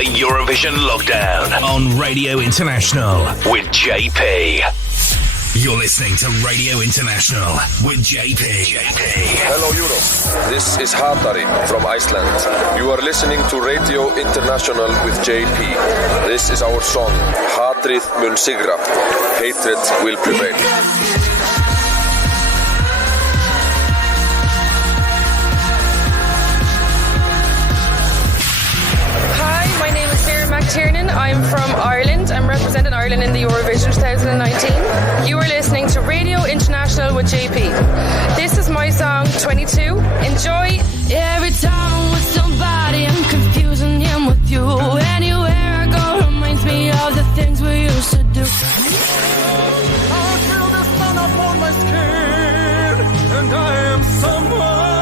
The Eurovision Lockdown on Radio International with JP. You're listening to Radio International with JP. Hello Europe, this is Hatari from Iceland. You are listening to Radio International with JP. This is our song, Hatrið mun sigra. Hatred will prevail. Tiernan. I'm from Ireland. I'm representing Ireland in the Eurovision 2019. You are listening to Radio International with JP. This is my song 22. Enjoy. Every time I'm with somebody, I'm confusing him with you. Anywhere I go reminds me of the things we used to do. I feel the sun upon my skin, and I am someone.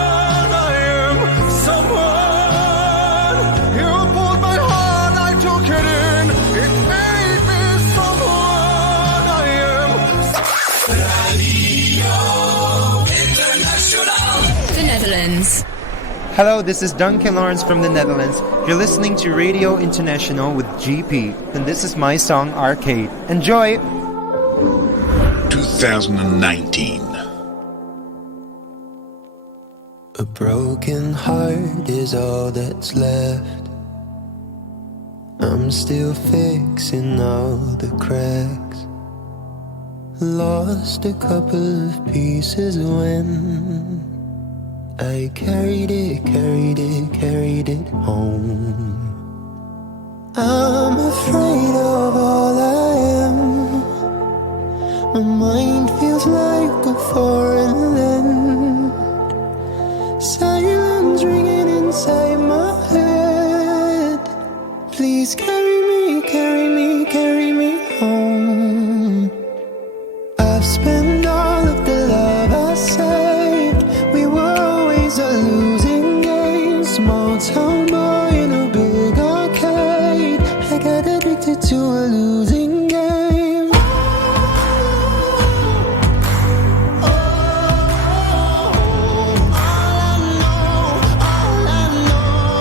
Hello, this is Duncan Lawrence from the Netherlands. You're listening to Radio International with GP, and this is my song Arcade. Enjoy! 2019. A broken heart is all that's left. I'm still fixing all the cracks. Lost a couple of pieces when I carried it home. I'm afraid of all I am. My mind feels like a foreign land. Silence ringing inside my head. Please carry me home. I've spent all of the love I saved. We were always a losing game. Small town boy in a big arcade. I got addicted to a losing game. All I know,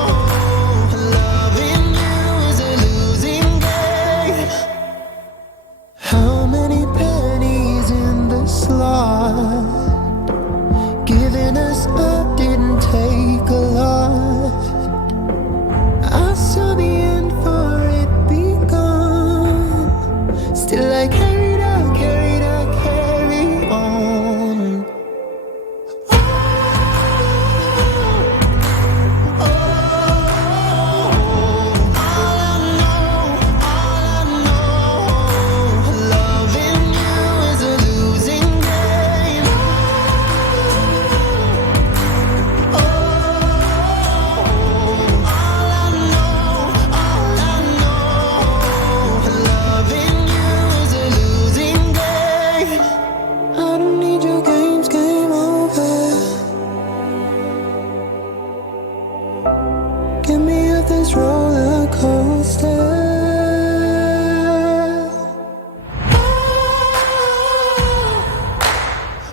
loving you is a losing game. How many pennies in the slot? Giving us up didn't take a lot. I saw the end for it begun. Still I carried on. All I know, loving you is a losing game. All I know, loving you is a losing game. I don't need your games, game over. Get me off this roller coaster.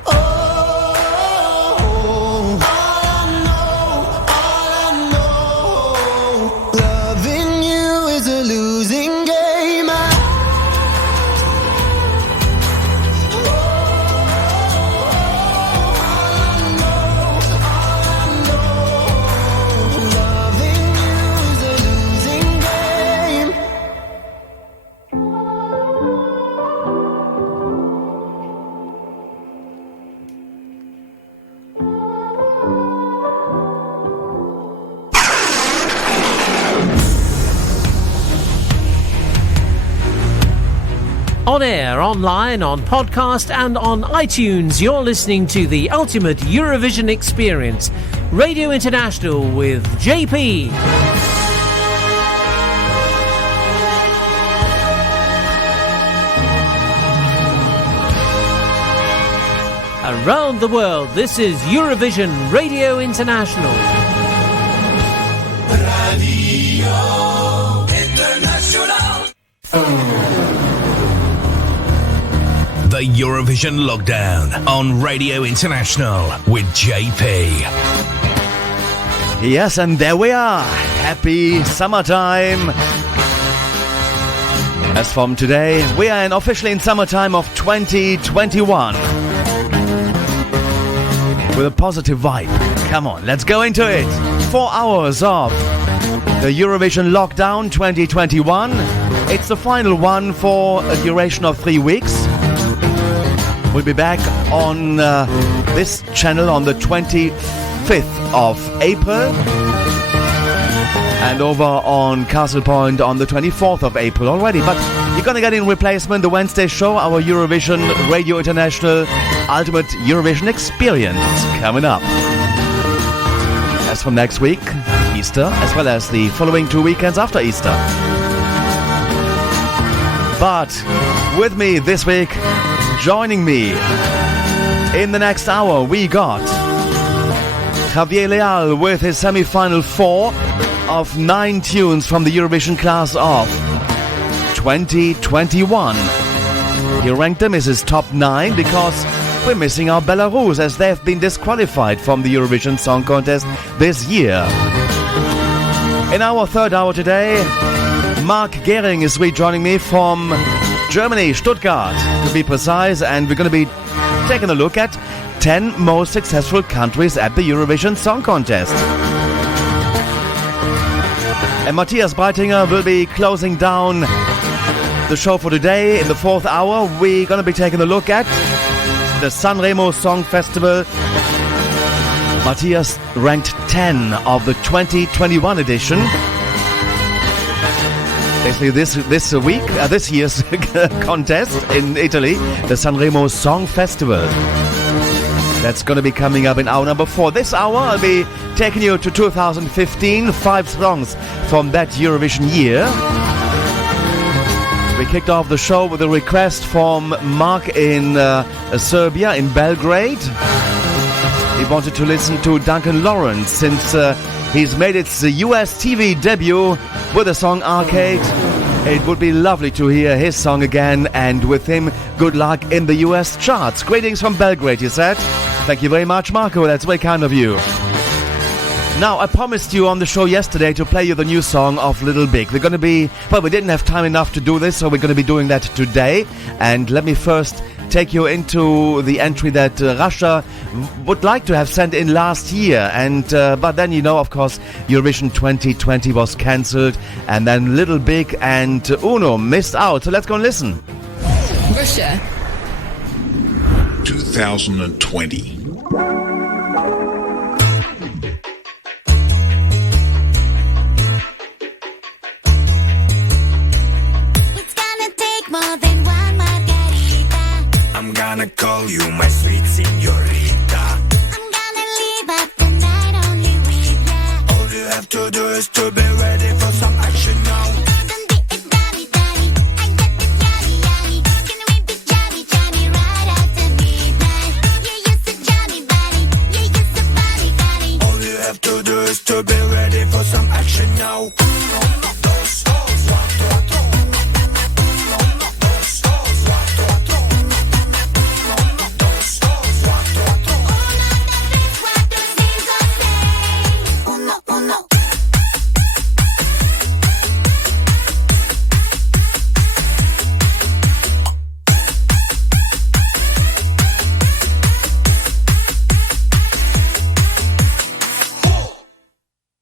All I know, loving you is a losing game. Loving you is a losing game. On air, online, on podcast and on iTunes, you're listening to the ultimate Eurovision experience. Radio International with JP. Around the world, this is Eurovision Radio International. Radio International. The Eurovision Lockdown on Radio International with JP. Yes, and there we are. Happy summertime. As from today, we are officially in summertime of 2021. With a positive vibe. Come on, let's go into it. 4 hours of the Eurovision Lockdown 2021. It's the final one for a duration of 3 weeks. We'll be back on this channel on the 25th of April. And over on Castle Point on the 24th of April already. But you're going to get in replacement the Wednesday show, our Eurovision Radio International Ultimate Eurovision Experience coming up. As from next week, Easter, as well as the following 2 weekends after Easter. But with me this week, joining me in the next hour, we got Javier Leal with his semi-final 4 of 9 tunes from the Eurovision Class of 2021. He ranked them as his top 9 because we're missing our Belarus as they've been disqualified from the Eurovision Song Contest this year. In our third hour today, Mark Gehring is rejoining me from Germany, Stuttgart to be precise, and we're going to be taking a look at 10 most successful countries at the Eurovision Song Contest. And Matthias Breitinger will be closing down the show for today. In the fourth hour, we're going to be taking a look at the Sanremo Song Festival. Matthias ranked 10 of the 2021 edition. Basically this year's contest in Italy, the Sanremo Song Festival. That's going to be coming up in hour number 4. This hour, I'll be taking you to 2015, 5 songs from that Eurovision year. We kicked off the show with a request from Mark in Serbia, in Belgrade. He wanted to listen to Duncan Lawrence since he's made its US TV debut with the song Arcade. It would be lovely to hear his song again, and with him, good luck in the US charts. Greetings from Belgrade, he said. Thank you very much, Marco. That's very kind of you. Now, I promised you on the show yesterday to play you the new song of Little Big. We're going to be... Well, we didn't have time enough to do this, so we're going to be doing that today. And let me first take you into the entry that Russia would like to have sent in last year. And but then, you know, of course, Eurovision 2020 was cancelled. And then Little Big and Uno missed out. So let's go and listen. Russia. 2020. I'm gonna call you my sweet señorita. I'm gonna leave up the night only with ya. All you have to do is to be ready for some action now. Don't be a dummy, dummy. I get the yummy, yummy. Can we be jammy, jammy right after midnight? Yeah, you're so jammy, buddy. Yeah, you're so funny, funny. All you have to do is to be ready for some action now.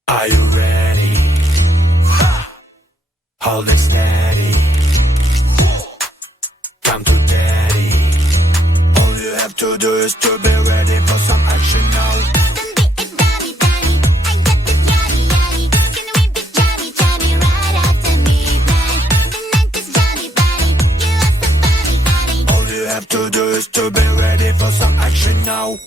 Are you ready? Hold it steady. Come to daddy. All you have to do is to be ready for some action now. Don't be a dummy, dummy. I get the yummy, yummy. Can we be jammy, jammy right after midnight? The night is jammy, buddy. You are so funny, funny. All you have to do is to be ready for some action now.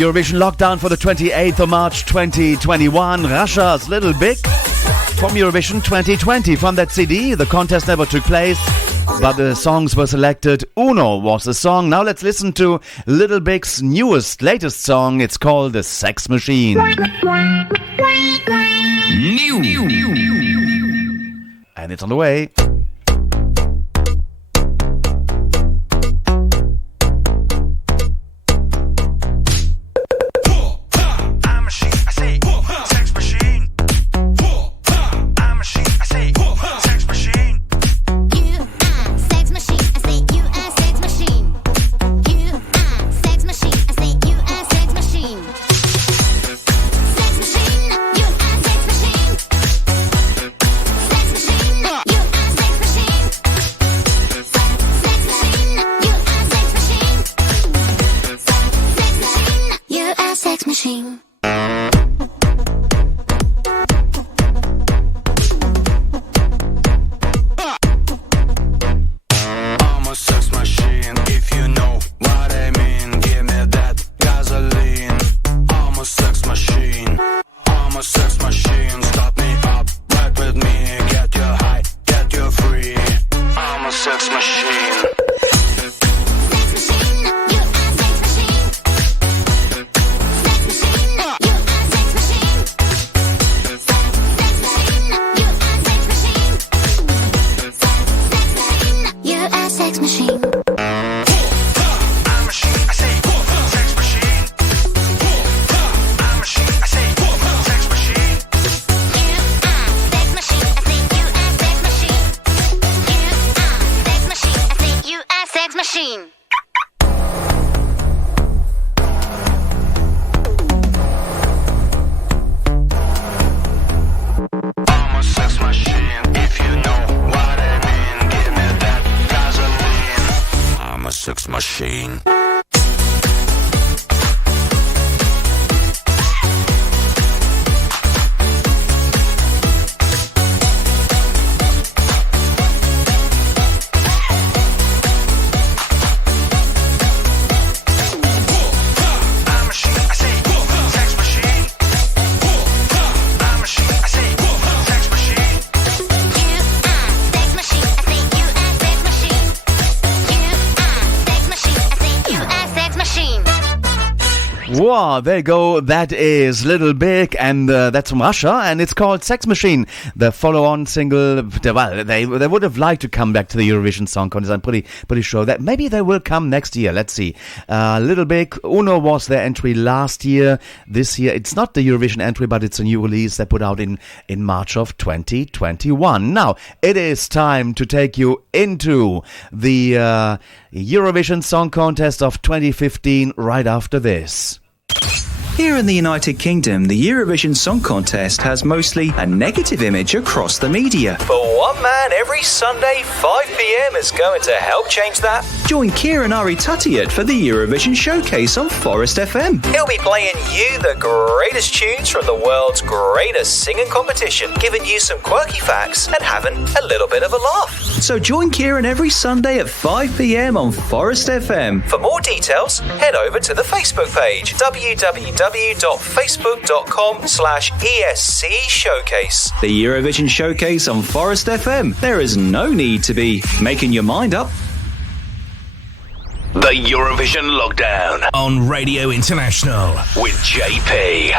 Eurovision lockdown for the 28th of March 2021. Russia's Little Big from Eurovision 2020. From that CD, the contest never took place, but the songs were selected. Uno was the song. Now let's listen to Little Big's latest song. It's called The Sex Machine. New. And it's on the way. Wow, there you go. That is Little Big, and that's from Russia, and it's called Sex Machine. The follow-on single. Well, they would have liked to come back to the Eurovision Song Contest. I'm pretty sure that maybe they will come next year. Let's see. Little Big, Uno was their entry last year. This year, it's not the Eurovision entry, but it's a new release they put out in March of 2021. Now, it is time to take you into the Eurovision Song Contest of 2015 right after this. Here in the United Kingdom, the Eurovision Song Contest has mostly a negative image across the media. But one man every Sunday, 5 p.m. is going to help change that. Join Kieran Aritatiat for the Eurovision Showcase on Forest FM. He'll be playing you the greatest tunes from the world's greatest singing competition, giving you some quirky facts and having a little bit of a laugh. So join Kieran every Sunday at 5 p.m. on Forest FM. For more details, head over to the Facebook page, www.facebook.com/ESC Showcase. The Eurovision Showcase on Forest FM. There is no need to be making your mind up. The Eurovision Lockdown on Radio International with JP.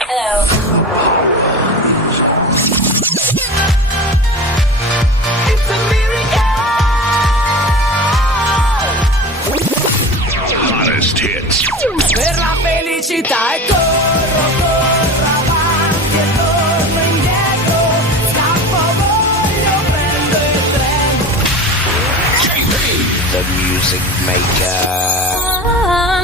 Hello. It's a miracle. Hottest hits. Per la felicità e corro avanti e torno indietro, scappo, voglio prendere il treno. The music maker.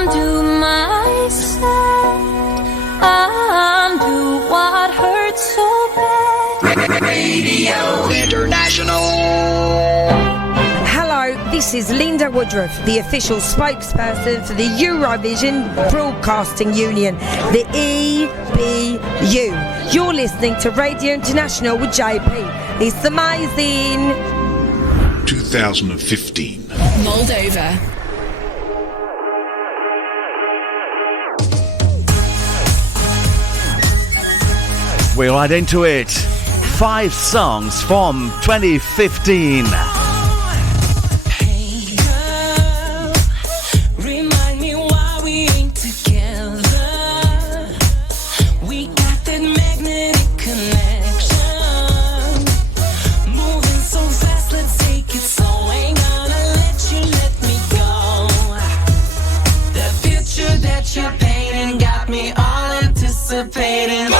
Undo my side, undo what hurts so bad. Radio International. This is Linda Woodruff, the official spokesperson for the Eurovision Broadcasting Union, the EBU. You're listening to Radio International with JP. It's amazing. 2015. Moldova. we're right into it. 5 songs from 2015. Anticipating.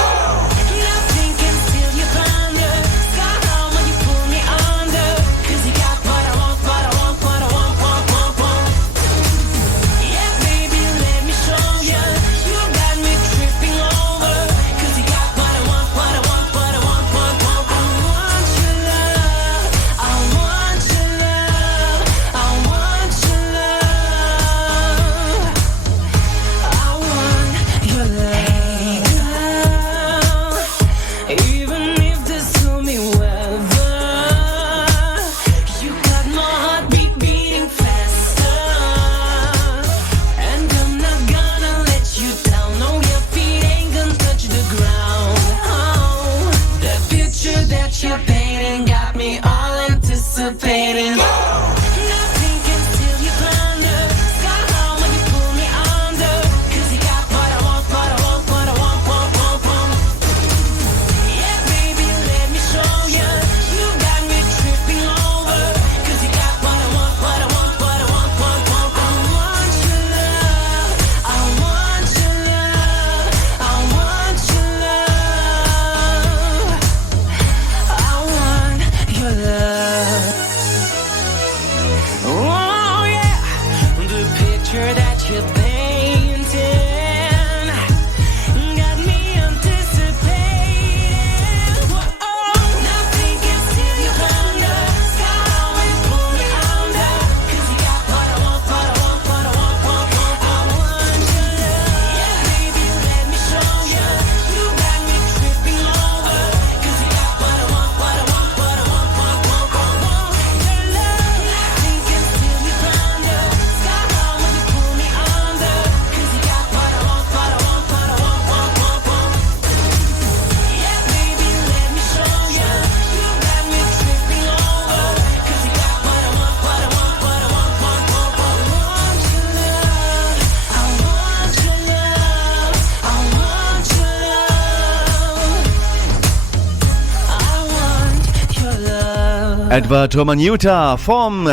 Edward Romanuta from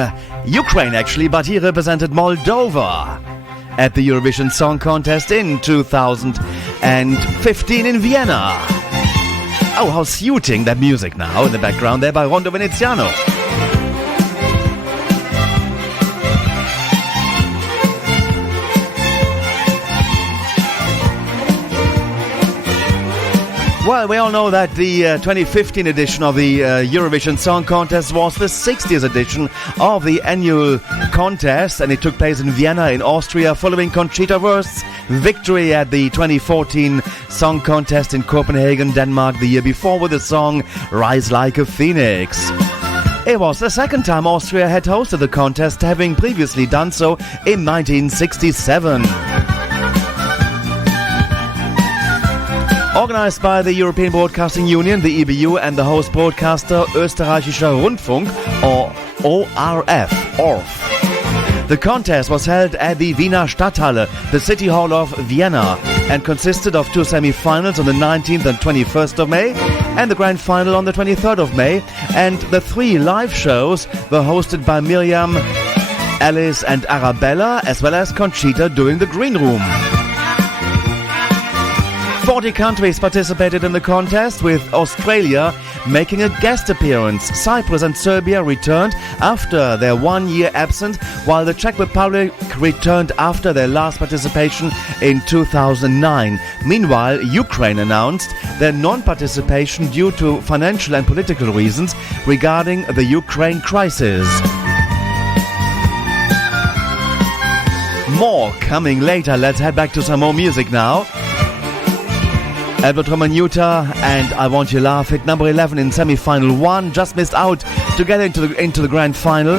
Ukraine actually, but he represented Moldova at the Eurovision Song Contest in 2015 in Vienna. Oh, how suiting that music now in the background there by Rondo Veneziano. Well, we all know that the 2015 edition of the Eurovision Song Contest was the 60th edition of the annual contest, and it took place in Vienna in Austria following Conchita Wurst's victory at the 2014 Song Contest in Copenhagen, Denmark the year before with the song Rise Like a Phoenix. It was the second time Austria had hosted the contest, having previously done so in 1967. Organized by the European Broadcasting Union, the EBU, and the host broadcaster Österreichischer Rundfunk, or ORF. The contest was held at the Wiener Stadthalle, the city hall of Vienna, and consisted of 2 semi-finals on the 19th and 21st of May, and the grand final on the 23rd of May, and the 3 live shows were hosted by Miriam, Alice and Arabella, as well as Conchita during the Green Room. 40 countries participated in the contest, with Australia making a guest appearance. Cyprus and Serbia returned after their 1-year absence, while the Czech Republic returned after their last participation in 2009. Meanwhile, Ukraine announced their non-participation due to financial and political reasons regarding the Ukraine crisis. More coming later. Let's head back to some more music now. Edward Romanuta and I Want Your Love hit number 11 in semi-final 1, just missed out to get into the grand final.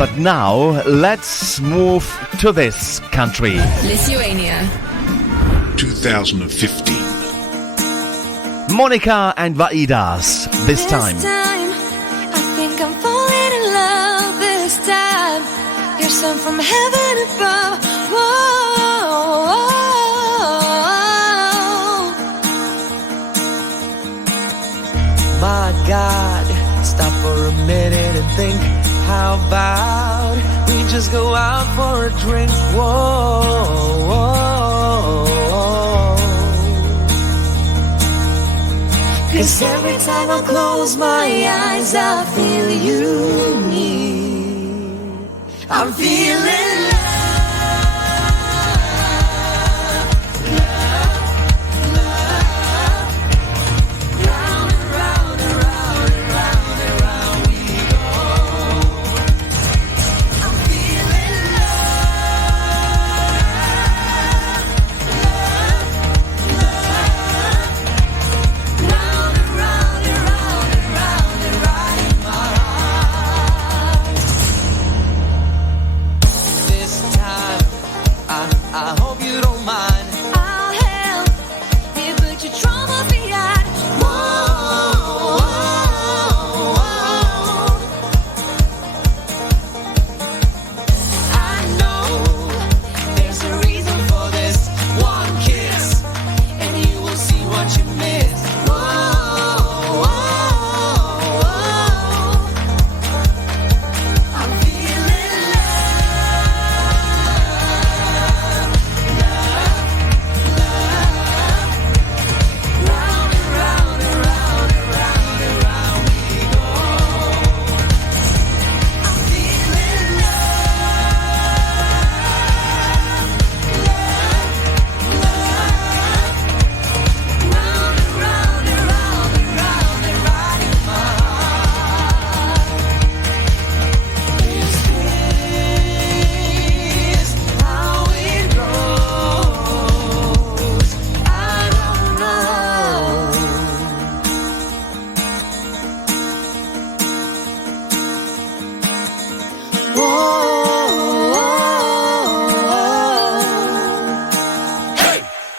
But now let's move to this country. Lithuania. 2015. Monica and Vaidas, this time. I think I'm falling in love this time. You're sent from heaven above. Whoa. My God, stop for a minute and think. How about we just go out for a drink? Whoa. 'Cause every time I close my eyes, I feel you near. I'm feeling love. I hope you don't mind. I'll help you put your troubles behind. Whoa. I know there's a reason for this. One kiss, and you will see what you miss. Whoa. I'm feeling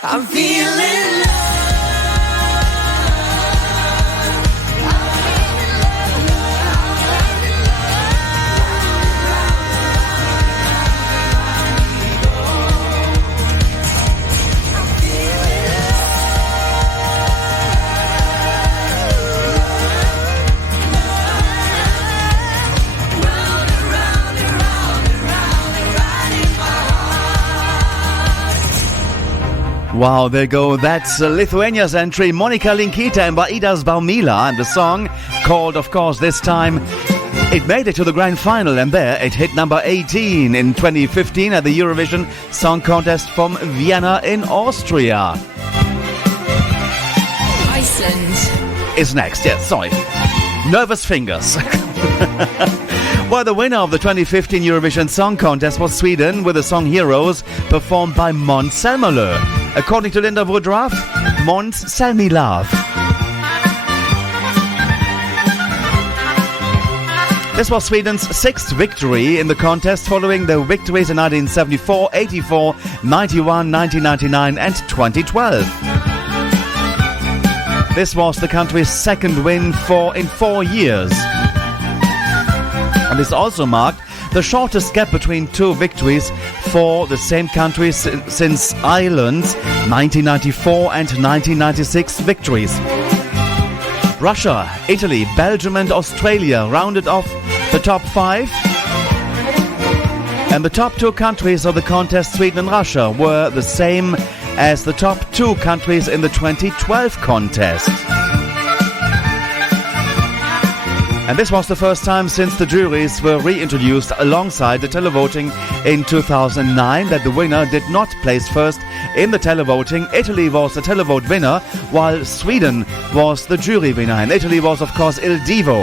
I'm feeling Wow, there you go. That's Lithuania's entry, Monika Linkita and Vaidas Baumila, and the song called, of course, this time, it made it to the grand final, and there it hit number 18 in 2015 at the Eurovision Song Contest from Vienna in Austria. Iceland Is next, yes, sorry. Nervous fingers. Well, the winner of the 2015 Eurovision Song Contest was Sweden with the song Heroes, performed by Måns Zelmerlöw. According to Linda Woodruff, Måns Sell Me Love. This was Sweden's sixth victory in the contest, following the victories in 1974, 84, 91, 1999 and 2012. This was the country's second win in 4 years. And this also marked the shortest gap between two victories for the same countries since Ireland's 1994 and 1996 victories. Russia, Italy, Belgium and Australia rounded off the top 5. And the top 2 countries of the contest, Sweden and Russia, were the same as the top 2 countries in the 2012 contest. And this was the first time since the juries were reintroduced alongside the televoting in 2009 that the winner did not place first in the televoting. Italy was the televote winner, while Sweden was the jury winner. And Italy was, of course, Il Divo.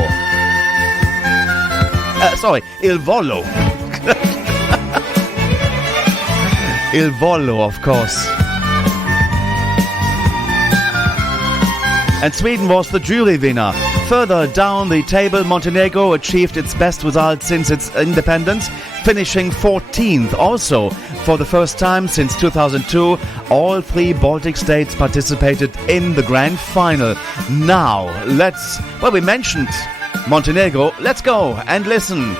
Il Volo. Il Volo, of course. And Sweden was the jury winner Further down the table, Montenegro achieved its best result since its independence, finishing 14th. Also, for the first time since 2002, all three Baltic states participated in the grand final. Now, we mentioned Montenegro, let's go and listen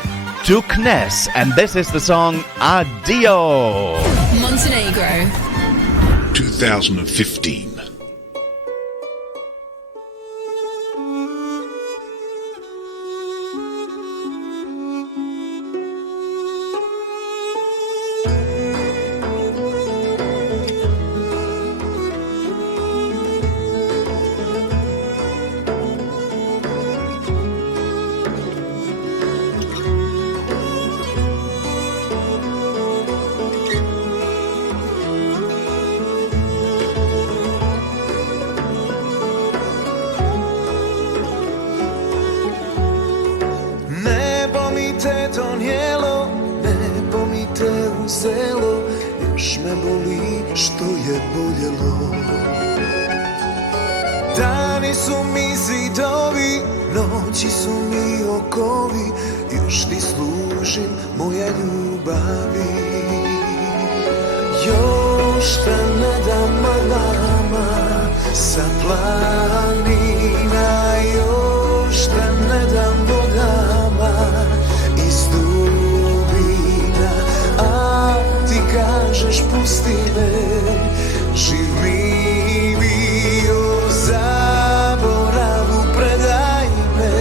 to Kness, and this is the song Addio. Montenegro 2015. Dani su mi zidovi, noći su mi okovi, još ti služim moja ljubavi. Još te ne dam malama sa planina, još te ne dam vodama iz dubina, a ti kažeš pusti me, živ mi bio, zaboravu predaj me,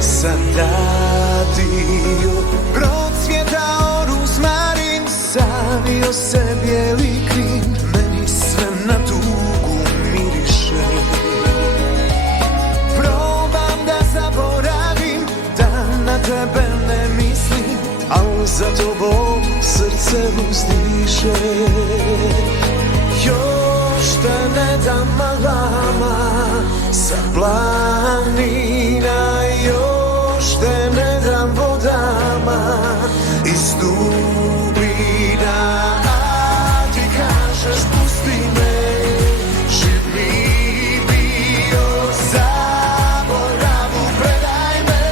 sad radio procvjetao ruzmarin, savio se bijeli krin, meni sve na tugu miriše. Probam da zaboravim, da na tebe ne mislim, al za tobom srce uzdiše. Još te ne dam malama sa planina, još te ne dam vodama iz dubina, a ti kažeš pusti me, živ mi bio, zaboravu predaj me.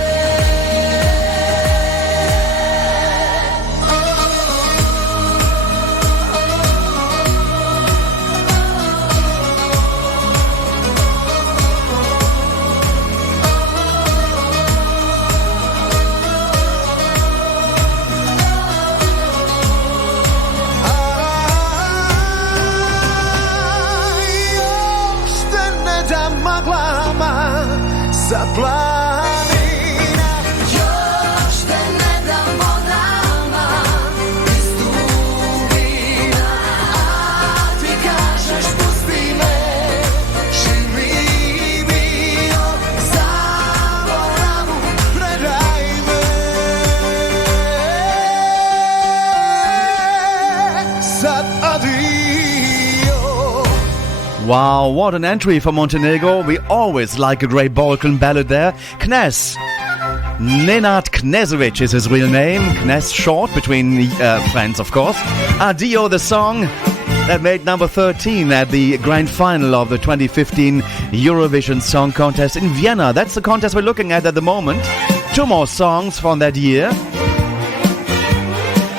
Sa planina, još te ne dam vodama iz dubina, a ti kažeš pusti me, živ mi bio, zaboravu predaj me. Sad adio. Wow, what an entry for Montenegro. We always like a great Balkan ballad there. Kness. Nenad Knežević is his real name. Kness short, between friends, of course. Addio, the song that made number 13 at the grand final of the 2015 Eurovision Song Contest in Vienna. That's the contest we're looking at the moment. Two more songs from that year.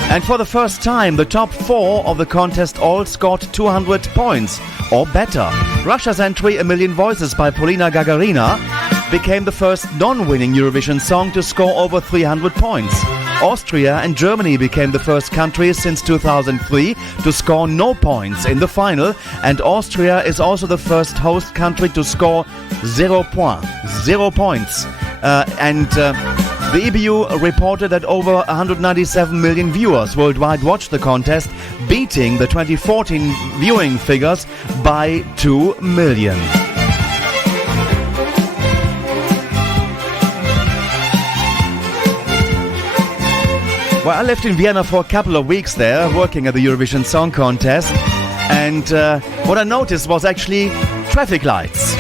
And for the first time, the top four of the contest all scored 200 points or better. Russia's entry, A Million Voices by Polina Gagarina, became the first non-winning Eurovision song to score over 300 points. Austria and Germany became the first countries since 2003 to score no points in the final, and Austria is also the first host country to score 0 points. The EBU reported that over 197 million viewers worldwide watched the contest, beating the 2014 viewing figures by 2 million. Well, I lived in Vienna for a couple of weeks there, working at the Eurovision Song Contest, and what I noticed was actually traffic lights.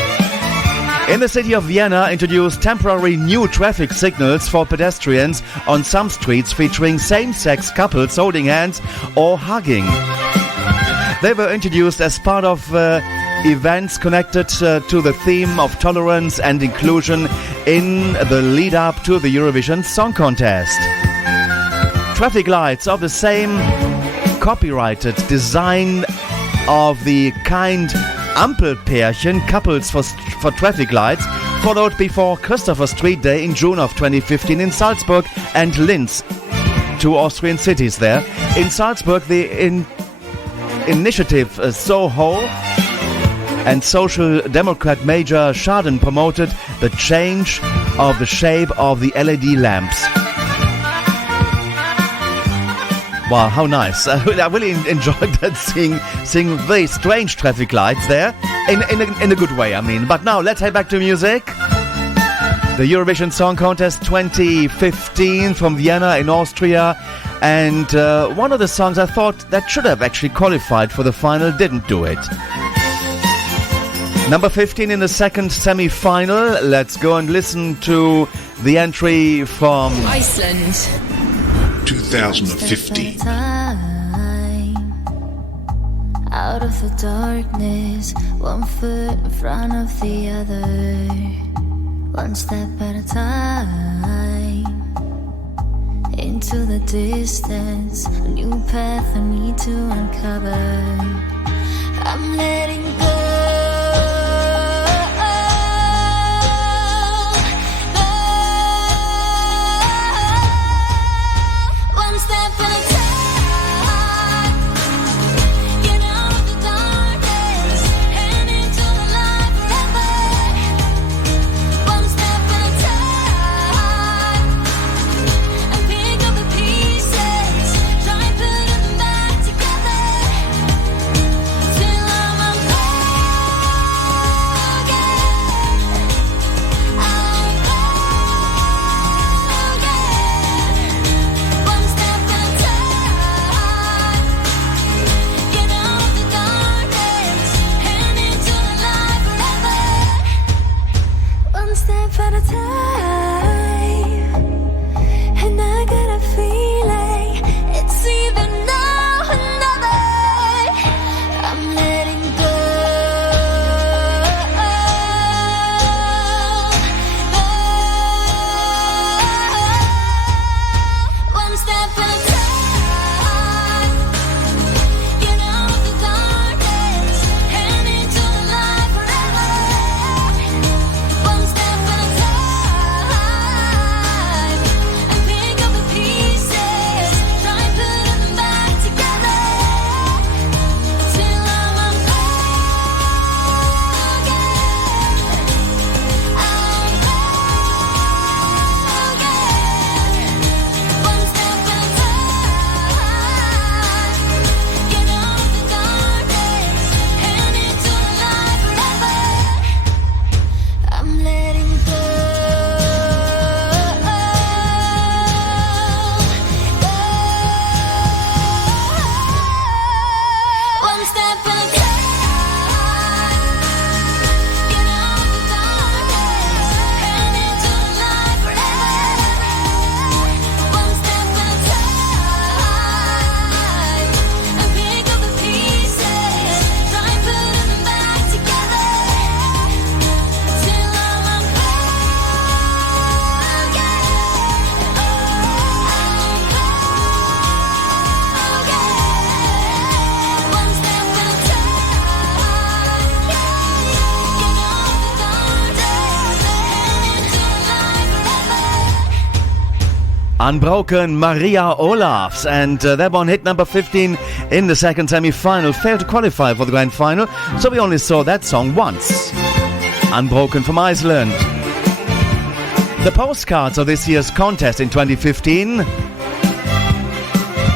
In the city of Vienna introduced temporary new traffic signals for pedestrians on some streets, featuring same-sex couples holding hands or hugging. They were introduced as part of events connected to the theme of tolerance and inclusion in the lead up to the Eurovision Song Contest. Traffic lights of the same copyrighted design of the kind Ampelpärchen, couples for traffic lights, followed before Christopher Street Day in June of 2015 in Salzburg and Linz, two Austrian cities there. In Salzburg, the initiative Soho and Social Democrat Major Schaden promoted the change of the shape of the LED lamps. Wow, how nice. I really enjoyed that, seeing very strange traffic lights there, in a good way, I mean. But now, let's head back to music. The Eurovision Song Contest 2015 from Vienna in Austria. And one of the songs I thought that should have actually qualified for the final didn't do it. Number 15 in the second semi-final. Let's go and listen to the entry from Iceland. 2015. Out of the darkness, one foot in front of the other, one step at a time, into the distance, a new path I need to uncover. I'm letting go. Unbroken Maria Olafs, and that one hit number 15 in the second semi-final, failed to qualify for the grand final, so we only saw that song once. Unbroken from Iceland. The postcards of this year's contest in 2015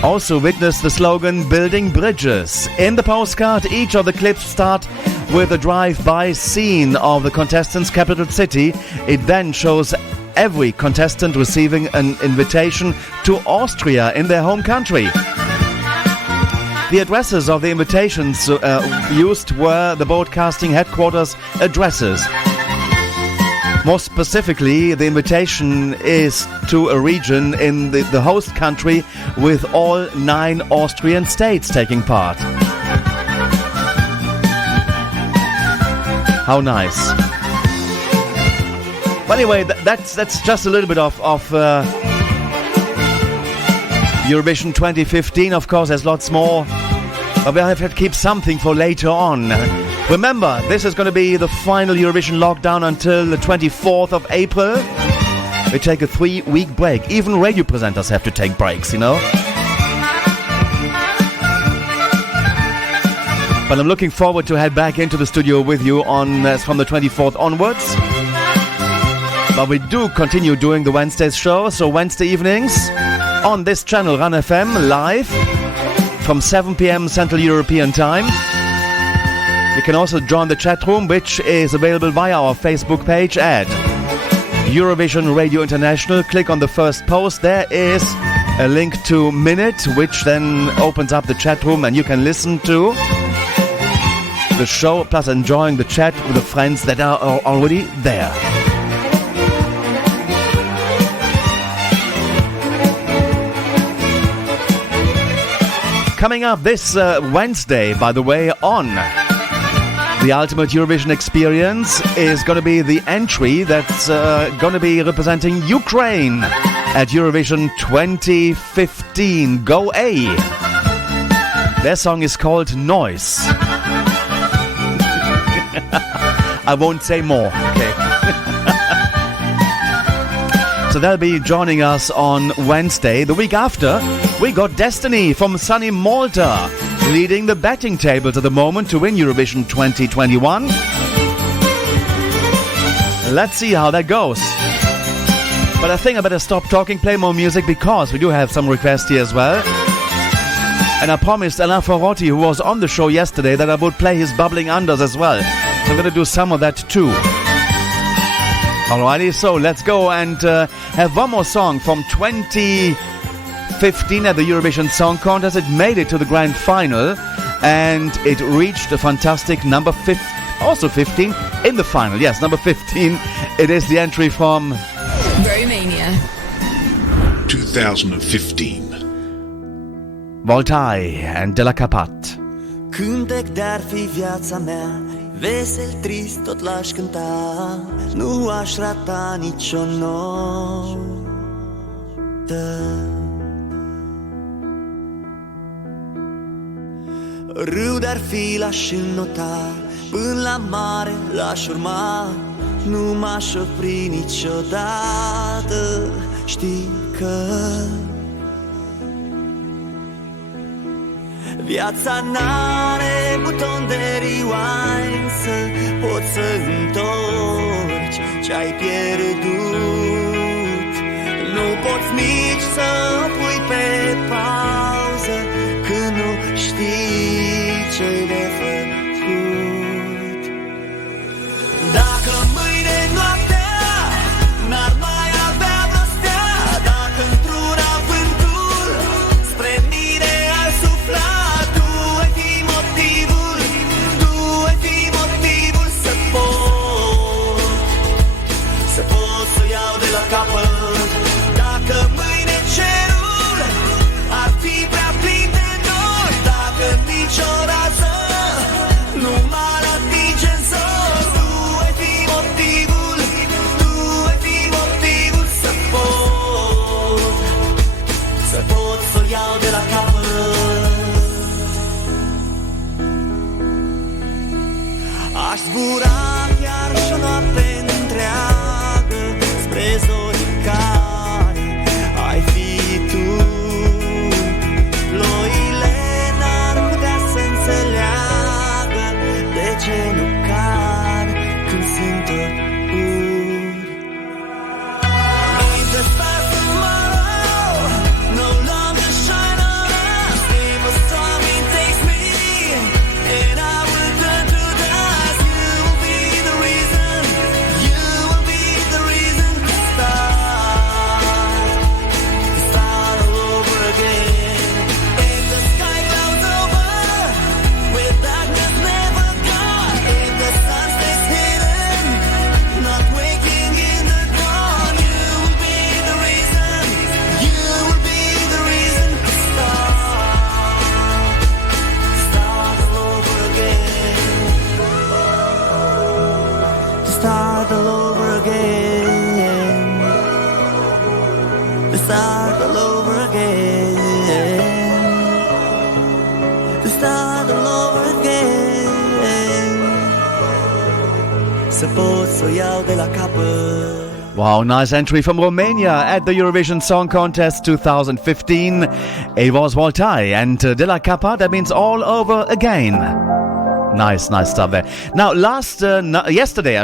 also witnessed the slogan Building Bridges. In the postcard, each of the clips start with a drive-by scene of the contestant's capital city. It then shows every contestant receiving an invitation to Austria in their home country. The addresses of the invitations used were the broadcasting headquarters addresses. More specifically, the invitation is to a region in the host country with all 9 Austrian states taking part. How nice. But anyway, that's just a little bit of Eurovision 2015. Of course, there's lots more, but we have to keep something for later on. Remember, this is going to be the final Eurovision lockdown until the 24th of April. We take a 3-week break. Even radio presenters have to take breaks, you know. But I'm looking forward to head back into the studio with you from the 24th onwards. But we do continue doing the Wednesdays show, so Wednesday evenings on this channel, Run FM, live from 7 p.m. Central European Time. You can also join the chat room, which is available via our Facebook page at Eurovision Radio International. Click on the first post. There is a link to Minute, which then opens up the chat room and you can listen to the show, plus enjoying the chat with the friends that are already there. Coming up this Wednesday, by the way, on the Ultimate Eurovision Experience is going to be the entry that's going to be representing Ukraine at Eurovision 2015. Go A! Their song is called Noise. I won't say more. Okay. So they'll be joining us on Wednesday. The week after, we got Destiny from sunny Malta, leading the betting tables at the moment to win Eurovision 2021. Let's see how that goes. But I think I better stop talking, play more music, because we do have some requests here as well. And I promised Alain Ferrotti, who was on the show yesterday, that I would play his Bubbling Unders as well. So I'm going to do some of that too. Alrighty, so let's go and have one more song from 2015 at the Eurovision Song Contest. It made it to the grand final and it reached a fantastic number 15 in the final. Yes, number 15. It is the entry from Romania 2015. Voltaire and De La Capat. Cântec de-ar fi viața mea, vesel, trist, tot l-aș cânta, nu aș rata nicio notă. Râu de-ar fi l-aș înnota, până la mare l-aș urma, nu m-aș opri niciodată, știi că viața n-are buton de rewind să poți să întorci ce-ai pierdut. Nu poți nici să pui pe pauză când nu știi ce-i de făcut. Dacă mâine noaptea n-ar mai avea vreo stea, dacă într-una vântul spre mine ar sufla, să pot să iau de la capăt. Dacă mâine cerul to start all over again, to start all over again. Se posso iau de la capă. Wow, nice entry from Romania at the Eurovision Song Contest 2015. It was Voltai and De La Cappa, that means all over again. Nice stuff there. Now, yesterday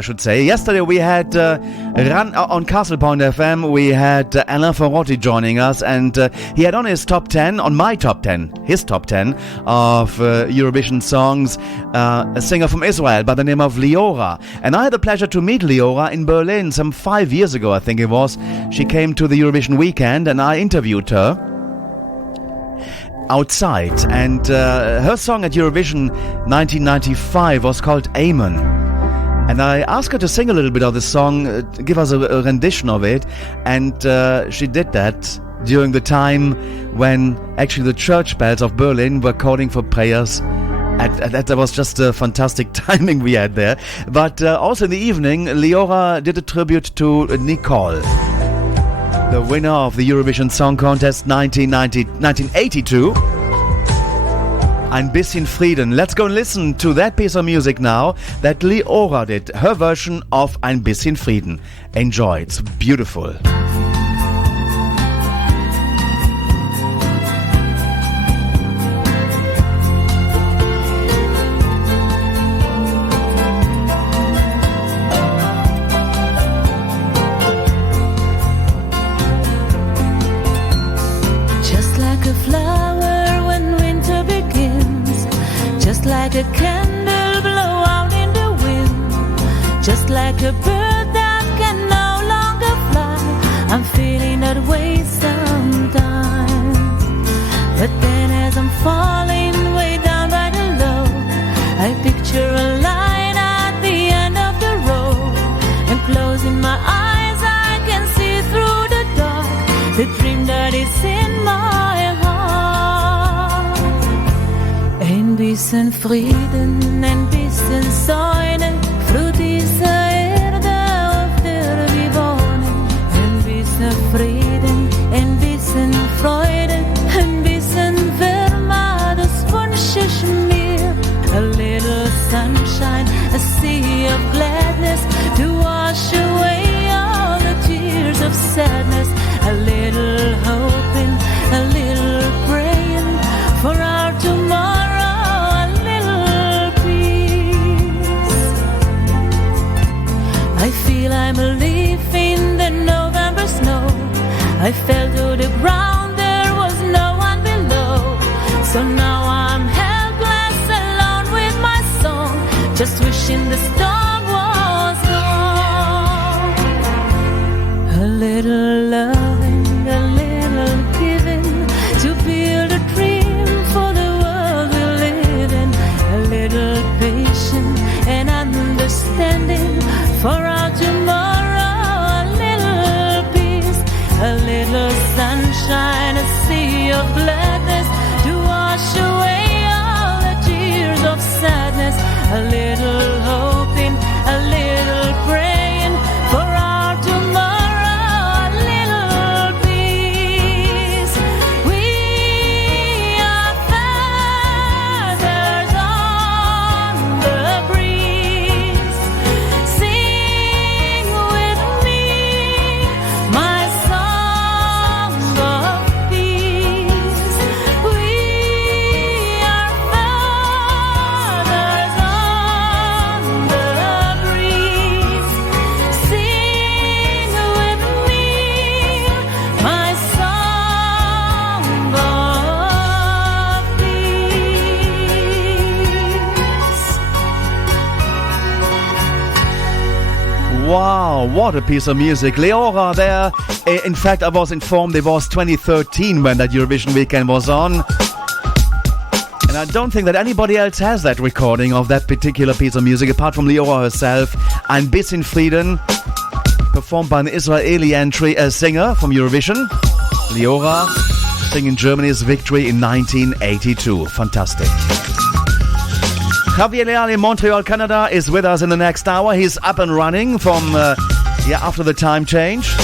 we had on Castle Point FM, we had Alain Ferrotti joining us, and he had on his top 10, on my top 10, his top 10 of Eurovision songs, a singer from Israel by the name of Liora. And I had the pleasure to meet Liora in Berlin some 5 years ago, I think it was. She came to the Eurovision weekend and I interviewed her outside, and her song at Eurovision 1995 was called Amen, and I asked her to sing a little bit of the song, give us a rendition of it, and she did that during the time when actually the church bells of Berlin were calling for prayers. That was just a fantastic timing we had there. But also in the evening, Liora did a tribute to Nicole, the winner of the Eurovision Song Contest 1982. Ein bisschen Frieden. Let's go and listen to that piece of music now that Liora did, her version of Ein bisschen Frieden. Enjoy, it's beautiful. Like a candle blow out in the wind, just like a bird that can no longer fly. I'm feeling that way sometimes, but then as I'm falling way down by the low, I picture a line at the end of the road, and closing my eyes I can see through the dark the dream that is in my heart. Ein bisschen Frieden, ein bisschen Säune, für diese Erde, auf der wir wohnen. Ein bisschen Frieden, ein bisschen Freude, ein bisschen Wärme, das wünsch ich mir. A little sunshine, a sea of gladness, to wash away all the tears of sadness. A little hoping, a little praying for our tomorrow. I feel I'm a leaf in the November snow. I fell to the ground, there was no one below. So now I'm helpless, alone with my song, just wishing the storm was gone. A little loving, a little giving, to build a dream for the world we live in. A little patience and understanding for our tomorrow, a little peace, a little sunshine, a sea of gladness, to wash away all the tears of sadness. A little hoping, a little praying for our tomorrow, a little peace. We are feathers on the breeze. Sing with me my song of peace. We are feathers on the breeze. Sing with me my song of peace. Wow, what a piece of music. Liora there. In fact, I was informed it was 2013 when that Eurovision weekend was on. And I don't think that anybody else has that recording of that particular piece of music apart from Liora herself. Ein bisschen Frieden, performed by an Israeli singer from Eurovision. Liora singing Germany's victory in 1982. Fantastic. Javier Leal in Montreal, Canada is with us in the next hour. He's up and running from after the time change.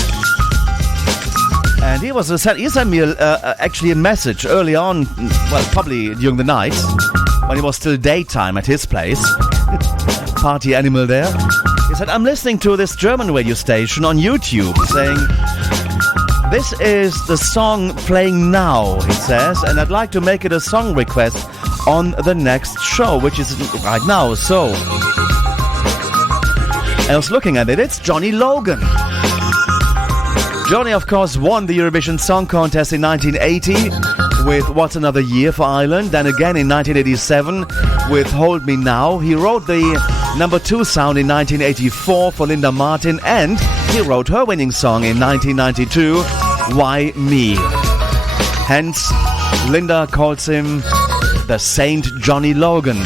And And he sent me actually a message early on, well, probably during the night, when it was still daytime at his place. Party animal there. He said, I'm listening to this German radio station on YouTube, saying, this is the song playing now, he says, and I'd like to make it a song request on the next show, which is right now. So I was looking at it. It's Johnny Logan. Johnny, of course, won the Eurovision Song Contest in 1980 with What's Another Year for Ireland, then again in 1987 with Hold Me Now. He wrote the number 2 sound in 1984 for Linda Martin, and he wrote her winning song in 1992, Why Me? Hence, Linda calls him the Saint Johnny Logan.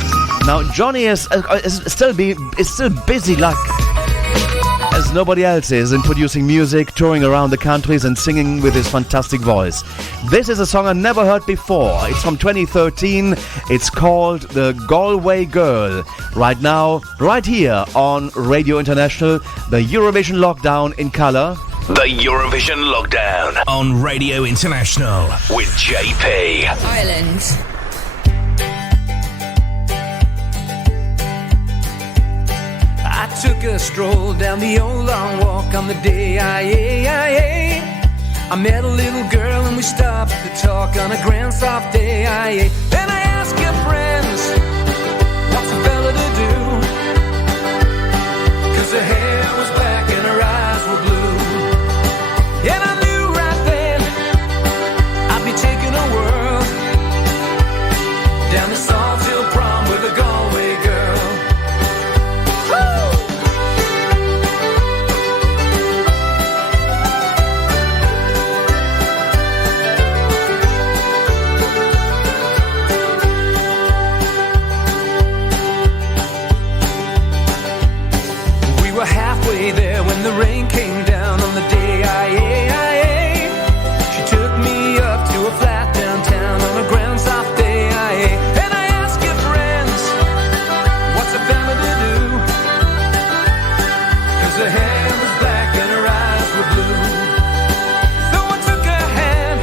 Now, Johnny is still busy like as nobody else is in producing music, touring around the countries and singing with his fantastic voice. This is a song I never heard before. It's from 2013. It's called The Galway Girl. Right now, right here on Radio International, the Eurovision Lockdown in colour. The Eurovision Lockdown on Radio International with JP. Ireland. I took a stroll down the old long walk on the day I met a little girl and we stopped to talk on a grand soft day Then I asked your friends, what's a fella to do? 'Cause her hair was black and her eyes were blue. And I knew right then I'd be taking a whirl down the Salt Hill Prom with a Galway girl. Halfway there when the rain came down on the day she took me up to a flat downtown on a ground soft day And I asked your friends, what's a fella to do? 'Cause her hair was black and her eyes were blue. So I took her hand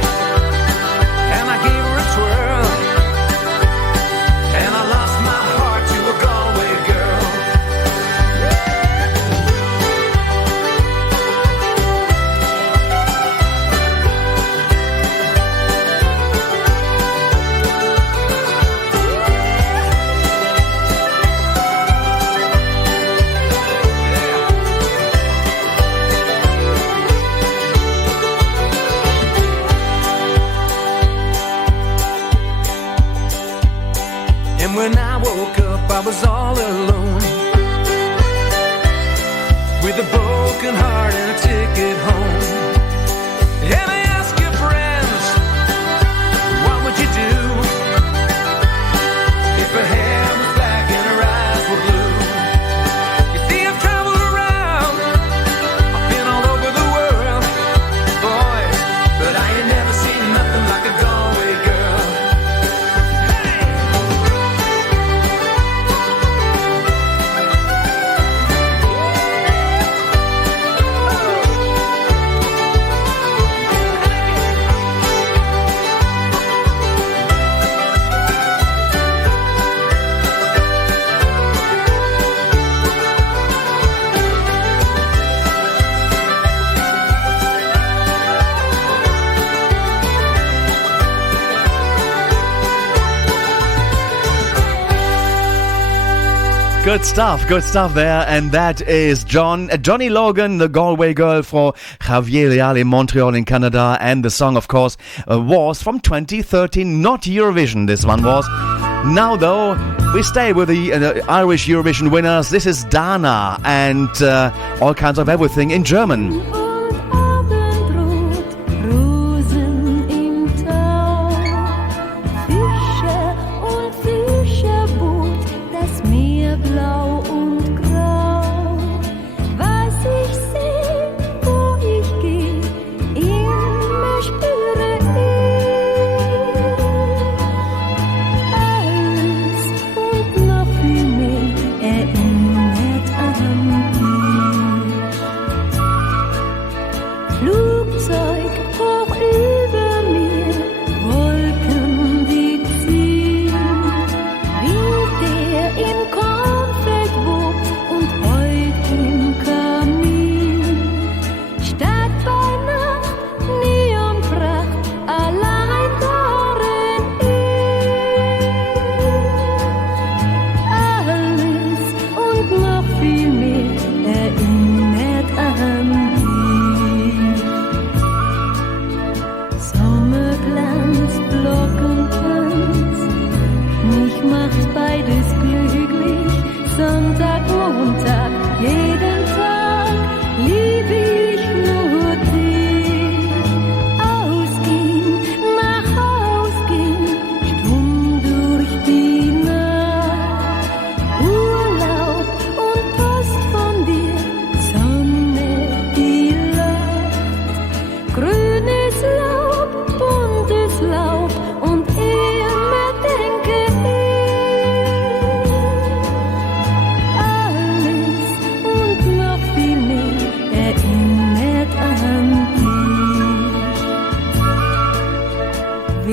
and I gave her a twirl, and I lost my heart to a Galway girl. And when I woke up, I was all alone, with a broken heart and a ticket home. And I asked your friends, what would you do if her hair was black and her eyes were blue? You see, I've traveled around, I've been all over the world, boys, but I ain't never seen nothing like a Galway girl. Good stuff there, and that is Johnny Logan, the Galway Girl for Javier Leal in Montreal in Canada, and the song, of course, was from 2013, not Eurovision, this one was. Now, though, we stay with the Irish Eurovision winners. This is Dana, and all kinds of everything in German.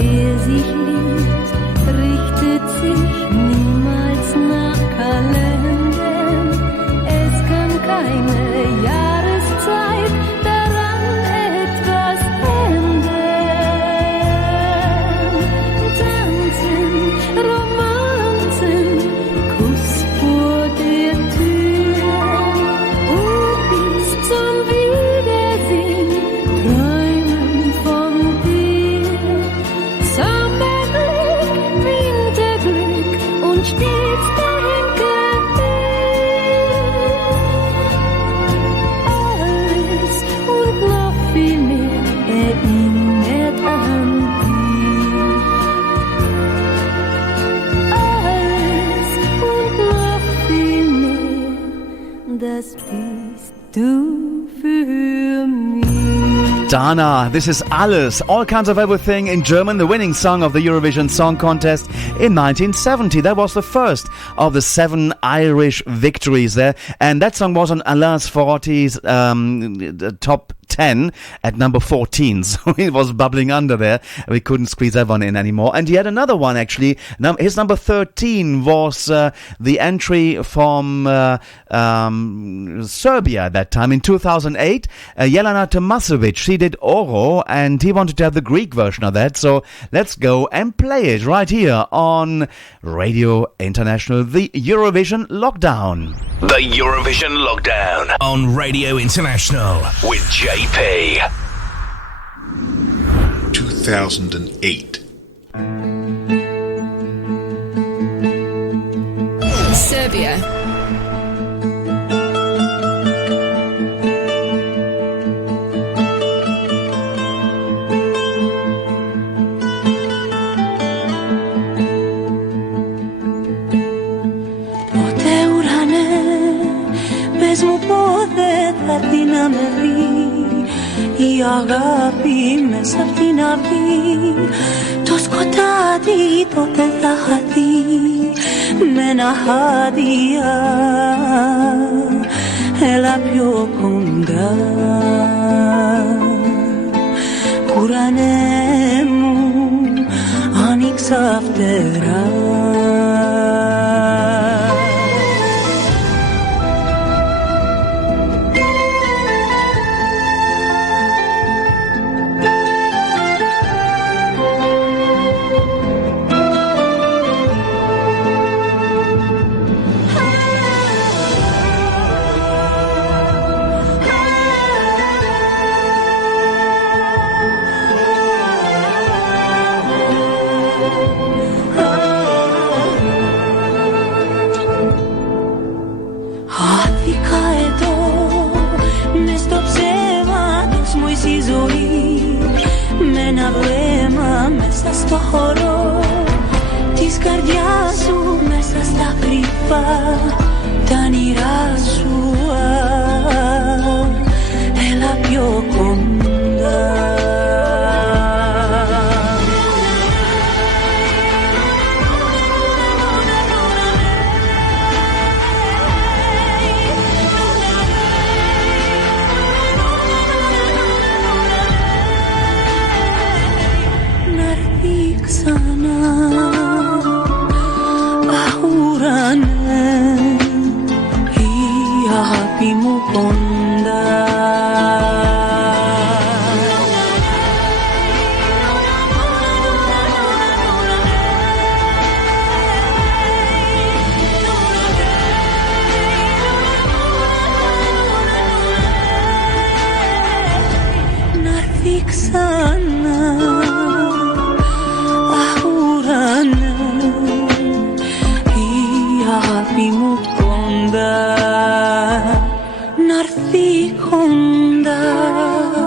Wer sich liebt, richtet sich niemals nach Kalendern. Es kann keine Jahreszeit daran etwas ändern. Tanzen, Romanzen, Kuss vor der Tür und bis zum Wiedersehen träumen von dir. Sommerglück, Winterglück und stets denken wir. Alles und noch viel mehr erinnert an dich. Alles und noch viel mehr, das bist du für mich. Dana, this is Alles, All Kinds of Everything in German, the winning song of the Eurovision Song Contest in 1970. That was the first of the 7 Irish victories there. And that song was on Alain Sforotti's top 10 at number 14. So it was bubbling under there. We couldn't squeeze that one in anymore. And he had another one actually. His number 13 was the entry from Serbia at that time in 2008. Jelena Tomasovic, she did Oro, and he wanted to have the Greek version of that. So let's go and play it right here on Radio International, the Eurovision Lockdown. The Eurovision Lockdown on Radio International with JP. 2008. Serbia. Πες μου πότε θα την αμερεί η αγάπη μέσα απ' την αυγή. Το σκοτάδι τότε θα χαθεί με ένα χάδια. Έλα πιο κοντά, ουρανέ μου, άνοιξα φτερά. Στο χώρο της καρδιάς σου, μέσα στα κρυφά τα όνειρά σου. Έλα πιο κοντά.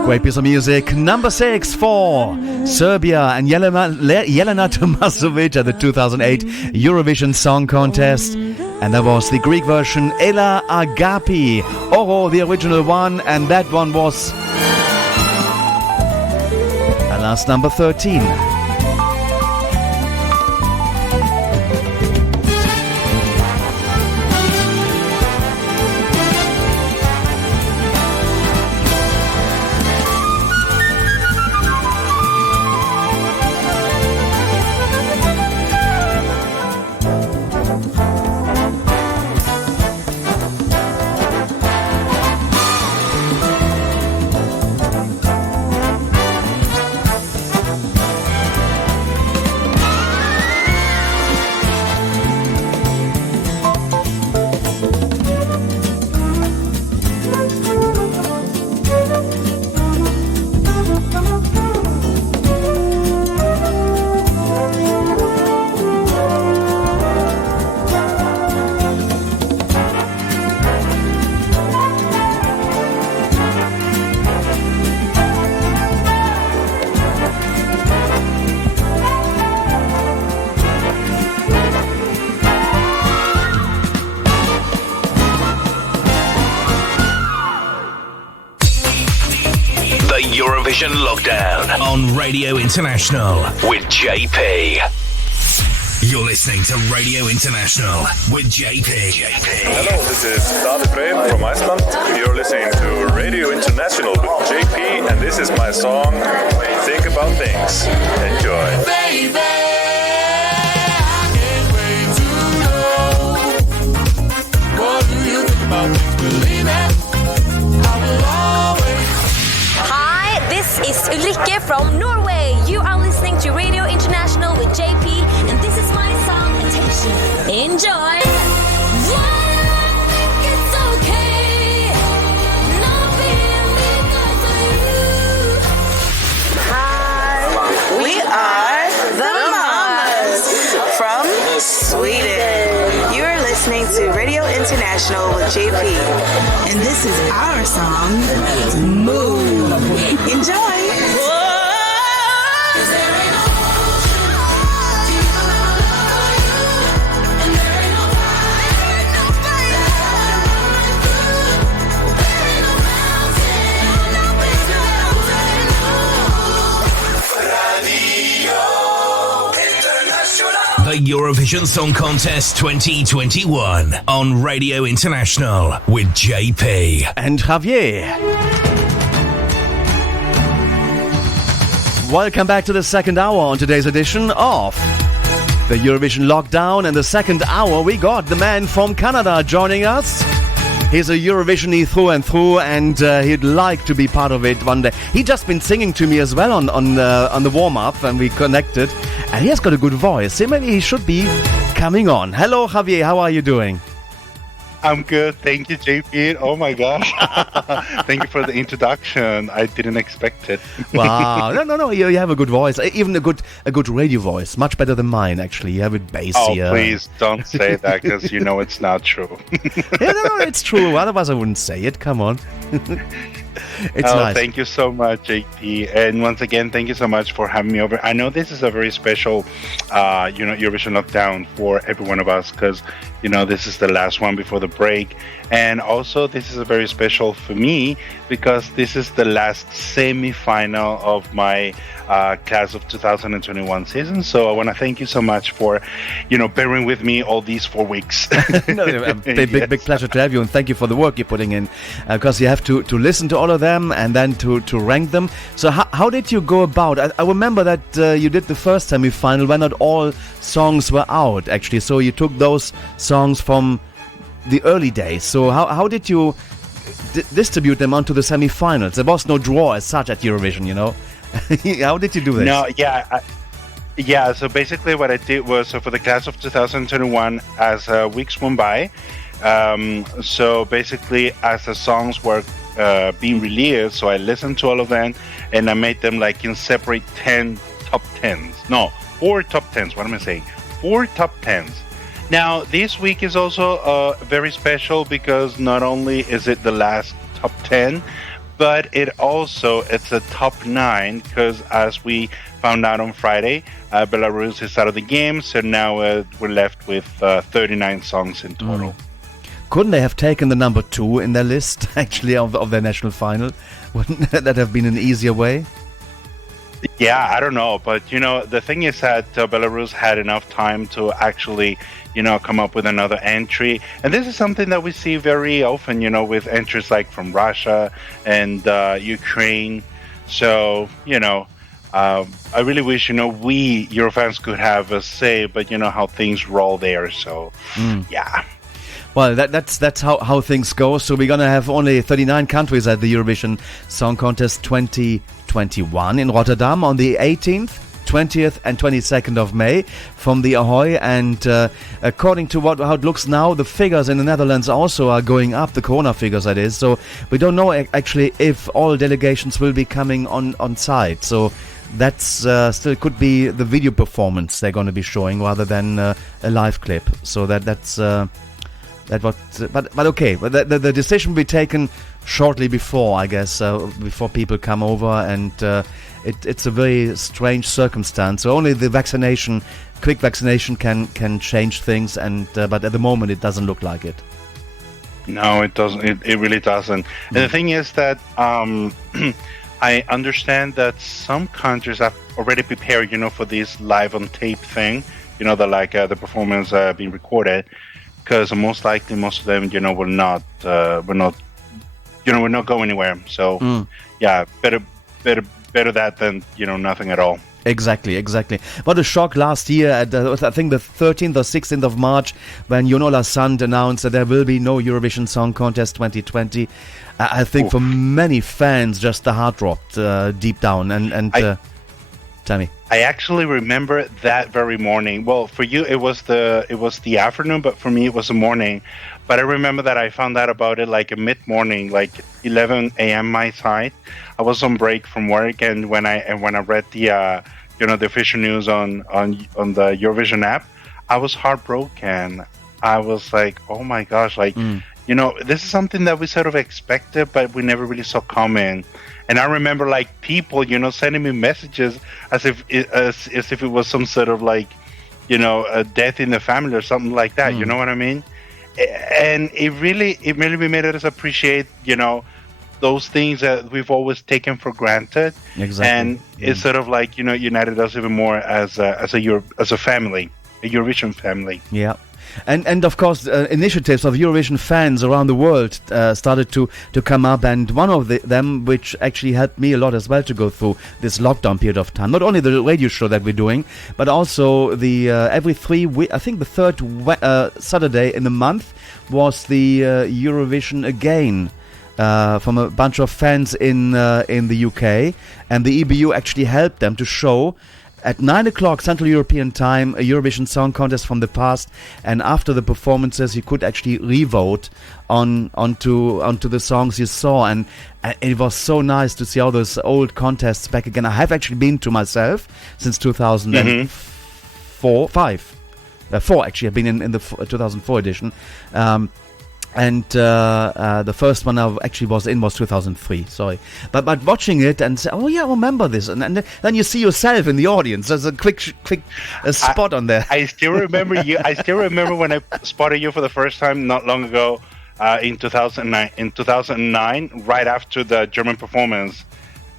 Great piece of music. Number 6 for Serbia and Jelena Tomasovic at the 2008 Eurovision Song Contest. And that was the Greek version, Ela Agapi. Oro, the original one, and that one was Ala's number 13. Eurovision Lockdown on Radio International with JP. You're listening to Radio International with JP. Hello, this is David Brehm from Iceland. You're listening to Radio International with JP, and this is my song, Think About Things. Enjoy. Baby, I can't wait to know. What do you think about things? Believe it, I will always. Hi, this is Ulrike from Norway. You are listening to Radio International with JP, and this is my song, Attention. Enjoy! We are the Mamas from Sweden. You are listening to Radio International with JP. And this is our song, Move. Enjoy. The Eurovision Song Contest 2021 on Radio International with JP and Javier. Welcome back to the second hour on today's edition of the Eurovision Lockdown. In the second hour, we got the man from Canada joining us. He's a Eurovision-y through and through, and he'd like to be part of it one day. He'd just been singing to me as well on the warm-up, and we connected. And he has got a good voice, so maybe he should be coming on. Hello, Javier. How are you doing? I'm good. Thank you, JP. Oh, my gosh. Thank you for the introduction. I didn't expect it. Wow. No. You have a good voice. Even a good radio voice. Much better than mine, actually. You have it bassy. Oh, please don't say that, because you know it's not true. Yeah, no, it's true. Otherwise, I wouldn't say it. Come on. It's nice. Thank you so much, JP. And once again, thank you so much for having me over. I know this is a very special, Eurovision Lockdown for every one of us, because, this is the last one before the break. And also, this is a very special for me, because this is the last semi-final of my Class of 2021 season. So I want to thank you so much for, bearing with me all these 4 weeks. Big pleasure to have you, and thank you for the work you're putting in, because you have to listen to all of them and then to rank them. So how did you go about? I remember that you did the first semi-final when not all songs were out, actually. So you took those songs from the early days. So how did you distribute them onto the semi-finals? There was no draw as such at Eurovision, How did you do this? No, yeah. So basically what I did was, so for the Class of 2021, as weeks went by, so basically as the songs were being released, so I listened to all of them, and I made them like in separate 10 top 10s. No, 4 top 10s. What am I saying? 4 top 10s. Now, this week is also very special, because not only is it the last top 10, but it's a top 9, because as we found out on Friday, Belarus is out of the game, so now we're left with 39 songs in total. Couldn't they have taken the number 2 in their list, actually, of their national final? Wouldn't that have been an easier way? Yeah, I don't know, but the thing is that Belarus had enough time to actually come up with another entry, and this is something that we see very often, with entries like from Russia and Ukraine. So I really wish we Eurofans could have a say, but how things roll there. So yeah. Well, that's how things go. So we're going to have only 39 countries at the Eurovision Song Contest 2021 in Rotterdam on the 18th, 20th and 22nd of May from the Ahoy. And according to how it looks now, the figures in the Netherlands also are going up, the corona figures that is. So we don't know actually if all delegations will be coming on site. So that's still could be the video performance they're going to be showing rather than a live clip. So that's... But okay, the decision will be taken shortly before, I guess, before people come over, and it's a very strange circumstance. So only the quick vaccination can change things, and but at the moment it doesn't look like it. No, it doesn't. It really doesn't. And the thing is that I understand that some countries have already prepared, for this live on tape thing. The performance being recorded, because most likely most of them, will not go anywhere. So, yeah, better that than nothing at all. Exactly. What a shock last year at I think the 13th or 16th of March, when Jonas Sand announced that there will be no Eurovision Song Contest 2020. I think for many fans, just the heart dropped deep down. And tell me. I actually remember that very morning. Well, for you it was the afternoon, but for me it was the morning. But I remember that I found out about it like mid-morning, like 11 a.m. my side. I was on break from work, and when I read the the official news on the Eurovision app, I was heartbroken. I was like, oh my gosh, this is something that we sort of expected, but we never really saw coming. And I remember people, sending me messages as if it was some sort of a death in the family or something like that. You know what I mean? And it really made us appreciate, those things that we've always taken for granted. Exactly. And it's sort of united us even more as a family, a Eurovision family. Yeah. And of course, initiatives of Eurovision fans around the world started to come up, and one of them, which actually helped me a lot as well to go through this lockdown period of time. Not only the radio show that we're doing, but also the every 3 weeks. I think the third Saturday in the month was the Eurovision Again. From a bunch of fans in the UK, and the EBU actually helped them to show at 9 o'clock Central European Time a Eurovision Song Contest from the past, and after the performances you could actually re-vote onto the songs you saw, and it was so nice to see all those old contests back again. I have actually been to myself since 2004, 4 actually. I've been in the 2004 edition. And the first one I actually was 2003. Sorry, but watching it and say, oh yeah, I remember this, and then you see yourself in the audience. There's a quick spot on there. I still remember you. I still remember when I spotted you for the first time not long ago in 2009. In 2009, right after the German performance,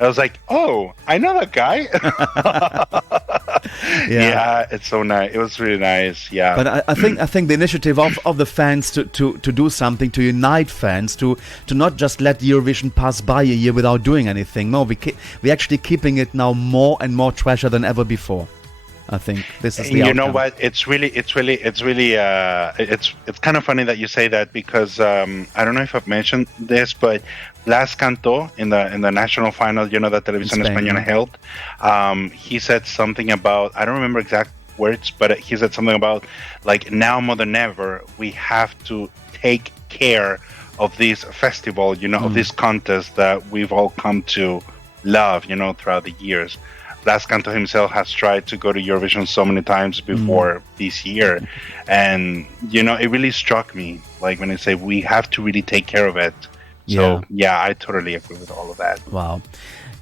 I was like, oh, I know that guy. Yeah, it's so nice. It was really nice. Yeah. But I think the initiative of the fans to do something, to unite fans, to not just let Eurovision pass by a year without doing anything. No, we're actually keeping it now more and more treasure than ever before. I think this is the outcome. You know what? It's kind of funny that you say that, because I don't know if I've mentioned this, but Blas Cantó in the national final, that Televisión Española held, he said something about, I don't remember exact words, but he said something about now more than ever we have to take care of this festival, of this contest that we've all come to love, throughout the years. Blas Cantó himself has tried to go to Eurovision so many times before this year, and it really struck me when they say we have to really take care of it. So yeah, I totally agree with all of that. Wow.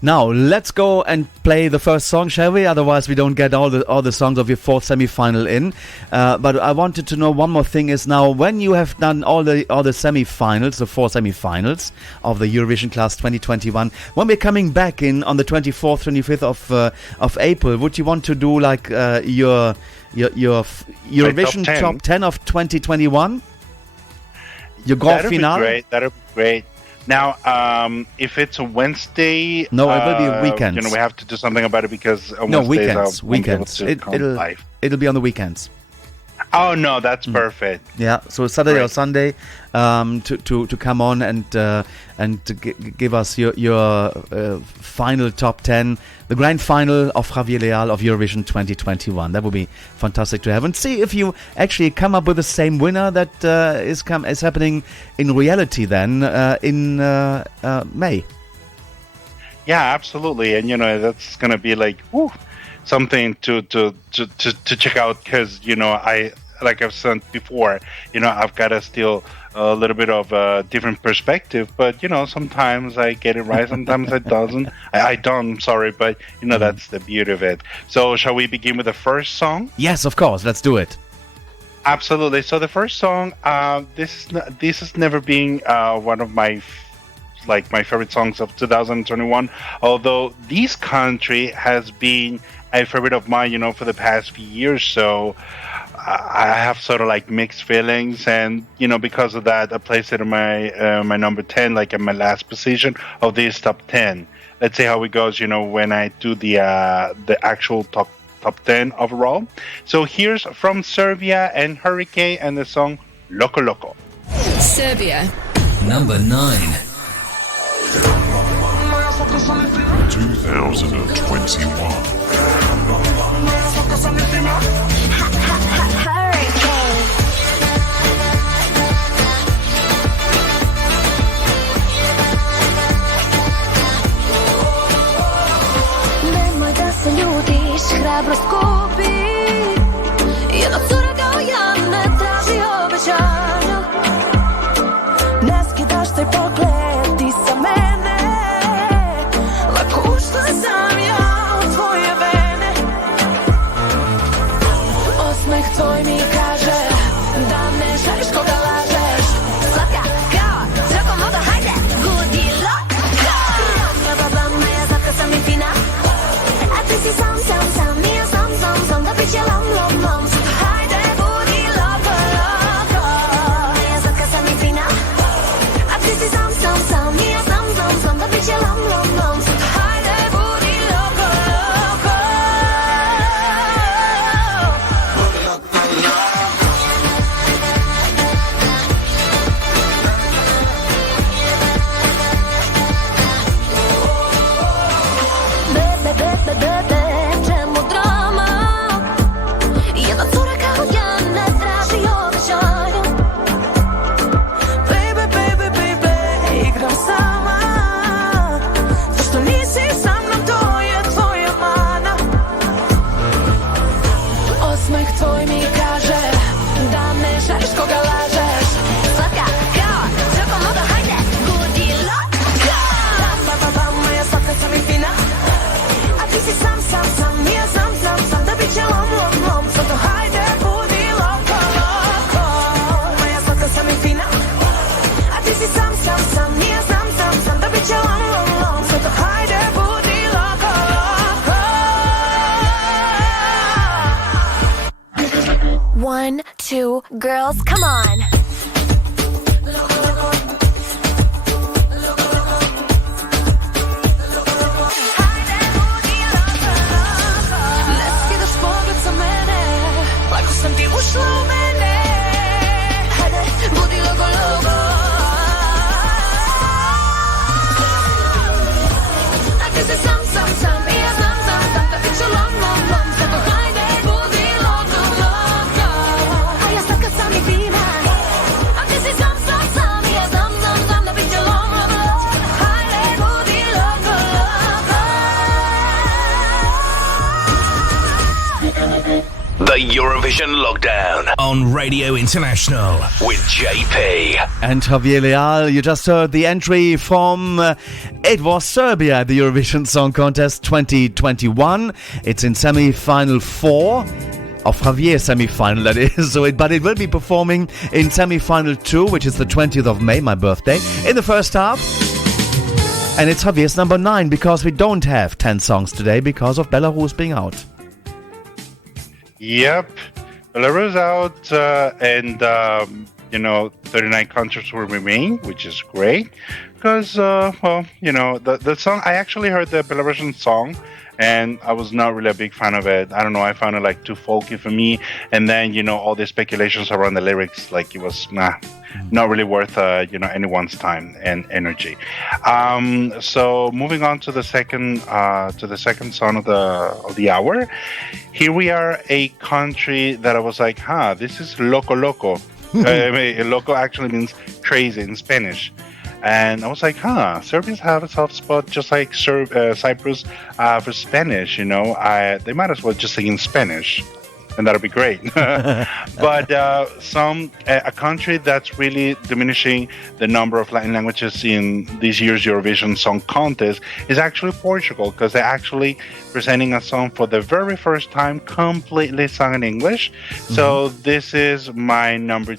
Now let's go and play the first song, shall we? Otherwise we don't get all the songs of your fourth semi-final in. But I wanted to know one more thing is, now when you have done all the semi-finals, the 4 semi-finals of the Eurovision Class 2021, when we're coming back in on the 24th, 25th of April, would you want to do your Eurovision top 10 of 2021? Your grand finale? That'd be great. Now, if it's a Wednesday, no, it will be a weekend. We have to do something about it, because on weekends. It'll be on the weekends. Oh no, that's perfect. Yeah, so Saturday or Sunday, to come on and give us your final top 10, the grand final of Javier Leal of Eurovision 2021. That would be fantastic to have, and see if you actually come up with the same winner that is happening in reality then in May. Yeah, absolutely, and that's gonna be something to check out, because I've said before, I've got to steal a little bit of a different perspective, but sometimes I get it right, sometimes it doesn't. I don't, sorry, but that's the beauty of it. So shall we begin with the first song? Yes, of course, let's do it. Absolutely. So the first song, this has never been one of my like my favorite songs of 2021. Although this country has been a favorite of mine, for the past few years. So I have sort of like mixed feelings, and because of that, I placed it in my number 10, like in my last position of this top 10. Let's see how it goes, when I do the actual top 10 overall. So here's from Serbia and Hurricane and the song Loco Loco. Serbia. Number 9. 2021. Nemoj da se ljudiš, hrabrost kupi. Jedna cura kao ja ne traži obećanja. Ne skidaš taj pogled ti sa mene. Lako ušla sam ja u tvoje vene. Osmeh tvoj mi kaže da ne želiš koga lažeš. Slatka kao crko moda, hajde, gudi loko. Bam, ja slatka sam i fina. A ti si sam, i ja sam, da bit će lom. Hajde, budi loko. Ja slatka sam i fina. A ti si sam, i ja sam, da bit će lom. Hajde, budi loko. Bebe, čemu drama? Jedna cura kao ja ne traži obećanja. Baby, igram sama. Zašto nisi sa mnom, to je tvoja mana. Osmeh tvoj mi kaže da ne želiš koga lažeš. Slatka kao crko moda, hajde, gudi loko. Bam, ja slatka sam i fina. A ti si sam, i ja sam, da bit će lom. Zato hajde, budi loko. Ja slatka sam i fina. A ti si sam, i ja sam, da bit će lom. Zato hajde, budi loko. 1, 2, girls, come on. Ne skidaš pogled sa mene. Lako sam ti ušla u mene. Hajde, budi logo. A ti si sam, i ja sam, da bit će lom. Zato hajde, budi logo. A ja slatka sam i fina. A ti si sam, i ja sam, da bit će lom. Hajde, budi logo. The Eurovision Lockdown on Radio International with JP. And Javier Leal, you just heard the entry from, it was Serbia, the Eurovision Song Contest 2021. It's in semi-final 4. Of Javier's semi-final, that is. But it will be performing in semi-final 2, which is the 20th of May, my birthday, in the first half. And it's Javier's number 9, because we don't have 10 songs today because of Belarus being out. Yep, Belarus out, and 39 countries will remain, which is great. Because, the song, I actually heard the Belarusian song, and I was not really a big fan of it. I don't know, I found it like too folky for me. And then, all the speculations around the lyrics, like it was not really worth, anyone's time and energy. So moving on to the second song of the hour. Here we are, a country that I was like, this is Loco Loco. Loco actually means crazy in Spanish. And I was like, Serbians have a soft spot just like Cyprus for Spanish, they might as well just sing in Spanish. And that'll be great. But a country that's really diminishing the number of Latin languages in this year's Eurovision Song Contest is actually Portugal, because they're actually presenting a song for the very first time completely sung in English. Mm-hmm. So this is my number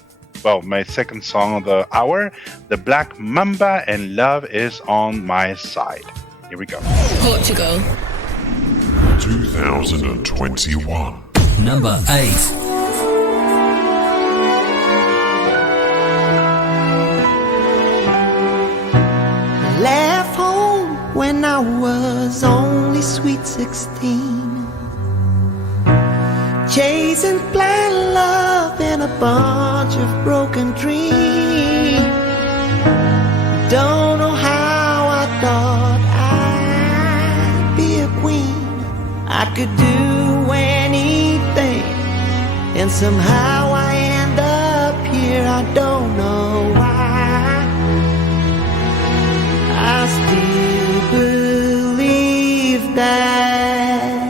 my second song of the hour, the Black Mamba and Love Is On My Side. Here we go. Portugal. 2021. Number 8. Left home when I was only sweet 16, chasing blind love in a bunch of broken dreams. Don't know how I thought I'd be a queen. I could do anything, and somehow I end up here. I don't know why. I still believe that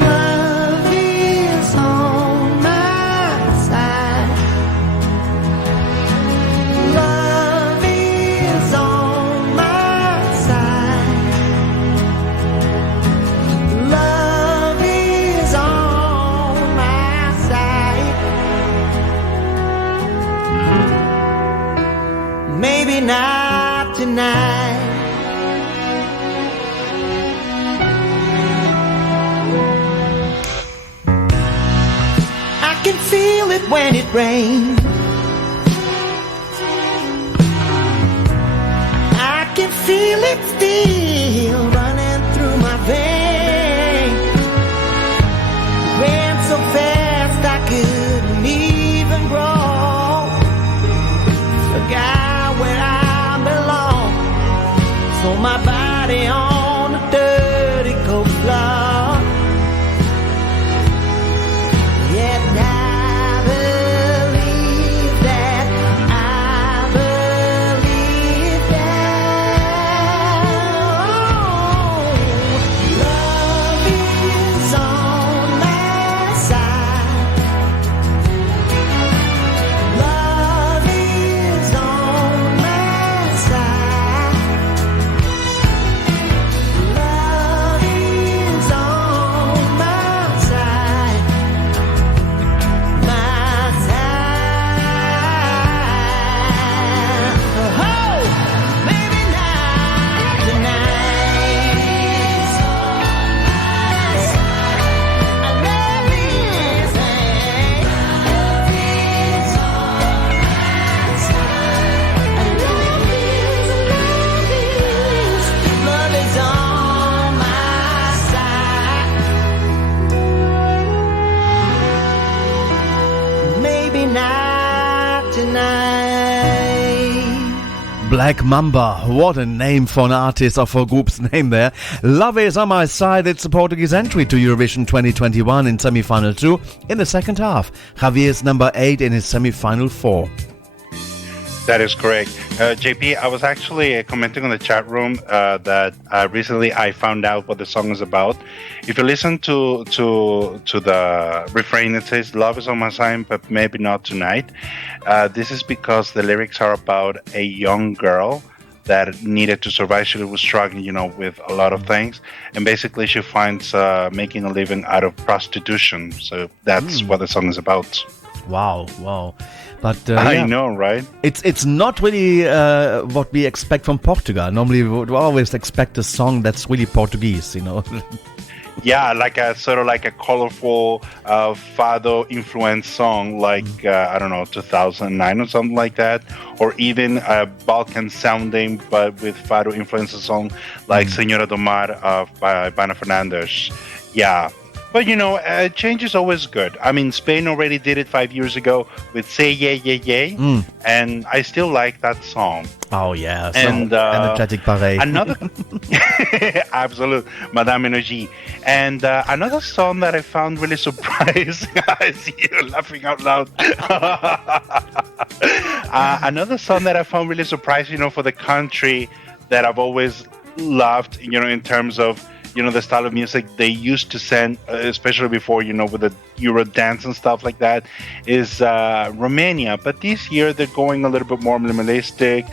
love is on my side. Love is on my side. Love is on my side. Maybe not tonight. I can feel it when it rains. I can feel it still running through my veins. Ran so fast I couldn't even grow. Forgot where I belong. So my body on the dirty cold floor. Yet I believe that. I believe that. Love is on my side. Love is on my side. Love is on my side. My side. Oh, maybe not tonight. I love is love is on my side. Maybe not tonight. Black Mamba, what a name for an artist or for a group's name there. Love Is On My Side, it's a Portuguese entry to Eurovision 2021 in semi-final 2 in the second half. Javier's number 8 in his semi-final 4. That is correct. JP, I was actually commenting on the chat room that recently I found out what the song is about. If you listen to the refrain, it says, "Love is on my side, but maybe not tonight." This is because the lyrics are about a young girl that needed to survive. She was struggling, with a lot of things. And basically she finds making a living out of prostitution. So that's what the song is about. Wow. But I know, right? It's not really what we expect from Portugal. Normally we would always expect a song that's really Portuguese, Yeah, like a sort of like a colorful fado influenced song, like 2009 or something like that, or even a Balkan sounding but with fado influenced song like Senhora do Mar by Bana Fernandes. Yeah. But change is always good. I mean, Spain already did it 5 years ago with Say Yeah Yeah Yeah, and I still like that song. Oh yeah, and energetic parade. Another, absolute Madame Energy, and another song that I found really surprising. I see you laughing out loud. Another song that I found really surprising, for the country that I've always loved, in terms of the style of music they used to send, especially before, with the Euro dance and stuff like that, is Romania. But this year they're going a little bit more minimalistic,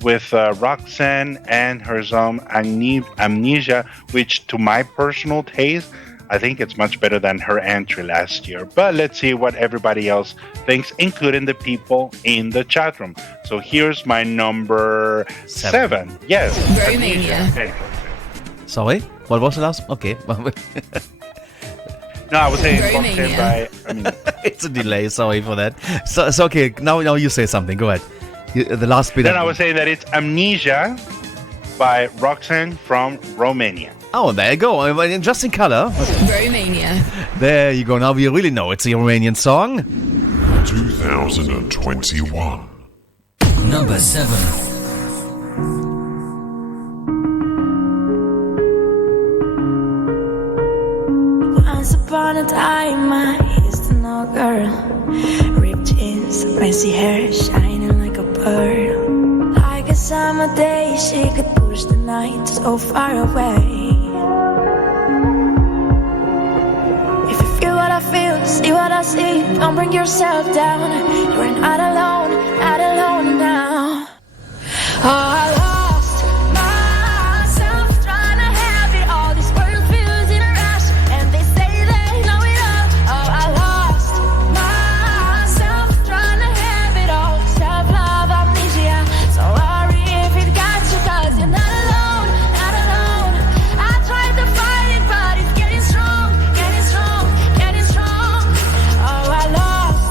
with Roxanne and her song Amnesia, which to my personal taste I think it's much better than her entry last year. But let's see what everybody else thinks, including the people in the chat room. So here's my number 7. Yes. Romania. Okay. Sorry? What was the last? Okay. No, I was saying Romania. It's a delay. Sorry for that. So okay. Now you say something. Go ahead. The last bit. Then I was saying that it's Amnesia by Roxanne from Romania. Oh, there you go. Just in color. Romania. There you go. Now we really know it's a Romanian song. 2021. Number 7. Once upon a time, I used to know a girl. Ripped jeans, messy hair, shining like a pearl. Like a summer day, she could push the night so far away. If you feel what I feel, see what I see, don't bring yourself down. You're not alone now. Oh, I lost myself trying to have it all. This world feels in a rush, and they say they know it all. Oh, I lost myself trying to have it all. Self-love, amnesia. So worry if it got you, 'cause you're not alone. I tried to fight it, but it's getting strong. Oh, I lost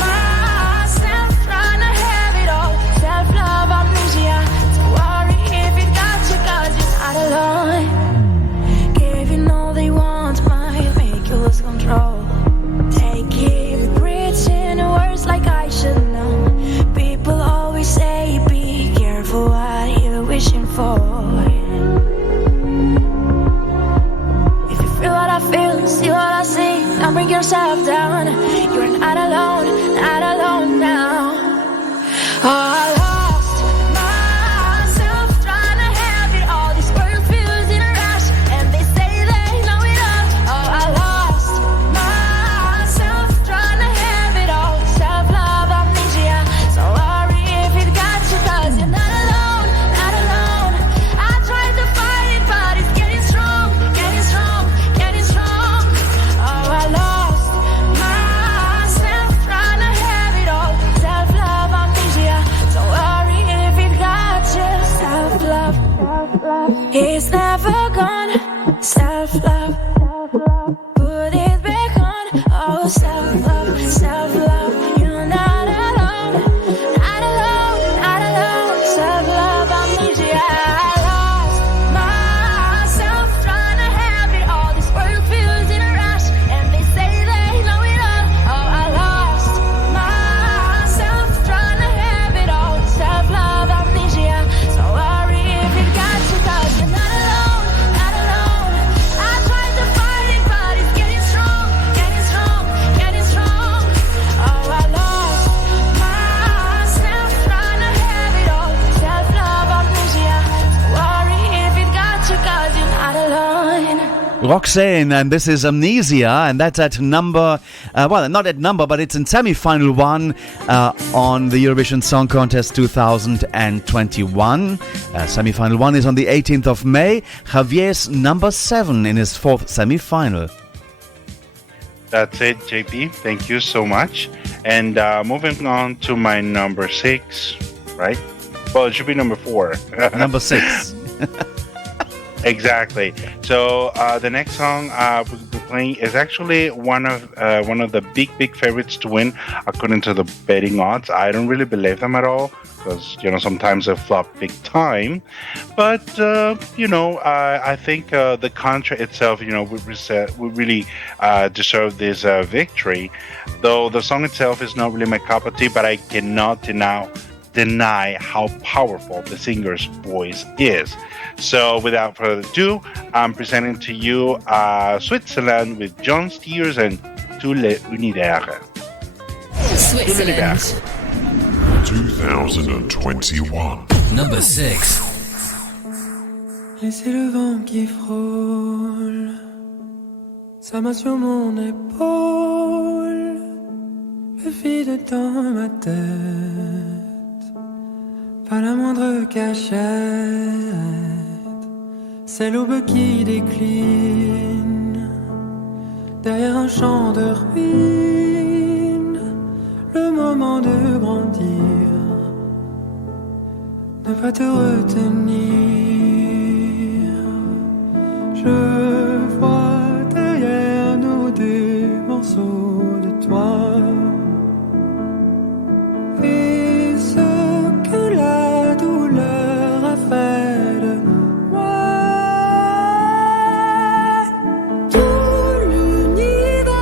myself trying to have it all. Self-love, amnesia. So worry if it got you, 'cause you're not alone. Giving all they want might make you lose control. Taking preaching words like I should know. People always say be careful what you're wishing for. If you feel what I feel, see what I see, don't bring yourself down. You're not alone now. Oh, I lost myself trying to have it all. This world feels in a rush, and they say they know it all. Oh, I lost myself trying to have it all. Self-love, amnesia. So worry if it got you, 'cause you're not alone. I tried to fight it, but it's getting strong. Oh, I lost myself trying to have it all. Self-love, amnesia. So worry if it got you. Self-love, it's never gone. Self-love, put it back on. Oh, self-love, you're not alone. Self-love, amnesia. I lost myself trying to have it all. This world feels in a rush, and they say they know it all. Oh, I lost myself trying to have it all. Self-love, amnesia. So worry if it got you, 'cause you're not alone. I tried to fight it, but it's getting strong. Oh, I lost myself trying to have it all. Self-love, amnesia. So worry if it got you, 'cause you're not alone. Roxanne, and this is Amnesia, and that's at number, not at number, but it's in semi-final 1 on the Eurovision Song Contest 2021. Semi-final 1 is on the 18th of May. Javier's number 7 in his 4th semi-final. That's it, JP. Thank you so much. And moving on to my number 6, right? Well, it should be number 4. Number 6. Exactly. So the next song we'll be playing is actually one of the big favorites to win according to the betting odds. I don't really believe them at all because sometimes they flop big time. But I think the country itself, we really deserve this victory. Though the song itself is not really my cup of tea, but I cannot deny how powerful the singer's voice is. So without further ado, I'm presenting to you Switzerland with John Steers and Tout l'univers. Switzerland. 2021. Number 6. Et c'est le vent qui frôle sa main sur mon épaule, me vide dans ma tête, pas la moindre cachette. C'est l'aube qui décline derrière un champ de ruines, le moment de grandir, ne pas te retenir. Je vois derrière nous des morceaux de toi. Et ce que la douleur a fait de moi, tout l'univers,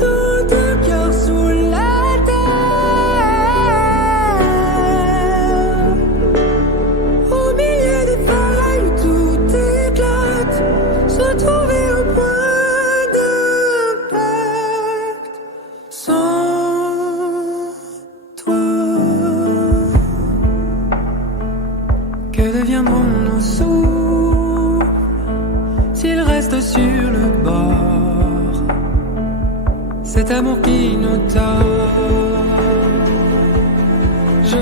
nos deux cœurs sous la terre, au milieu des failles où tout éclate, se trouver au point d'impact sans toi. Que deviendront nos souffles s'ils restent sur le bord? Cet amour qui nous tord. Je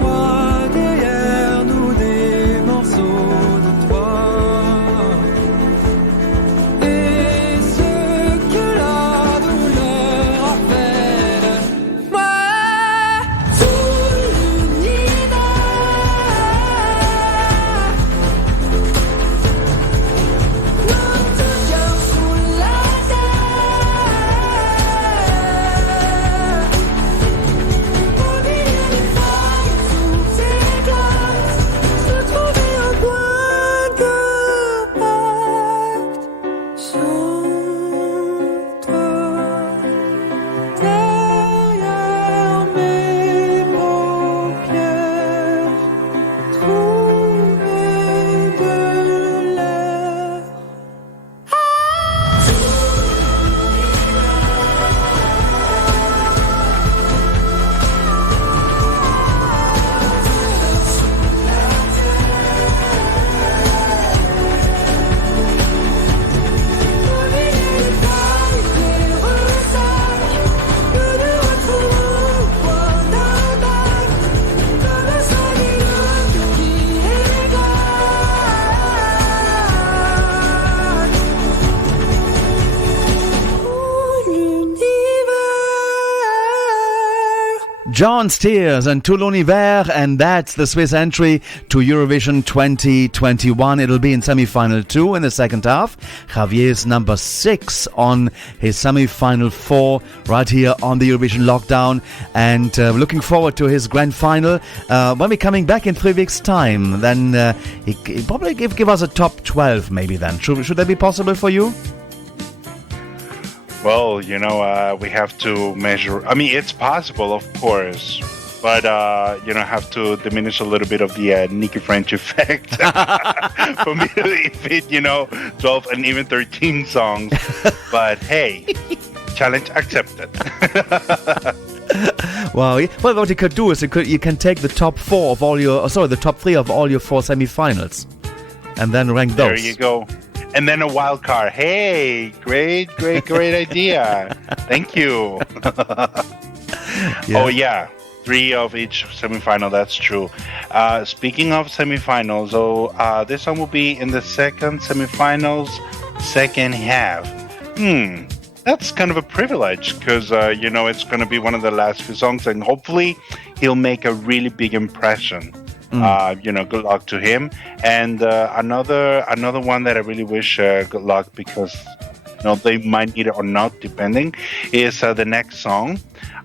vois derrière nous des morceaux de toi. Et ce que la douleur a fait de moi, tout l'univers, nos deux cœurs sous la terre, au milieu des failles tout éclate, se trouver un point d'impact sans toi. Derrière mes paupières, trouver de l'air. John Steers and Tout l'Univers, and that's the Swiss entry to Eurovision 2021. It'll be in semi-final 2 in the second half. Javier's number 6 on his semi-final 4 right here on the Eurovision Lockdown, and looking forward to his grand final when we're coming back in 3 weeks' time. Then he probably give us a top 12 maybe then. Should that be possible for you? Well, we have to measure. I mean, it's possible, of course, but have to diminish a little bit of the Nicky French effect for me to fit 12 and even 13 songs. But hey, challenge accepted. Well, what you could do is you can take the top 4 of all your, the top 3 of all your 4 semi-finals, and then rank those. There you go. And then a wild card. Hey, great idea. Thank you. Oh, yeah. 3 of each semifinal. That's true. Speaking of semifinals, this song will be in the second semifinals, second half. That's kind of a privilege because, it's going to be one of the last few songs, and hopefully he'll make a really big impression. Good luck to him. And another one that I really wish good luck, because they might need it or not, depending, is the next song.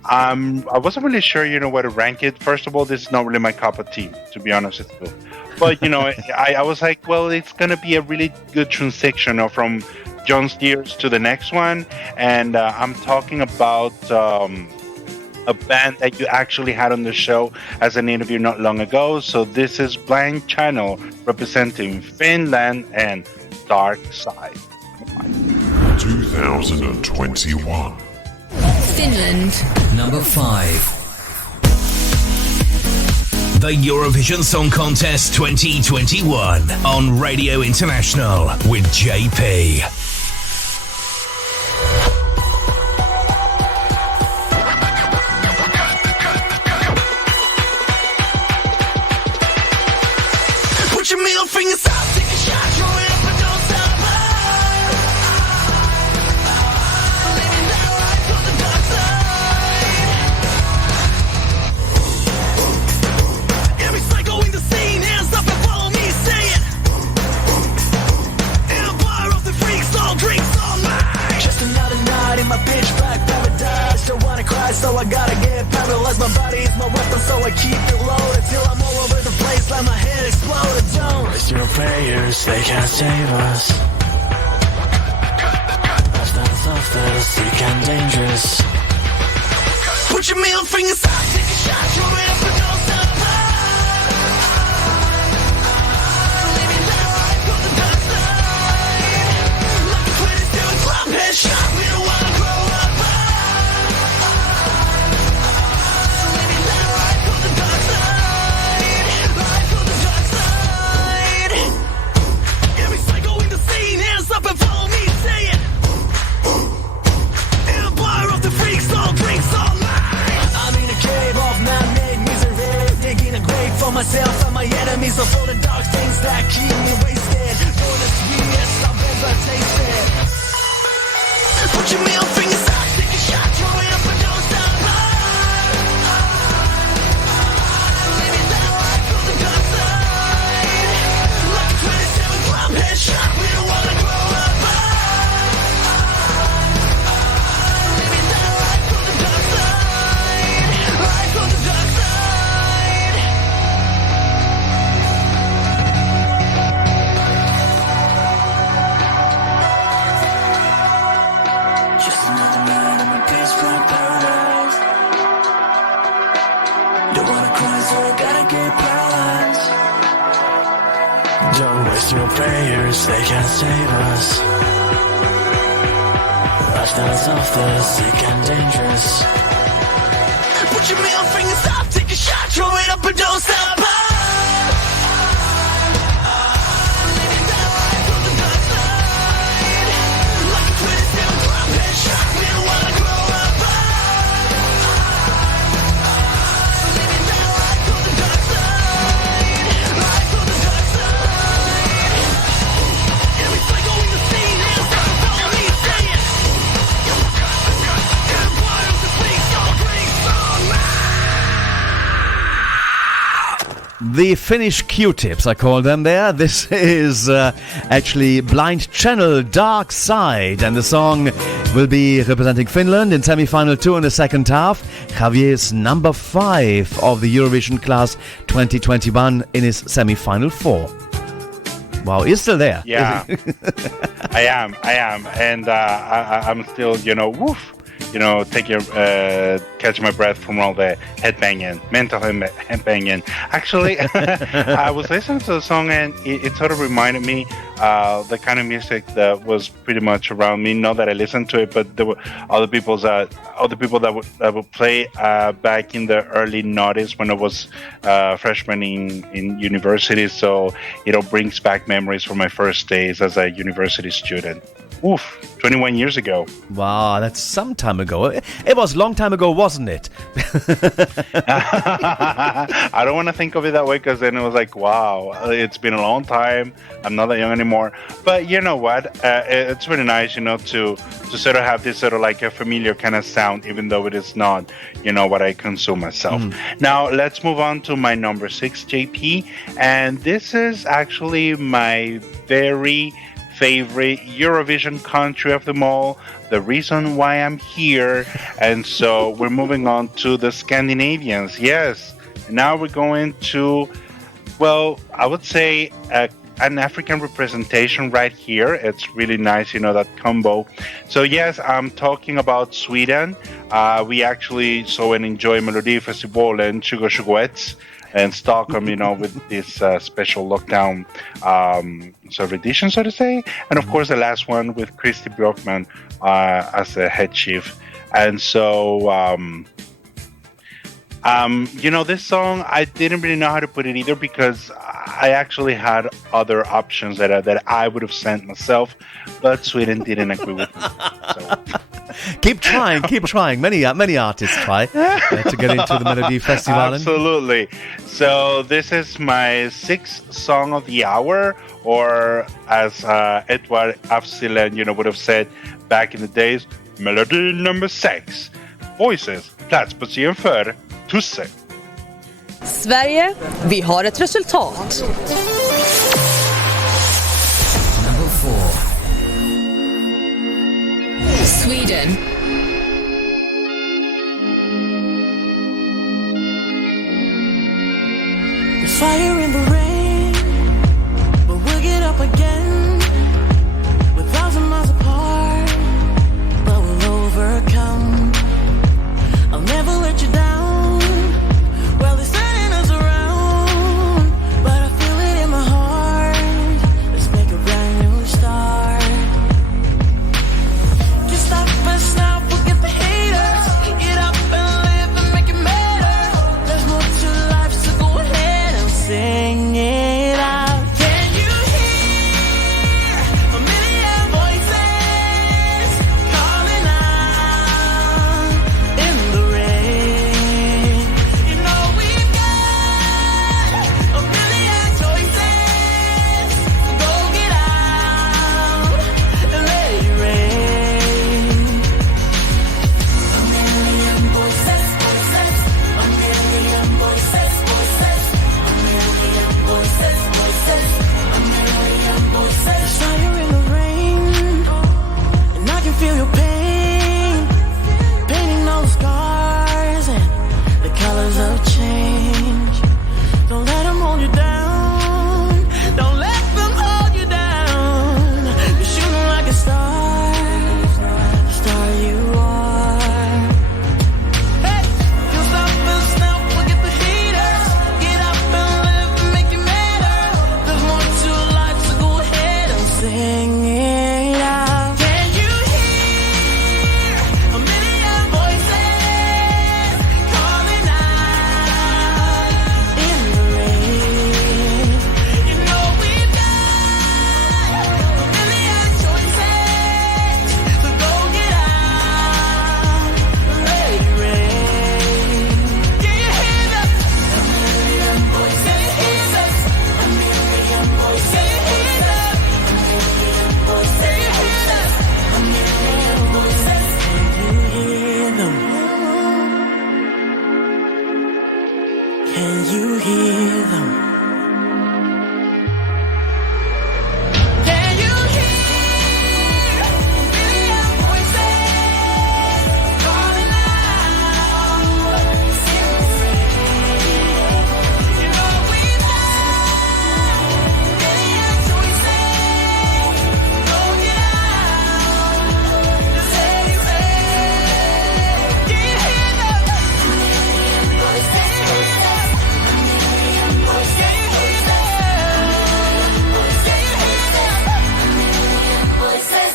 I wasn't really sure, where to rank it. First of all, this is not really my cup of tea, to be honest with you. But, I was like, well, it's going to be a really good transition from John Steers to the next one. And I'm talking about a band that you actually had on the show as an interview not long ago. So this is Blind Channel representing Finland and Dark Side. 2021. Finland. Number 5. The Eurovision Song Contest 2021 on Radio International with JP. Put your middle fingers up, take a shot, throw it up and don't stop. Living that life on the dark side. Every psycho in the scene, hands up and follow me, say it. Empire of the freaks, all drinks, all mine. Just another night in my pitch black paradise. Don't wanna cry, so I gotta get paralyzed. My body is my weapon, so I keep it loaded till I'm all over the place, like my head exploded. Don't waste your prayers, they can't save us. Lifestyles of the sick and dangerous. Put your middle fingers up, take a shot, throw it up and don't stop. Living that life on the dark side. Like a 27 club headshot, we don't wanna grow up. Living that life on the dark side. Life on the dark side. Every psycho in the scene, hands up and follow me, say it. Empire of the freaks, all drinks, all mine. I'm in a cave of man-made misery, digging a grave for myself and my enemies of all the dark things that keep me wasted. You're the sweetest I've ever tasted. Put your middle fingers up, take a shot, throw it up and don't stop. Living that life on the dark side. Like a 27 club headshot, we don't wanna grow up. Living that life on the dark side. Life on the dark side. Just another night in my pitch black paradise. Don't wanna cry, so I gotta get paralyzed. Don't waste your prayers, they can't save us. Lifestyles of the sick and dangerous. Put your middle fingers up, take a shot, throw it up and don't stop. Living that life on the dark side. Like a 27 club headshot, we don't wanna grow up. Living that life on the dark side. Life on the dark side. Every psycho in the scene, hands up and follow me, say it. Empire of the freaks, all drinks, all mine. The Finnish Q-tips, I call them there. This is actually Blind Channel Dark Side, and the song will be representing Finland in semi-final 2 in the second half. Javier's number 5 of the Eurovision Class 2021 in his semi-final 4. Wow, he's still there. Yeah, I am, and I'm still, woof, catch my breath from all the headbanging, mental headbanging. Actually, I was listening to the song and it sort of reminded me the kind of music that was pretty much around me. Not that I listened to it, but there were other people that would play back in the early 90s when I was freshman in university. So it all brings back memories from my first days as a university student. Oof, 21 years ago. Wow, that's some time ago. It was a long time ago, wasn't it? I don't want to think of it that way, because then it was like, wow, it's been a long time. I'm not that young anymore. But you know what? It's really nice, to sort of have this sort of like a familiar kind of sound, even though it is not, what I consume myself. Now, let's move on to my number 6, JP. And this is actually my very favorite Eurovision country of them all, the reason why I'm here. And so we're moving on to the Scandinavians. Yes, now we're going to, well, I would say an African representation right here. It's really nice, that combo. So yes, I'm talking about Sweden. We actually saw and enjoy Melodifestivalen 2021 in Stockholm, with this special lockdown sort of edition, so to say. And of course, the last one with Christy Bjorkman as the head chief. And so, this song, I didn't really know how to put it either, because I actually had other options that I would have sent myself, but Sweden didn't agree with me. So. Keep trying. Many artists try to get into the Melody Festival. Absolutely. So this is my sixth song of the hour, or as Edward Afzilen, would have said back in the days, Melody number 6. Voices, plats på scen för Tusse. Sverige, vi har ett resultat. Number 4. Sweden. There's fire in the rain, but we'll get up again. We're 1,000 miles apart, but we'll overcome. I'll never let you down. Well, they're turning us around, but I feel it in my heart. Let's make a brand new start. Can't stop us now, forget the haters. Get up and live and make it matter. There's more to life, so go ahead and sing it out. Can you hear a million voices calling out in the rain? You know we've got a million choices. Go get out and let it rain. A million voices, voices. A million voices, voices. A million voices, voices. A million voices. There's fire in the rain, and I can feel your pain. Painting all the scars and the colors of change. Don't let them hold you down. Don't let them hold you down. You're shooting like a star, the star you are. Hey, can't stop us now, forget the haters. Get up and live and make it matter. There's more to life, so go ahead and sing it out. Can you hear a million voices calling out in the rain? You know we've got a million choices, so go get out and let it rain. Can you hear them? A million voices. Can you hear them? A million voices. Can you hear them? A million voices. Can you hear them? Can you hear them? Can you hear a million voices calling out in the rain? You know we've got a million choices. Go get out and let it rain. Can you hear them? A million voices. Can you hear them? A million voices. Can you hear them? Can you hear them? A million voices.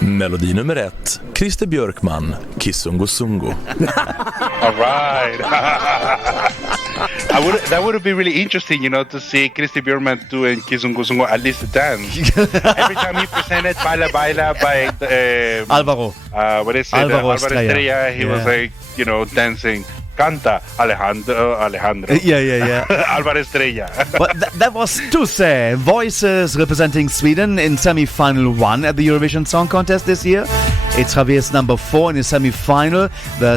Melodi nummer 1. Christer Björkman, Kisungo Sungo. All right. That would be really interesting, to see Christer Björkman doing Kizungo Sungo, at least a dance. Every time he presented Baila Baila by Alvaro. What is it? Alvaro Estrella, Estrella. he was like, dancing. Canta Alejandro. Yeah. Alvaro Estrella. But that was Tusse, Voices representing Sweden in semi-final 1 at the Eurovision Song Contest this year. It's Javier's number 4 in his semi-final.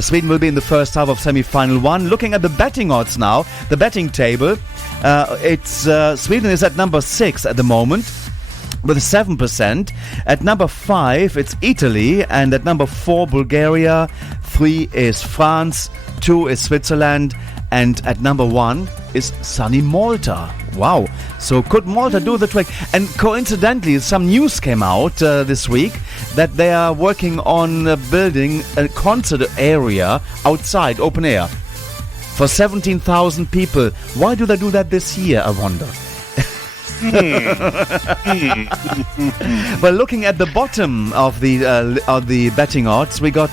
Sweden will be in the first half of semi-final 1. Looking at the betting odds now, the betting table, Sweden is at number 6 at the moment with 7%. At number 5, it's Italy, and at number 4, Bulgaria. 3 is France. 2 is Switzerland, and at number 1 is sunny Malta. Wow. So could Malta do the trick? And coincidentally, some news came out this week that they are working on building a concert area outside, open air, for 17,000 people. Why do they do that this year, I wonder? Well, looking at the bottom of the betting odds, we got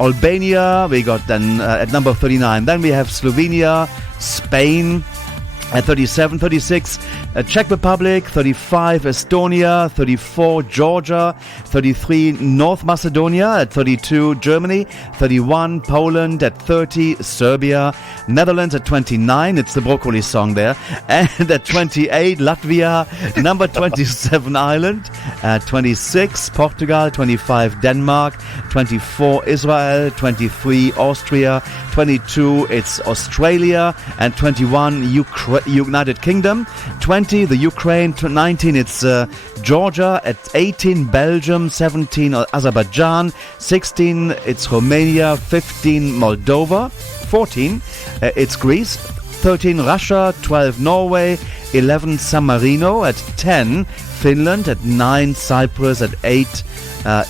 Albania, we got then at number 39. Then we have Slovenia, Spain, At 37, 36, Czech Republic, 35, Estonia, 34, Georgia, 33, North Macedonia, at 32, Germany, 31, Poland, at 30, Serbia, Netherlands at 29, it's the broccoli song there, and at 28, Latvia, number 27, Ireland, at 26, Portugal, 25, Denmark, 24, Israel, 23, Austria, 22, it's Australia, and 21, United Kingdom, 20 the Ukraine, 19 it's Georgia, at 18 Belgium, 17 Azerbaijan, 16 it's Romania, 15 Moldova, 14 it's Greece, 13 Russia, 12 Norway, 11 San Marino, at 10 Finland, at 9 Cyprus, at 8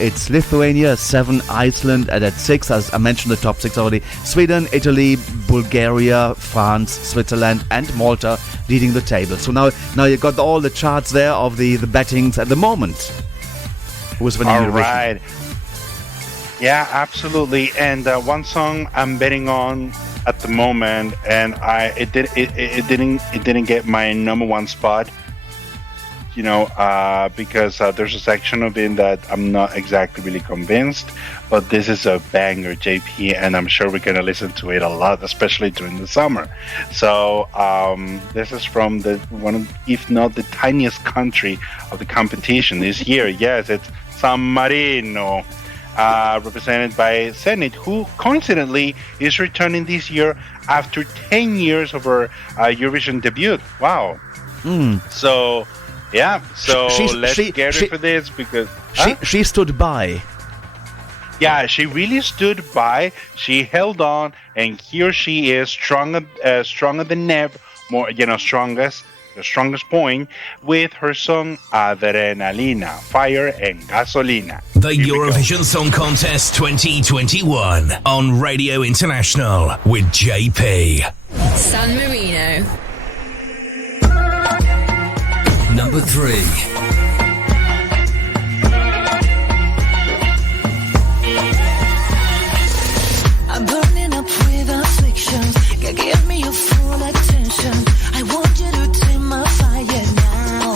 it's Lithuania, 7 Iceland, and at 6, as I mentioned the top 6 already, Sweden, Italy, Bulgaria, France, Switzerland, and Malta leading the table. So now you got all the charts there of the bettings at the moment. Who's winning Eurovision? All right. Yeah, absolutely. And one song I'm betting on at the moment, and it didn't get my number one spot. You know, because there's a section of it that I'm not exactly really convinced, but this is a banger, JP, and I'm sure we're gonna listen to it a lot, especially during the summer. So this is from one of, if not the tiniest country of the competition this year. Yes, it's San Marino, represented by Zenit, who coincidentally is returning this year after 10 years of her Eurovision debut. Wow. So. Yeah, so let's get ready for this because she stood by. Yeah, she really stood by. She held on, and here she is, stronger than ever. More, the strongest point with her song Adrenalina, Fire and Gasolina. The Eurovision Song Contest 2021 on Radio International with JP. San Marino. Number 3. I'm burning up with afflictions. Give me your full attention. I want you to tame my fire now.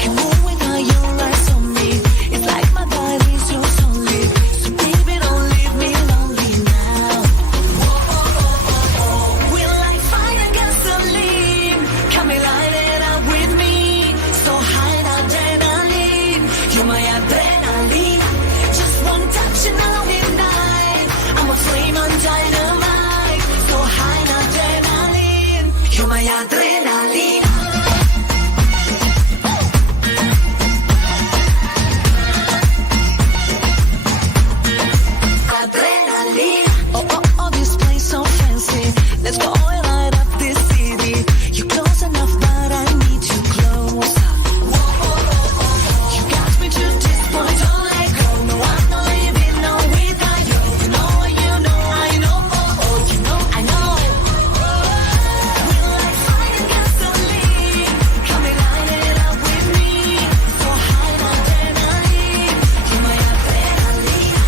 Can move without your eyes on me. It's like my body's yours only. So baby, don't leave me lonely now. We're like fire and gasoline. Come and light it up with me. So high in adrenaline. You're my adrenaline. Just one touch and I'll ignite. I'm a flame on dynamite. So high in adrenaline. You're my adrenaline. Adrenaline. Oh, this place so fancy. Let's go and light up this city. You're close enough, but I need you closer. You got me to this point, don't let go. No, I'm not leaving, no, without you. You know, I know. You know, I know. We're like fire and gasoline. Come and light it up with me. So high in adrenaline. You're my adrenaline.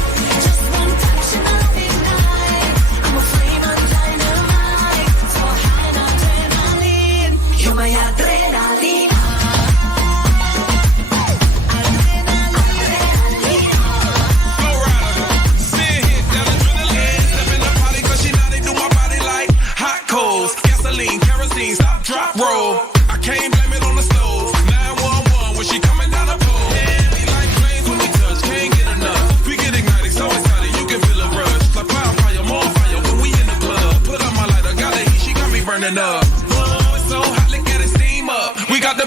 Just one touch and I'll ignite. I'm a flame on dynamite. So high in adrenaline. You're my adrenaline. Gasoline, kerosene, stop, drop, roll. I can't blame it on the stove. 911 when she coming down the pole. Heavy like flames when we touch, can't get enough. We get ignited, so excited, you can feel a rush. Like fire, more fire when we in the club. Put up my lighter, got the heat, she got me burning up. Oh, it's so hot, look at it steam up. We got the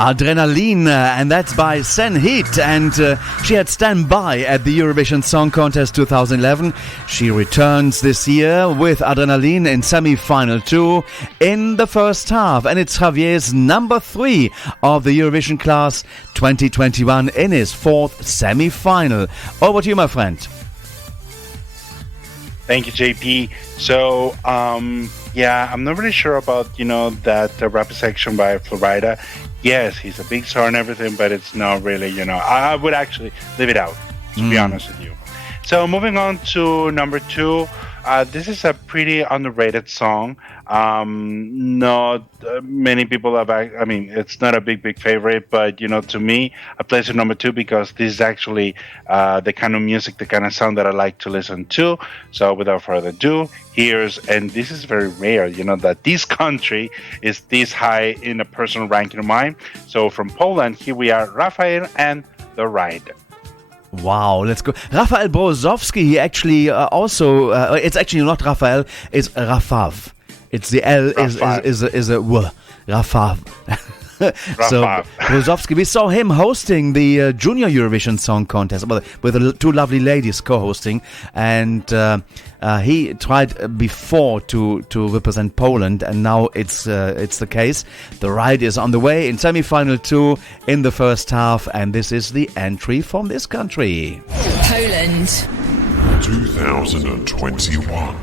Adrenaline, and that's by Sen Heat, and she had Stand By at the Eurovision Song Contest 2011. She returns this year with Adrenaline in semi-final 2 in the first half, and it's Javier's number 3 of the Eurovision Class 2021 in his 4th semi-final. Over to you, my friend. Thank you, JP. So, I'm not really sure about, that rap section by Florida. Yes, he's a big star and everything, but it's not really, I would actually leave it out, to be honest with you. So, moving on to number 2. This is a pretty underrated song. Not many people have. It's not a big favorite, but to me, I place it number 2 because this is actually the kind of music, the kind of sound that I like to listen to. So, without further ado, and this is very rare, that this country is this high in a personal ranking of mine. So, from Poland, here we are, Rafael and The Ride. Wow, let's go. Rafael Brozowski, he actually it's actually not Rafael, it's Rafav. It's the L is a W. Rafav. So Brozowski, we saw him hosting the Junior Eurovision Song Contest with the 2 lovely ladies co-hosting, and he tried before to represent Poland, and now it's the case. The Ride is on the way in semi-final 2 in the first half, and this is the entry from this country. Poland. 2021.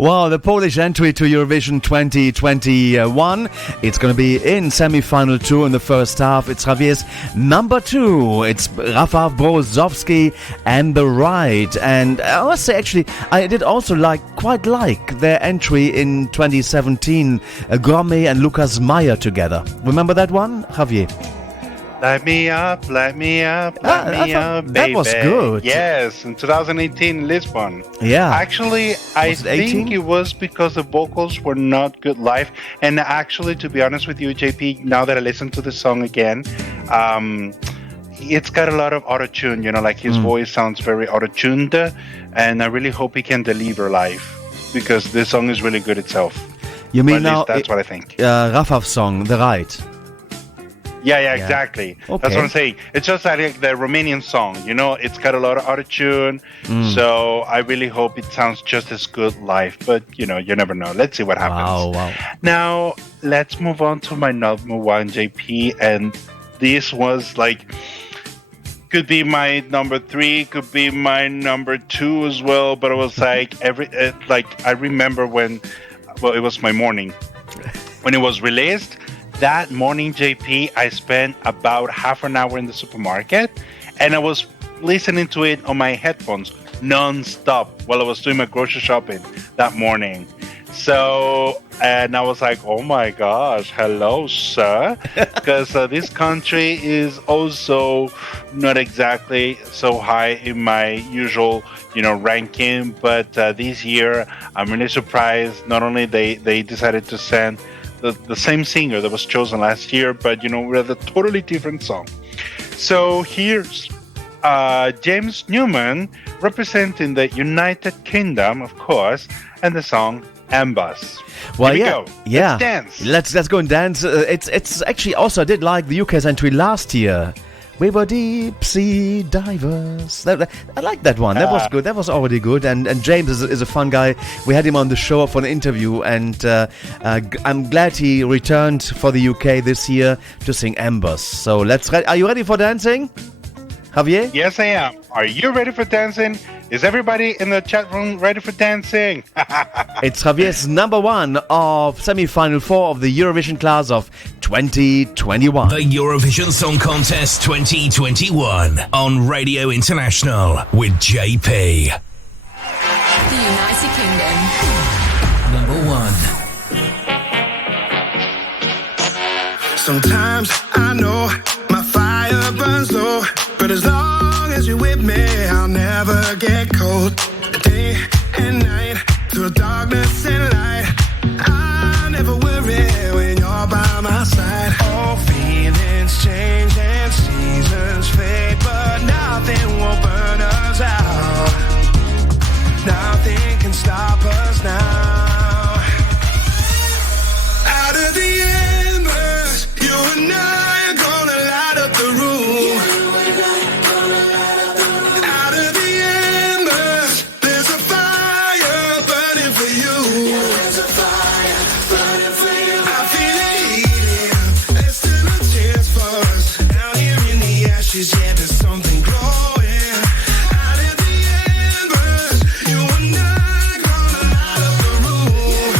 Wow, the Polish entry to Eurovision 2021. It's going to be in semi-final 2 in the first half. It's Javier's number 2. It's Rafael Brozowski and The Ride. And I must say, actually, I did also quite like their entry in 2017, Gourmet and Lucas Meyer together. Remember that one, Javier? Light me up, light me up, light me up, baby. That was good. Yes, in 2018 in Lisbon. Yeah. Actually, I Was it 18? think it was because the vocals were not good live. And actually, to be honest with you, JP, now that I listen to the song again, it's got a lot of auto-tune, like his voice sounds very auto-tuned. And I really hope he can deliver live because this song is really good itself. You Or mean at now least that's what I think. Rafaf's song, The Ride? Yeah, exactly. Okay. That's what I'm saying. It's just like the Romanian song, it's got a lot of auto-tune. So I really hope it sounds just as good live. But, you never know. Let's see what happens. Wow. Now, let's move on to my number one, JP. And this was could be my number 3, could be my number 2 as well. But it was I remember when, it was my morning. When it was released, that morning, JP, I spent about half an hour in the supermarket and I was listening to it on my headphones non-stop while I was doing my grocery shopping that morning. So, and I was like, oh my gosh, hello, sir. Because this country is also not exactly so high in my usual, ranking. But this year, I'm really surprised. Not only they decided to send the same singer that was chosen last year, but with a totally different song. So here's James Newman representing the United Kingdom, of course, and the song Ambus. Well, Here we yeah, go. yeah. Let's dance. Let's go and dance. It's actually also I did like the UK's entry last year. We were deep sea divers. I like that one. That was good. That was already good. And James is a fun guy. We had him on the show for an interview, and I'm glad he returned for the UK this year to sing Ambers. So are you ready for dancing, Javier? Yes, I am. Are you ready for dancing? Is everybody in the chat room ready for dancing? It's Javier's number 1 of semi-final 4 of the Eurovision Class of 2021. The Eurovision Song Contest 2021 on Radio International with JP. The United Kingdom. Number 1. Sometimes I know my fire burns low, but as long as you're with me, I'll never get cold. Day and night, through darkness and light, I never worry when you're by my side. Oh, feelings change and seasons fade, but nothing will burn us out. Nothing can stop us now. Out of the embers, you and I are gonna light up the room. Out of the embers, there's a fire burning for you. There's a fire burning for you. I feel it heating. There's still a chance for us. Down here in the ashes, yeah, there's something glowing. Out of the embers, you and I gonna light up the room.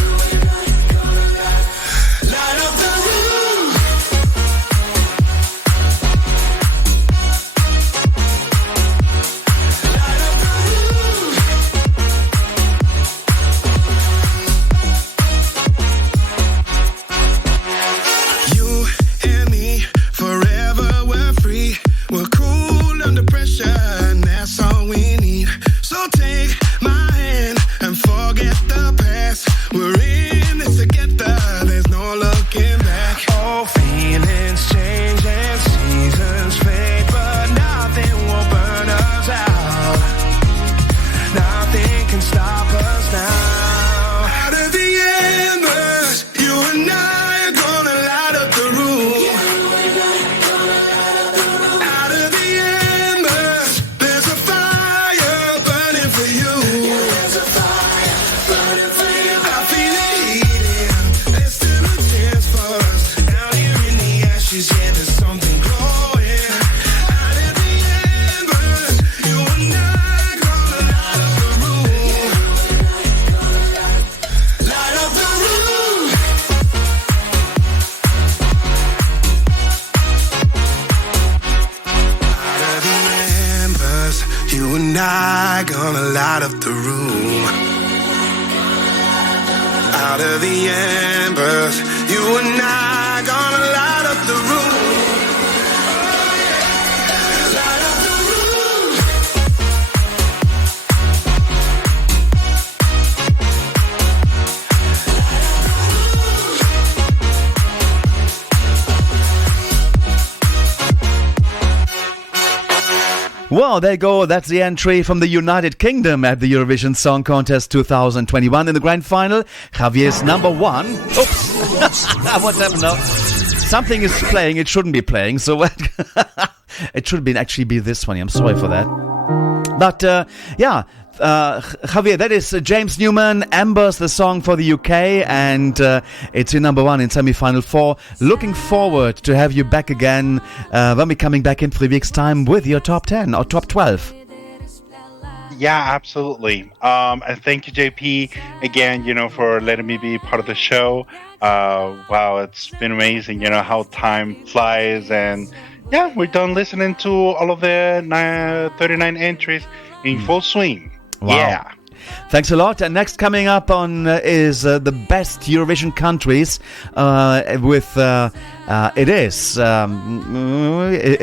Light up the room. You and me, forever we're free. We're cool under pressure, and that's all we need. So take my hand and forget the past. We're in this together, there's no looking back. Oh, feelings change and seasons fade, but nothing will burn us out. Nothing can stop us now. Out of the embers, you and I are gonna light up the room. Out of the embers, there's a fire burning for you. There's a fire burning for you. I feel it heating. There's still a chance for us. Down here in the ashes, yeah, there's something glowing. Out of the embers, you and I gonna light up the room. Light up the room. Out of the embers, you and I gonna light up the room. Out of the embers, you and I gonna light up the room. Well, there you go. That's the entry from the United Kingdom at the Eurovision Song Contest 2021 in the grand final. Javier's number one. Oops. What's happened now? Something is playing. It shouldn't be playing. So it should actually be this one. I'm sorry for that. But Javier, that is James Newman, Amber's the song for the UK, and it's your number one in semi-final 4. Looking forward to have you back again when we're coming back in 3 weeks' time with your top 10 or top 12. Yeah, absolutely. And thank you, JP, again, for letting me be part of the show. Wow, it's been amazing, how time flies. And yeah, we're done listening to all of the 39 entries in full swing. Wow. Yeah. Thanks a lot. And next coming up on is the best Eurovision countries with it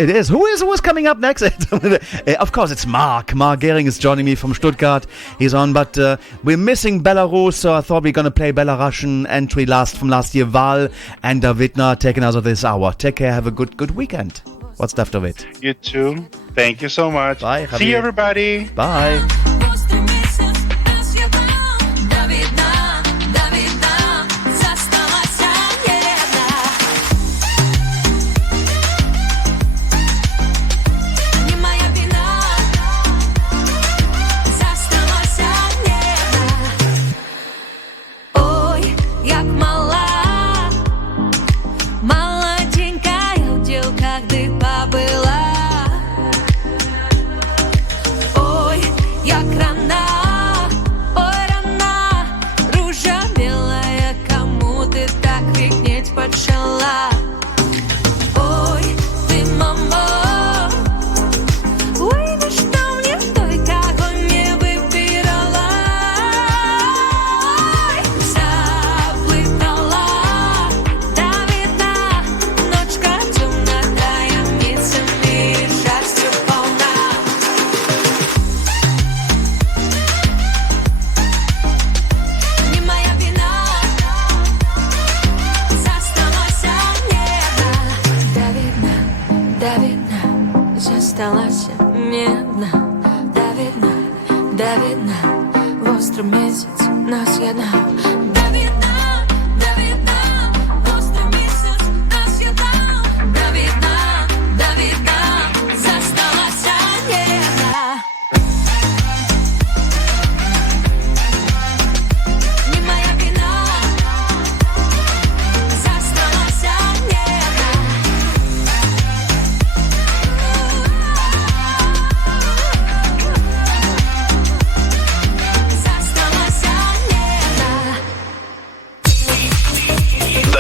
is who's coming up next? Of course it's Mark Gehring is joining me from Stuttgart. He's on, but we're missing Belarus, so I thought we're going to play Belarusian entry from last year, Val and Davidna taking us of this hour. Take care, have a good weekend. What's left of it? You too. Thank you so much. Bye. See you, everybody. Bye.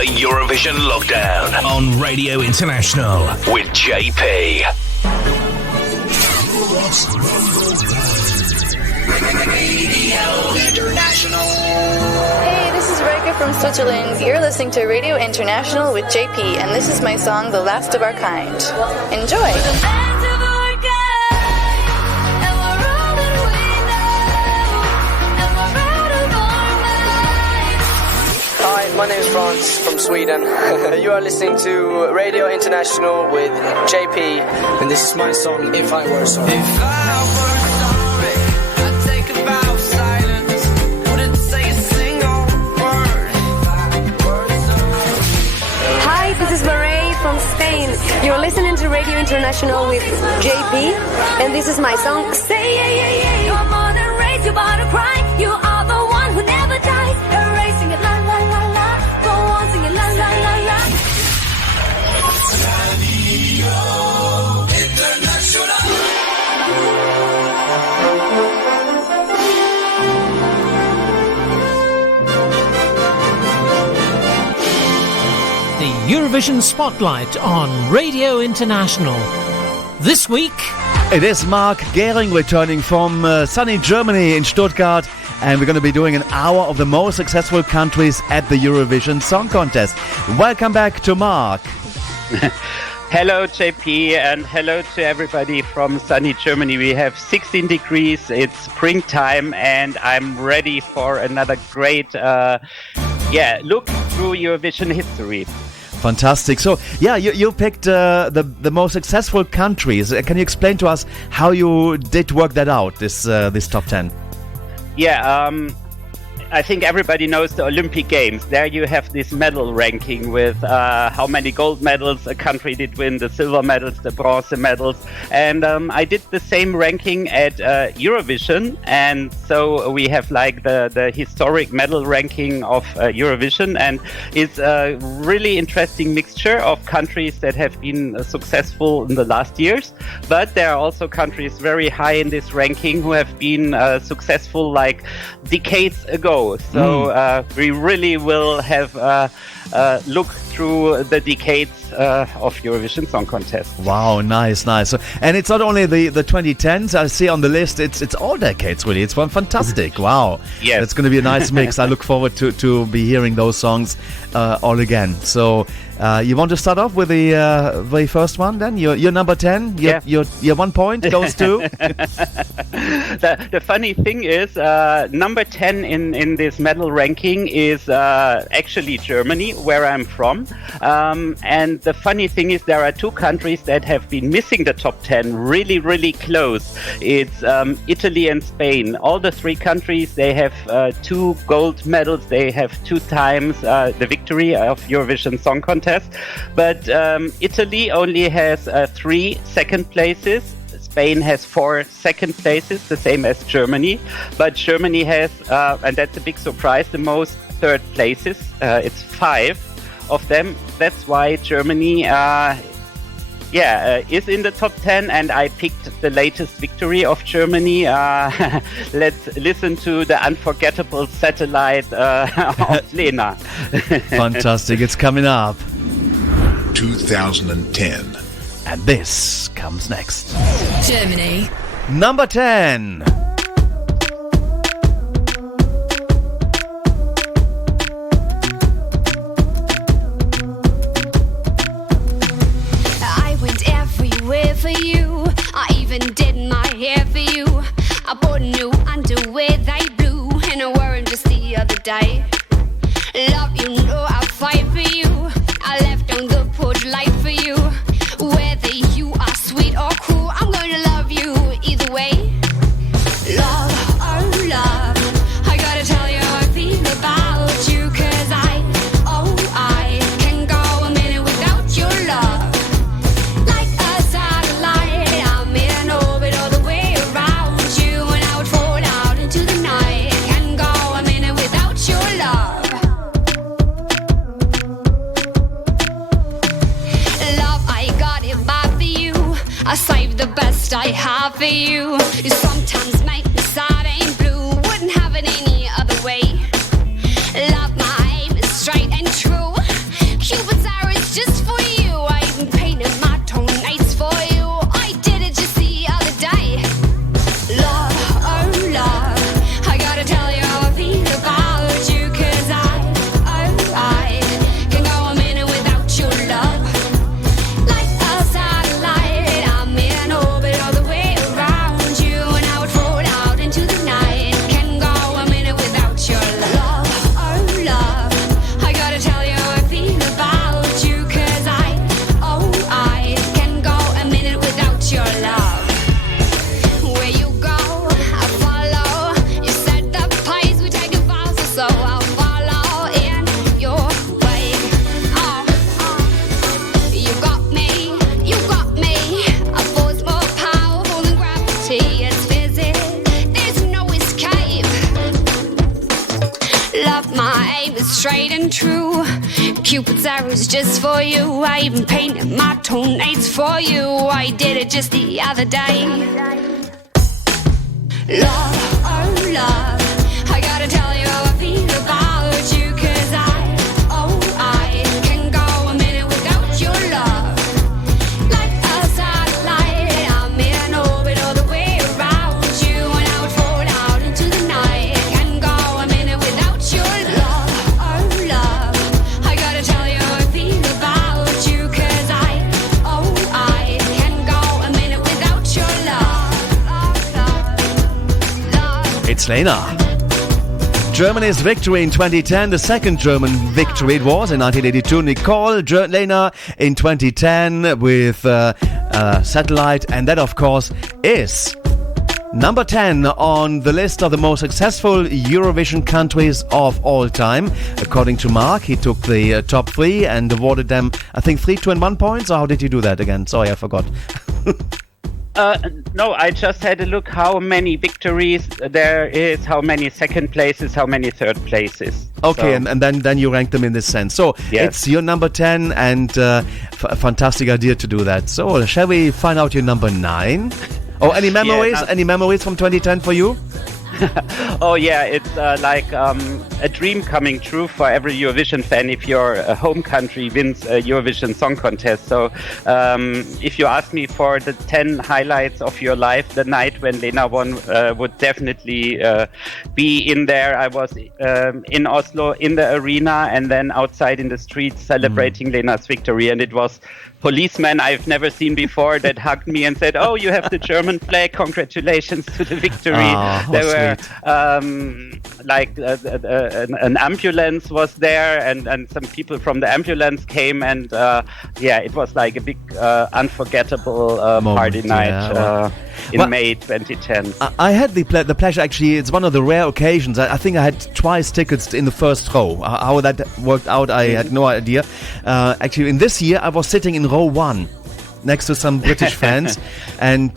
Eurovision Lockdown on Radio International with JP. Radio International. Hey, this is Rika from Switzerland. You're listening to Radio International with JP, and this is my song, The Last of Our Kind. Enjoy. Hi, my name is Franz from Sweden. You are listening to Radio International with JP, and this is my song, If I Were Sorry. If I were sorry, I'd take a vow of silence. Wouldn't say a single word. If I were sorry. Hi, this is Marie from Spain. You're listening to Radio International with JP, and this is my song, Say Yeah Yeah Yeah. You're more than race, you're about to cry. You are the one who never dies. Erasing it, la la la la. Go on, sing it, la la la la. Radio International. The Eurovision Spotlight on Radio International. This week, it is Mark Gehring returning from sunny Germany in Stuttgart, and we're going to be doing an hour of the most successful countries at the Eurovision Song Contest. Welcome back to Mark. Hello, JP, and hello to everybody from sunny Germany. We have 16 degrees, it's springtime, and I'm ready for another great look through Eurovision history. Fantastic. So, yeah, you picked the most successful countries. Can you explain to us how you did work that out, this top 10? Yeah, I think everybody knows the Olympic Games. There you have this medal ranking with how many gold medals a country did win, the silver medals, the bronze medals. And I did the same ranking at Eurovision. And so we have like the historic medal ranking of Eurovision. And it's a really interesting mixture of countries that have been successful in the last years. But there are also countries very high in this ranking who have been successful like decades ago. So we really will have look through the decades of Eurovision Song Contest. Wow, nice. So, and it's not only the 2010s. I see on the list. It's all decades really. It's fantastic. Wow. Yes. It's going to be a nice mix. I look forward to be hearing those songs all again. So. You want to start off with the very first one then? You're number 10. Your 1 point goes to. The funny thing is, number 10 in this medal ranking is actually Germany, where I'm from. And the funny thing is, there are two countries that have been missing the top 10 really, really close. It's Italy and Spain. All the three countries, they have 2 gold medals. They have 2 times the victory of Eurovision Song Contest. But Italy only has 3 second places. Spain has 4 second places, the same as Germany. But Germany has, and that's a big surprise, the most third places. It's 5 of them. That's why Germany is in the top 10, and I picked the latest victory of Germany. Let's listen to the unforgettable Satellite of Lena. Fantastic. It's coming up. 2010. And this comes next. Germany. Number 10. I went everywhere for you. I even did my hair for you. I bought new underwear, they blue, and I wore them just the other day. Love, you know I'll fight for you. I left on the porch light for you. Whether you are sweet or cool, I'm gonna love you either way. Love, oh love, I gotta tell you how I feel about you. 'Cause I can go a minute without your love. Like a satellite, I'm in orbit all the way around you. And I would fall out into the night. Can go a minute without your love. Love, I got it bad for you. I saved the best I have for you. You sometimes make me sad and blue. Wouldn't have it any other way. Love, my aim is straight and true. Cupid's arrow is just for you. I even painted my toenails for you. I did it just the other day. Love, oh love, I gotta tell you how I feel about you. 'Cause I can go a minute without your love. Like a satellite, I'm in orbit all the way around you. And I would fall out into the night. Can go a minute without your love. Oh love, I gotta tell you how I feel about you. 'Cause I can go a minute without your love. Where you go, I follow. You said the place we take a vows, so I'll follow in your way. You got me. A force more powerful than gravity. It's physics, there's no escape. Love, my aim is straight and true. Cupid's arrow's just for you. I even painted my toenails for you. I did it just the other day. Love, oh love, I gotta tell you how I feel about you. 'Cause I can go a minute without your love. Like a satellite, I'm in orbit all the way around you. And I would fall out into the night. Can go a minute without your love. Oh love, I gotta tell you how I feel about you. 'Cause I can go a minute without your love. It's Lena. Germany's victory in 2010, the second German victory it was in 1982. Nicole Lena in 2010 with Satellite, and that of course is number 10 on the list of the most successful Eurovision countries of all time. According to Mark, he took the top 3 and awarded them, I think, 3, 2 and 1 points, or how did he do that again? Sorry, I forgot. No, I just had a look how many victories there is, how many second places, how many third places. Okay, So- and then you rank them in this sense. So Yes. it's your number 10, and a fantastic idea to do that. So shall we find out your number 9? Oh, any memories? Any memories from 2010 for you? Oh yeah, it's like a dream coming true for every Eurovision fan if your home country wins a Eurovision Song Contest. So if you ask me for the 10 highlights of your life, the night when Lena won would definitely be in there. I was in Oslo in the arena and then outside in the streets celebrating Lena's victory, and it was policemen I've never seen before that hugged me and said, "Oh, you have the German flag. Congratulations to the victory." There were an ambulance was there, and some people from the ambulance came, and it was like a big unforgettable party night in May 2010. I had the pleasure, actually. It's one of the rare occasions. I think I had twice tickets in the first row. How that worked out, I had no idea. Actually, in this year, I was sitting in row 1 next to some British fans, and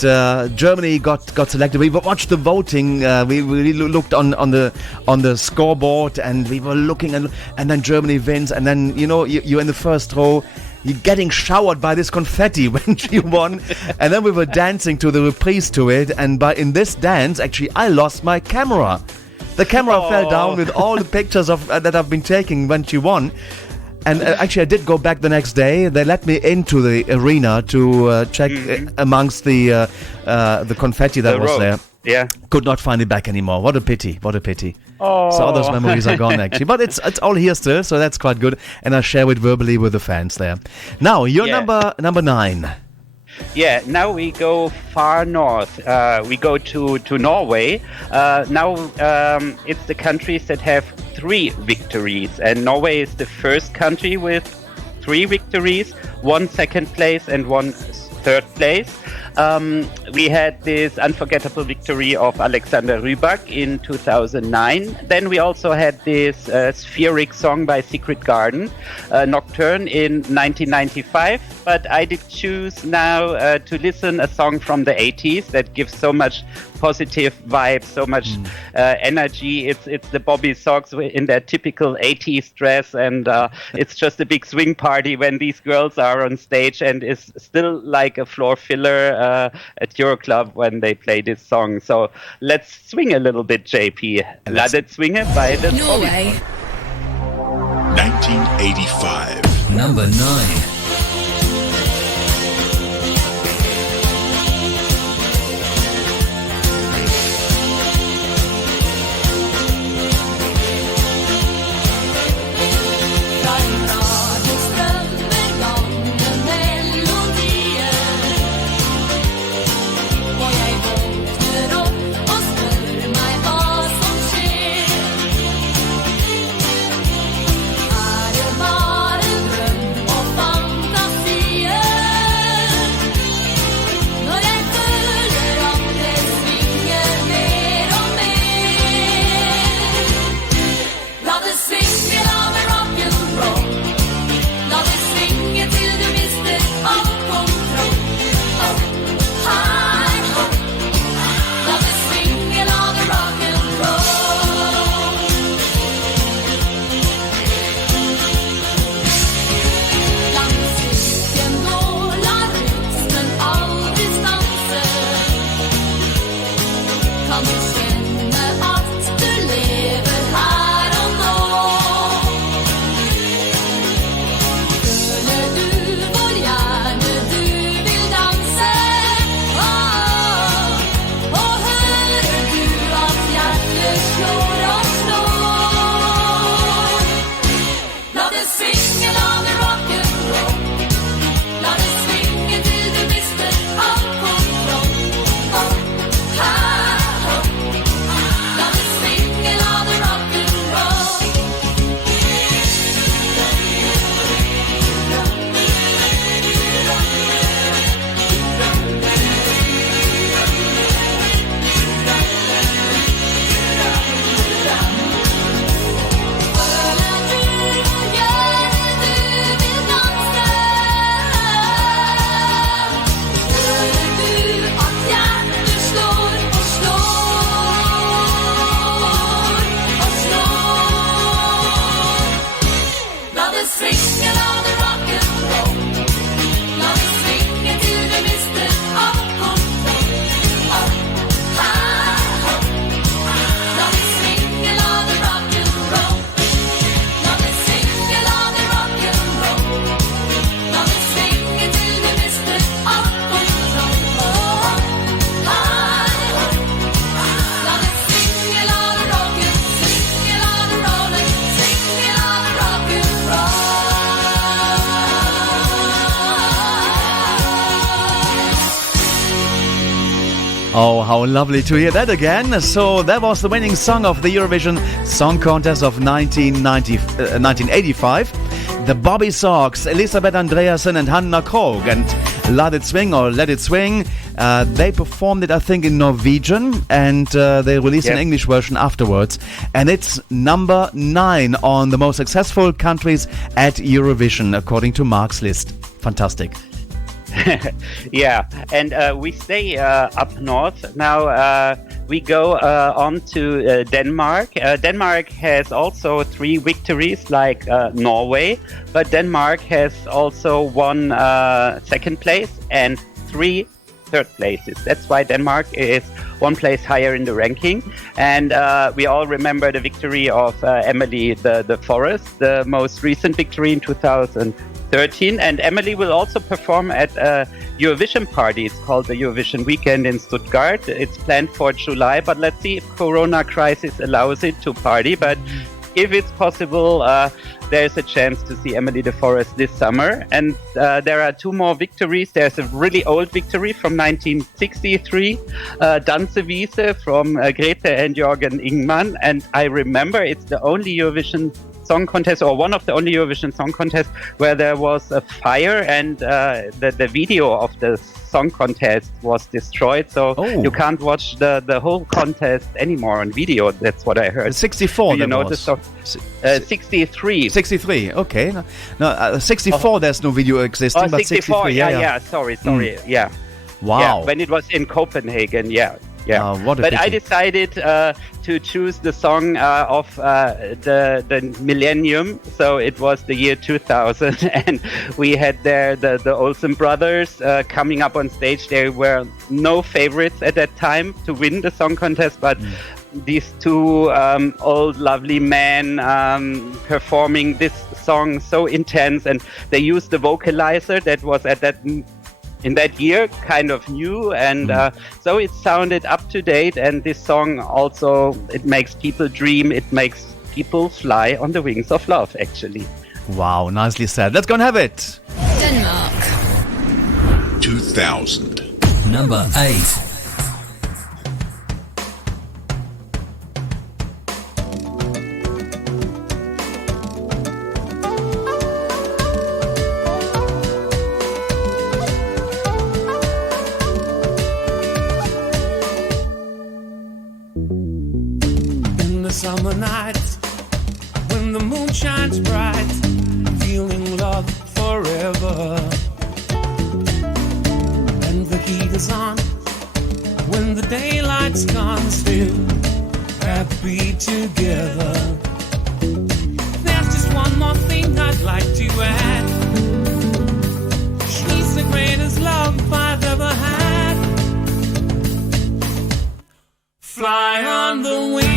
Germany got selected. We watched the voting. We really looked on the scoreboard, and we were looking, and then Germany wins, and then you're in the first row. You're getting showered by this confetti when she won, and then we were dancing to the reprise to it. And in this dance, actually, I lost my camera. The camera fell down with all the pictures of that I've been taking when she won. And actually, I did go back the next day. They let me into the arena to check amongst the confetti that was there. Yeah. Could not find it back anymore. What a pity. What a pity. Oh. So all those memories are gone, actually. But it's all here still, so that's quite good. And I share it verbally with the fans there. Now, your number 9. Yeah, now we go far north. We go to Norway. Now it's the countries that have 3 victories. And Norway is the first country with 3 victories, 1 second place and 1 third place. We had this unforgettable victory of Alexander Rybak in 2009. Then we also had this spheric song by Secret Garden, Nocturne, in 1995. But I did choose now to listen a song from the 80s that gives so much positive vibes, so much energy. It's the Bobby Sox in their typical 80s dress, and it's just a big swing party when these girls are on stage, and it's still like a floor filler at Euroclub when they play this song. So let's swing a little bit, JP. Let it swing it by the Norway. 1985. Number 9. Bare drøm og fang Oh, how lovely to hear that again. So that was the winning song of the Eurovision Song Contest of 1985. The Bobby Sox, Elisabeth Andreasen and Hannah Krogh, and Let It Swing or Let It Swing. They performed it, I think, in Norwegian, and they released an English version afterwards. And it's number 9 on the most successful countries at Eurovision, according to Mark's list. Fantastic. Yeah, and we stay up north. Now we go on to Denmark. Denmark has also 3 victories like Norway, but Denmark has also won second place and 3 third places. That's why Denmark is 1 place higher in the ranking. And we all remember the victory of Emily the Forest, the most recent victory in 2013. And Emily will also perform at a Eurovision party. It's called the Eurovision Weekend in Stuttgart. It's planned for July, but let's see if Corona crisis allows it to party. But if it's possible, there's a chance to see Emily the Forest this summer. And there are 2 more victories. There's a really old victory from 1963, Dansewiese from Grete and Jørgen Ingman. And I remember it's the only Eurovision Song Contest, or one of the only Eurovision Song Contests, where there was a fire and the video of the Song Contest was destroyed. So you can't watch the whole contest anymore on video. That's what I heard. 64, you know was. 63. 63, okay. No, 64, there's no video existing, but 64, 63, yeah. Sorry, yeah. Wow. Yeah, when it was in Copenhagen, yeah. What a but pity. I decided to choose the song of the millennium. So it was the year 2000, and we had there the Olsen brothers coming up on stage. There were no favorites at that time to win the song contest, but these 2 old lovely men performing this song so intense, and they used the vocalizer that was in that year kind of new, and so it sounded up to date. And this song also, it makes people dream, it makes people fly on the wings of love, actually. Wow, nicely said. Let's go and have it. Denmark. 2000. Number 8. Summer nights when the moon shines bright, feeling love forever, and the heat is on when the daylight's gone, still happy together. There's just one more thing I'd like to add. She's the greatest love I've ever had. Fly on the wings.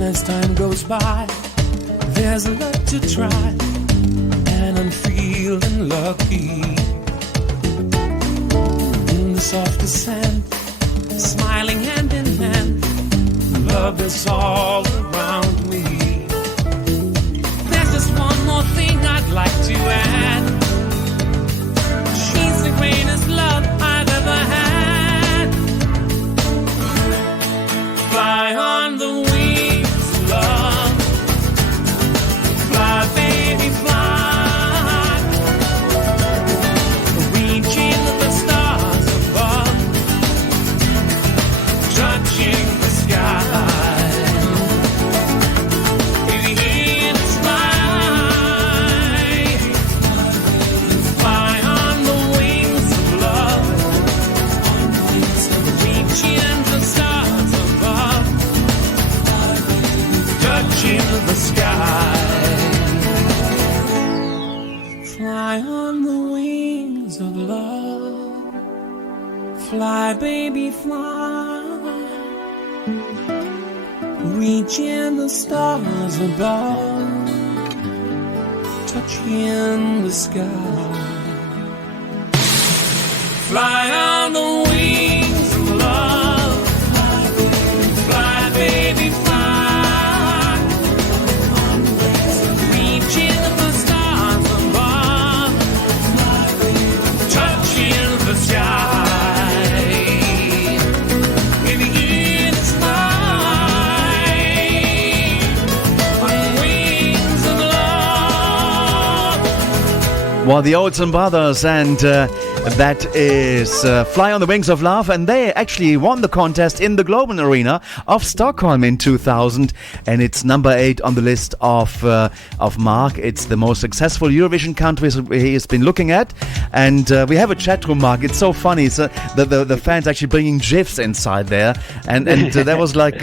As time goes by, there's a lot to try, and I'm feeling lucky. In the soft descent, smiling hand in hand, love is all around me. There's just one more thing I'd like to add. She's the greatest love I've ever had. Fly on the wings. Fly, baby, fly. Reaching the stars above, touching the sky. Baby, in the sky. Fly on the wings of love, reaching the stars above, touching the sky. Fly on the wings of love. Fly, baby, fly. Reaching the stars above, touching the sky. Fly on the wings of love. Fly, baby, fly. Reaching the stars above. Touching the sky. Giving you the smile. On wings of love. Well, the Olsen Brothers, and that is Fly on the Wings of Love, and they actually won the contest in the Global Arena of Stockholm in 2000, and it's number 8 on the list of Mark. It's the most successful Eurovision country he has been looking at, and we have a chat room, Mark. It's so funny. So the fans actually bringing gifs inside there, and that was like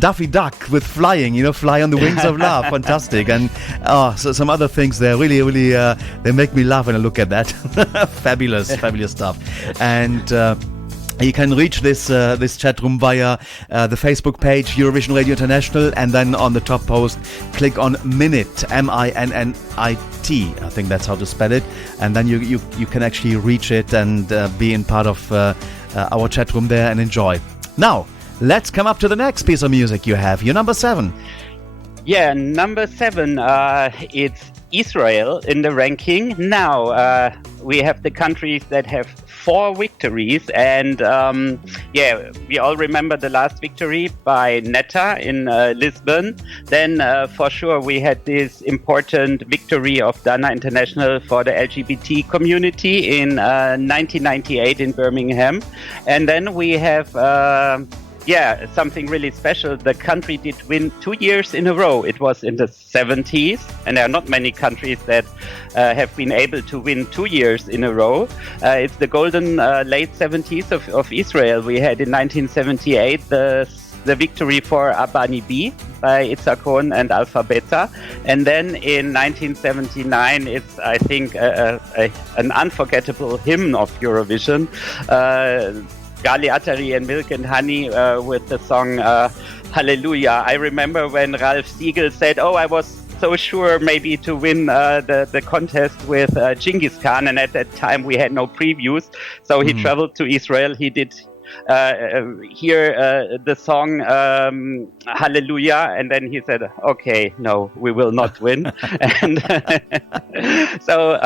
Daffy Duck with flying, fly on the wings of love. Fantastic. And so some other things there really they make me laugh when I look at that. Fabulous stuff. And you can reach this chat room via the Facebook page Eurovision Radio International, and then on the top post click on Minute, M-I-N-N-I-T. I think that's how to spell it, and then you can actually reach it and be in part of our chat room there and enjoy. Now let's come up to the next piece of music you have. You're number 7. Yeah, number 7, it's Israel in the ranking. Now, we have the countries that have 4 victories, and we all remember the last victory by Netta in Lisbon. Then, for sure, we had this important victory of Dana International for the LGBT community in 1998 in Birmingham. And then we have something really special. The country did win 2 years in a row. It was in the 70s, and there are not many countries that have been able to win 2 years in a row. It's the golden late 70s of Israel. We had in 1978 the victory for Abani B by Itzhak Cohen and Alpha Beta. And then in 1979, it's, I think, an unforgettable hymn of Eurovision. Gali Atari and Milk and Honey with the song Hallelujah. I remember when Ralph Siegel said, I was so sure maybe to win the contest with Genghis Khan, and at that time we had no previews. So he traveled to Israel. He did hear the song Hallelujah, and then he said, okay, no, we will not win. And so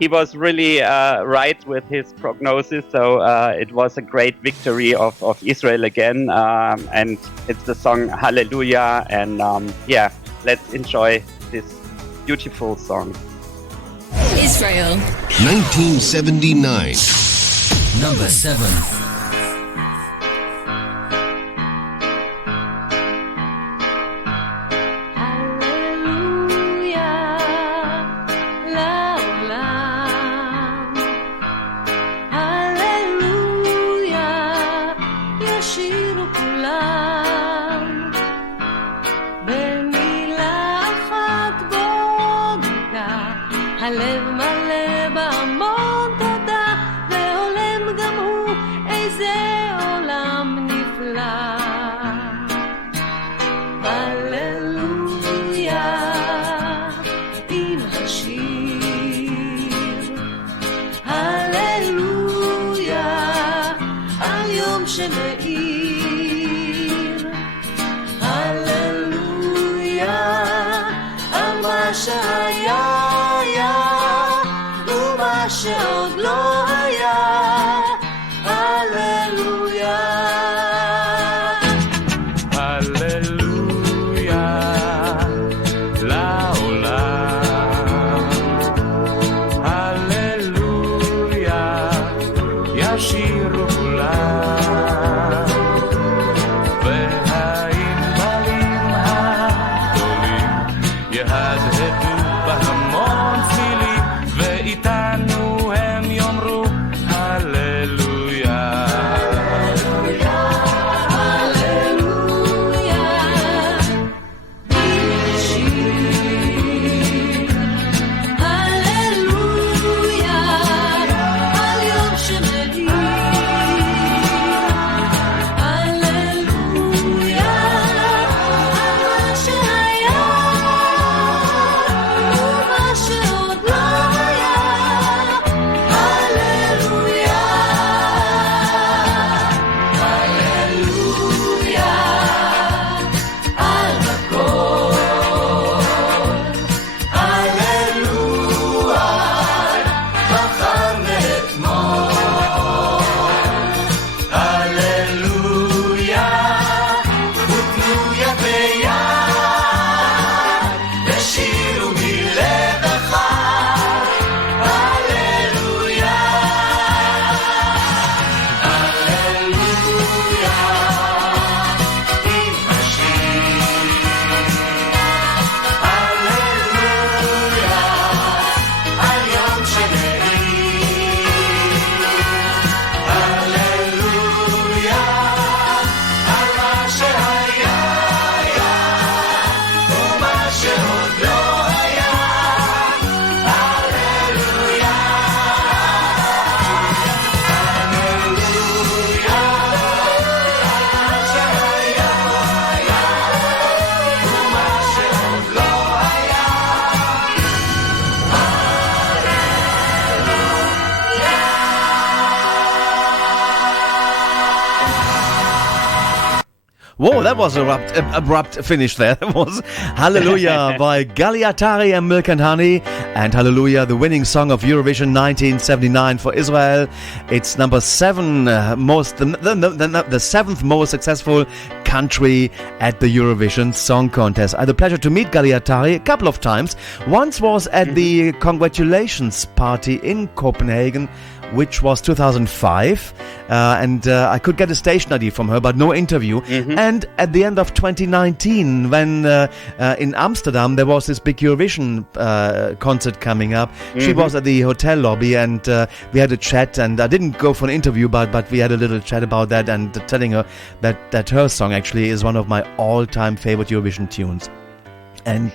he was really right with his prognosis. So it was a great victory of Israel again, and it's the song Hallelujah. And let's enjoy this beautiful song. Israel. 1979. Number 7. הלב מלא בהמון תודה, והולם גם הוא, איזה עולם נפלא. הללויה עם השיר, הללויה על יום שמאיר, הללויה על מה שהיה שעוד לא היה, הללויה. הללויה לעולם, הללויה ישירו כולם, והענבלים הגדולים יהדהדו בהמון תפילים, ואיתנו Whoa, that was abrupt finish there. That was Hallelujah by Gagliatari and Milk and Honey. And Hallelujah, the winning song of Eurovision 1979 for Israel. It's number 7, the 7th most successful country at the Eurovision Song Contest. I had the pleasure to meet Gagliatari a couple of times. Once was at the congratulations party in Copenhagen, which was 2005, and I could get a station ID from her, but no interview. And at the end of 2019, when in Amsterdam there was this big Eurovision concert coming up, she was at the hotel lobby, and we had a chat, and I didn't go for an interview, but we had a little chat about that, and telling her that her song actually is one of my all-time favorite Eurovision tunes. And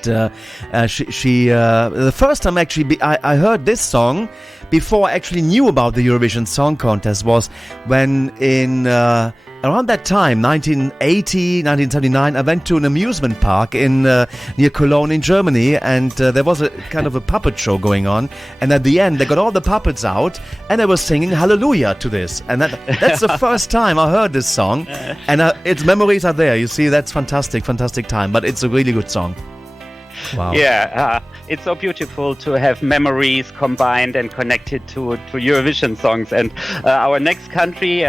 she the first time actually I heard this song before I actually knew about the Eurovision Song Contest was when in around that time, 1980, 1979, I went to an amusement park in near Cologne in Germany, and there was a kind of a puppet show going on, and at the end they got all the puppets out and they were singing Hallelujah to this, and that's the first time I heard this song, and its memories are there. You see, that's fantastic time, but it's a really good song. Wow. Yeah, it's so beautiful to have memories combined and connected to Eurovision songs. And our next country,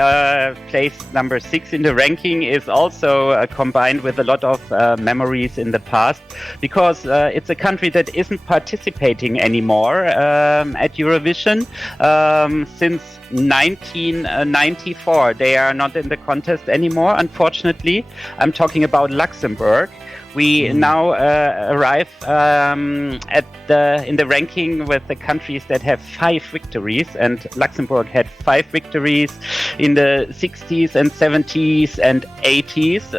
placed number 6 in the ranking, is also combined with a lot of memories in the past, because it's a country that isn't participating anymore at Eurovision since 1994. They are not in the contest anymore, unfortunately. I'm talking about Luxembourg. We now arrive in the ranking with the countries that have 5 victories, and Luxembourg had 5 victories in the 60s and 70s and 80s.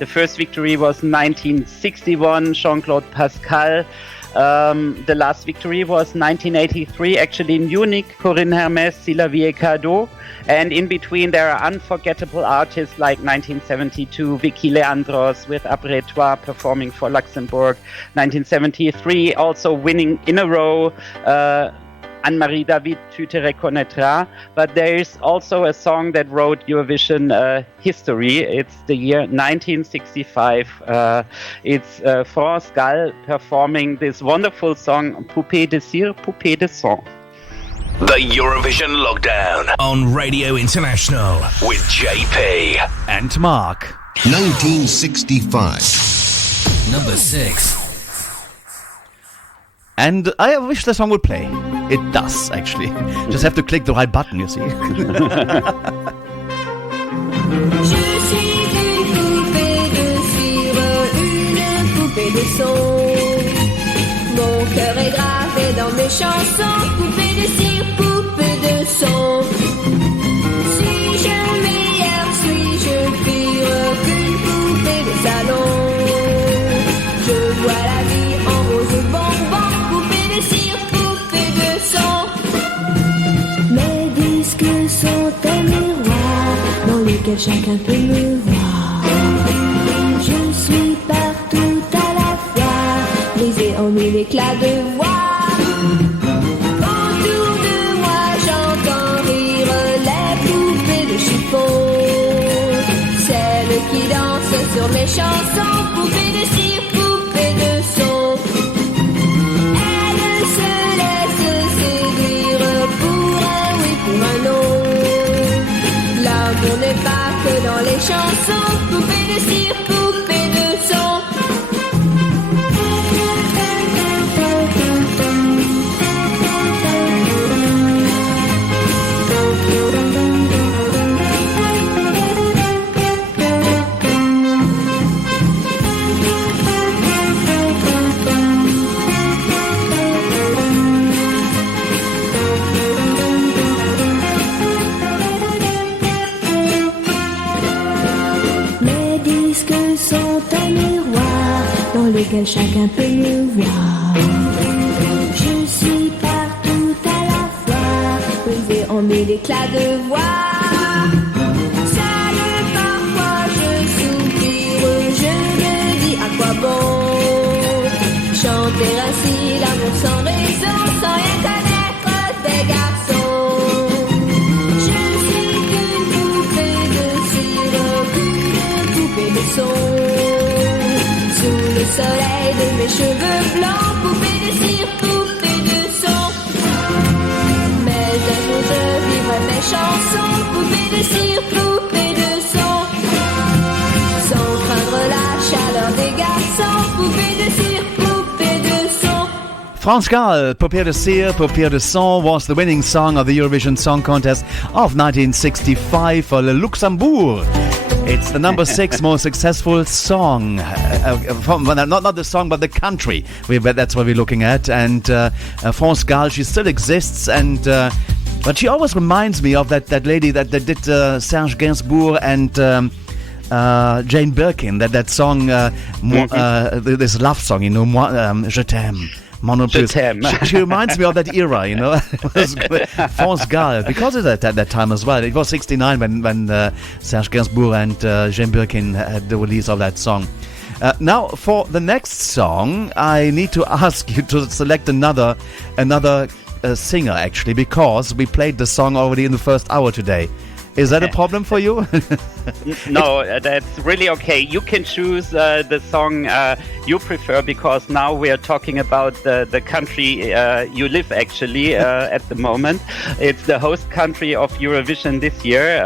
The first victory was 1961, Jean-Claude Pascal. The last victory was 1983, actually in Munich, Corinne Hermès, C'est la vie et cadeau. And in between there are unforgettable artists like 1972, Vicky Leandros with Après Toi performing for Luxembourg. 1973 also winning in a row, Anne-Marie David, Tu te reconnaîtras. But there is also a song that wrote Eurovision history. It's the year 1965. It's France Gall performing this wonderful song, Poupée de cire, Poupée de sang. The Eurovision Lockdown on Radio International with JP and Mark. 1965. Number 6. And I wish the song would play. It does, actually. Just have to click the right button, you see. Je suis une poupée de cire, une poupée de son. Mon cœur est gravé dans mes chansons. Poupée de cire, poupée de son. Suis-je meilleure, suis-je pire qu'une poupée de salon? Je vois la vie en rose bonbon. Poupée de cire, poupée de son. Mes disques sont un miroir dans lequel chacun peut me voir. Je suis partout à la fois, brisée en 1000 éclats de voix. Autour de moi j'entends rire les poupées de chiffon, celles qui dansent sur mes chansons. Poupées de cire, poupées de son. Elles se laissent séduire pour un oui, pour un non. L'amour n'est pas que dans les chansons. Poupée de cire, poupée de son. Mes disques sont un miroir dans lequel chacun peut me voir. Je suis partout à la fois, brisée en 1000 éclats de voix. Seule parfois je soupire, je me dis à quoi bon chanter ainsi l'amour sans raison, sans rien connaître des garçons. Je suis qu'une poupée de cire, qu'une poupée de cheveux blancs, poupée de cire, poupée de son. Mais un jour je vivrai mes chansons, poupée de cire, poupée de son. Sans craindre la chaleur des garçons, poupée de cire, poupée de son. France Gall, Paupière de Cire, Paupière de Son was the winning song of the Eurovision Song Contest of 1965 for Le Luxembourg. It's the number 6 most successful song, not the song, but the country. That's what we're looking at. And France Gall, she still exists, and but she always reminds me of that lady that did Serge Gainsbourg and Jane Birkin. That song, this love song, you know, Je t'aime. She reminds me of that era, you know. France Gall, because of that time as well. It was 69 when Serge Gainsbourg and Jane Birkin had the release of that song. Now, for the next song, I need to ask you to select another singer, actually, because we played the song already in the first hour today. Is that a problem for you? No, that's really okay. You can choose the song you prefer, because now we are talking about the country you live actually at the moment. It's the host country of Eurovision this year.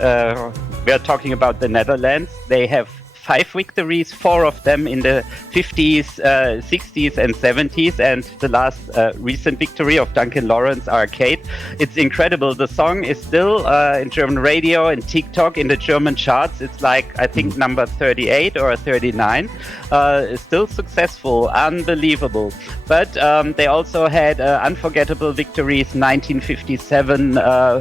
We are talking about the Netherlands. They have 5 victories, 4 of them in the 50s, 60s and 70s, and the last recent victory of Duncan Lawrence Arcade. It's incredible. The song is still in German radio and TikTok in the German charts. It's like, I think, number 38 or 39. Still successful, unbelievable. But they also had unforgettable victories, 1957,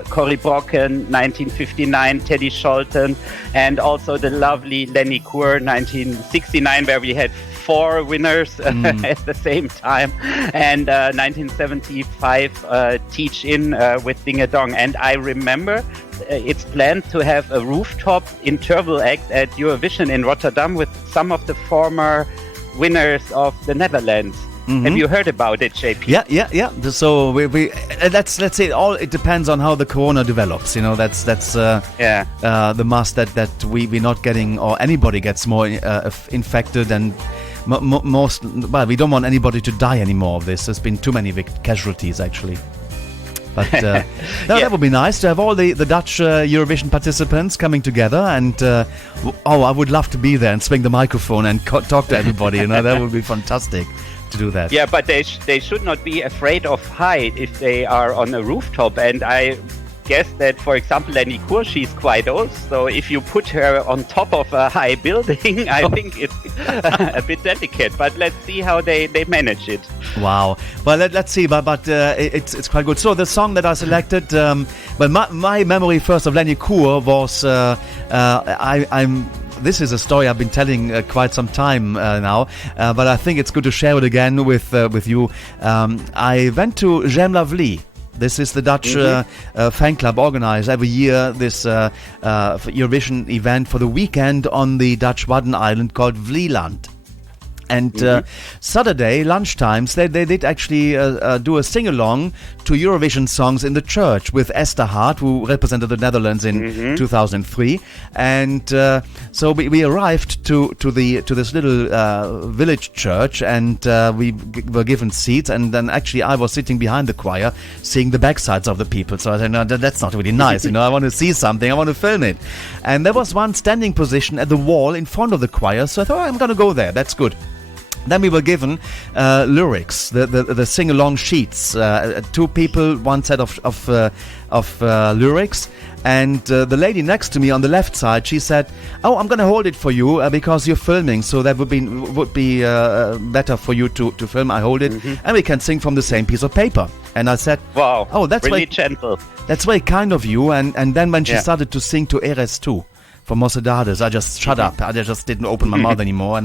Corrie Brocken, 1959, Teddy Scholten, and also the lovely Lenny Koer, 1969, where we had 4 winners at the same time, and 1975 Teach In with Ding a Dong. And I remember it's planned to have a rooftop interval act at Eurovision in Rotterdam with some of the former winners of the Netherlands. Have you heard about it, JP? Yeah. So we let's say it depends on how the corona develops. You know, that's the must that we're not getting, or anybody gets more infected, and most. Well, we don't want anybody to die anymore of this. There's been too many casualties actually. But that would be nice to have all the Dutch Eurovision participants coming together, and I would love to be there and swing the microphone and talk to everybody. You know, that would be fantastic to do that. Yeah, but they should not be afraid of height if they are on a rooftop. And I guess that, for example, Lenny Koer, she's quite old, so if you put her on top of a high building, I think it's a bit delicate. But let's see how they manage it. Wow. Well, let's see. But it's quite good. So the song that I selected, my memory first of Lenny Koer was this is a story I've been telling quite some time now, but I think it's good to share it again with you. I went to J'aime la Vie. This is the Dutch fan club organized every year this Eurovision event for the weekend on the Dutch Wadden Island called Vlieland. And Saturday lunchtimes they did actually do a sing-along to Eurovision songs in the church with Esther Hart, who represented the Netherlands in 2003. And so we arrived to this little village church, and we were given seats. And then actually I was sitting behind the choir, seeing the backsides of the people. So I said, no, that's not really nice. You know, I want to see something. I want to film it. And there was one standing position at the wall in front of the choir. So I thought, I'm going to go there. That's good. Then we were given lyrics, the sing-along sheets. 2 people, 1 set of lyrics, and the lady next to me on the left side, she said, "Oh, I'm going to hold it for you because you're filming, so that would be better for you to film. I hold it, and we can sing from the same piece of paper." And I said, "Wow, oh, that's really very gentle. That's very kind of you." And then when she started to sing to Eres Tu from Mocedades, I just shut up. I just didn't open my mouth anymore.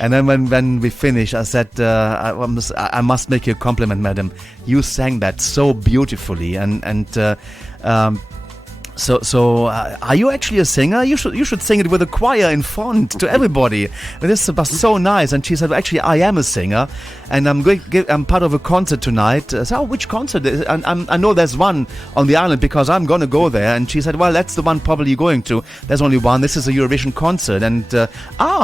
And then when we finished, I said, I must make you a compliment, madam. You sang that so beautifully. And So, are you actually a singer? You should sing it with a choir in front to everybody. This was so nice. And she said, well, actually, I am a singer, and I'm part of a concert tonight. So, which concert? I know there's one on the island because I'm going to go there. And she said, well, that's the one probably you're going to. There's only one. This is a Eurovision concert. And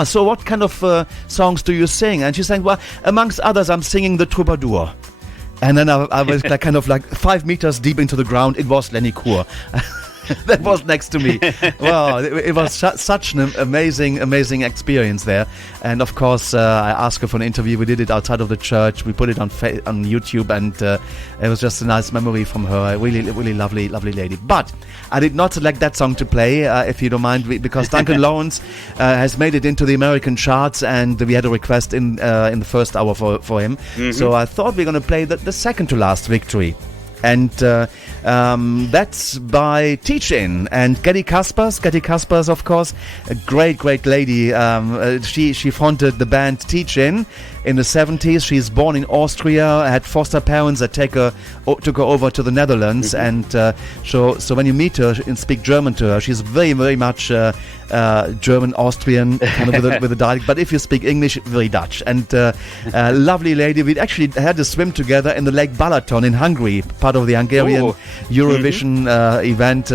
so what kind of songs do you sing? And she's saying, well, amongst others, I'm singing the Troubadour. And then I was kind of 5 meters deep into the ground. It was Lenny Kur. That was next to me. Wow, it was such an amazing experience there. And of course, I asked her for an interview. We did it outside of the church. We put it on YouTube, and it was just a nice memory from her. A really lovely lady. But I did not select that song to play, if you don't mind, because Duncan Lawrence has made it into the American charts, and we had a request in the first hour for him. Mm-hmm. So I thought we were going to play the second to last victory. And that's by Teach-In and Getty Kaspers. Getty Kaspers, of course, a great lady. She fronted the band Teach-In in the 70s. She's born in Austria, had foster parents that took her over to the Netherlands. Mm-hmm. And so when you meet her and speak German to her, she's very much German, Austrian, kind of with a dialect. But if you speak English, very Dutch. And lovely lady. We actually had a swim together in the Lake Balaton in Hungary, part of the Hungarian Eurovision event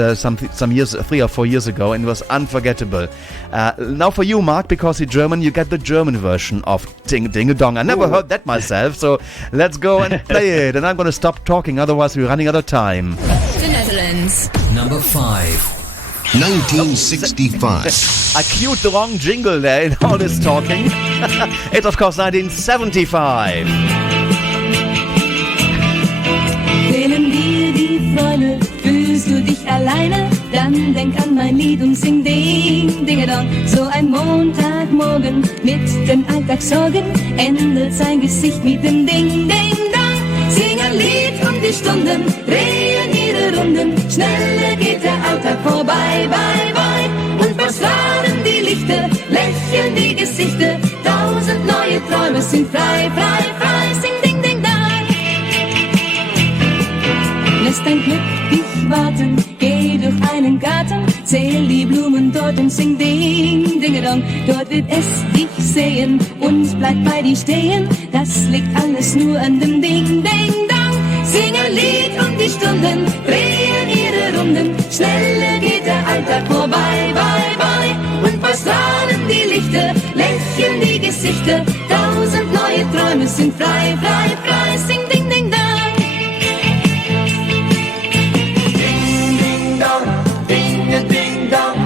some years, 3 or 4 years ago, and it was unforgettable. Now for you, Mark, because you're German, you get the German version of Ding Ding a Dong. I never heard that myself, so let's go and play it. And I'm going to stop talking, otherwise we're running out of time. The Netherlands. Number 5. 1965. I queued the wrong jingle there in all this talking. It's of course 1975. Fehlen dir die Freunde, fühlst du dich alleine? Dann denk an mein Lied und sing Ding, Ding-a-Dong. So ein Montagmorgen mit den Alltagssorgen endet sein Gesicht mit dem Ding, Ding, Dong. Sing ein Lied und die Stunden drehen ihre Runden. Schneller geht der Alltag vorbei, bye, bye. Und was strahlen die Lichter, lächeln die Gesichter. 1000 neue Träume sind frei, frei, frei. Sing, Ding, Ding, Dong. Lass dein Glück dich warten, geh durch einen Garten, zähl die Blumen dort und sing Ding, Ding-a-Dong. Dort wird es dich sehen und bleibt bei dir stehen. Das liegt alles nur an dem Ding, Ding, Dong. Sing ein Lied und die Stunden drehen ihre Runden. Schneller geht der Alltag vorbei, bye, bye. Und bei Strahlen die Lichter, lächeln die Gesichter. 1000 neue Träume sind frei, frei, frei. Sing Ding, Ding, Dong.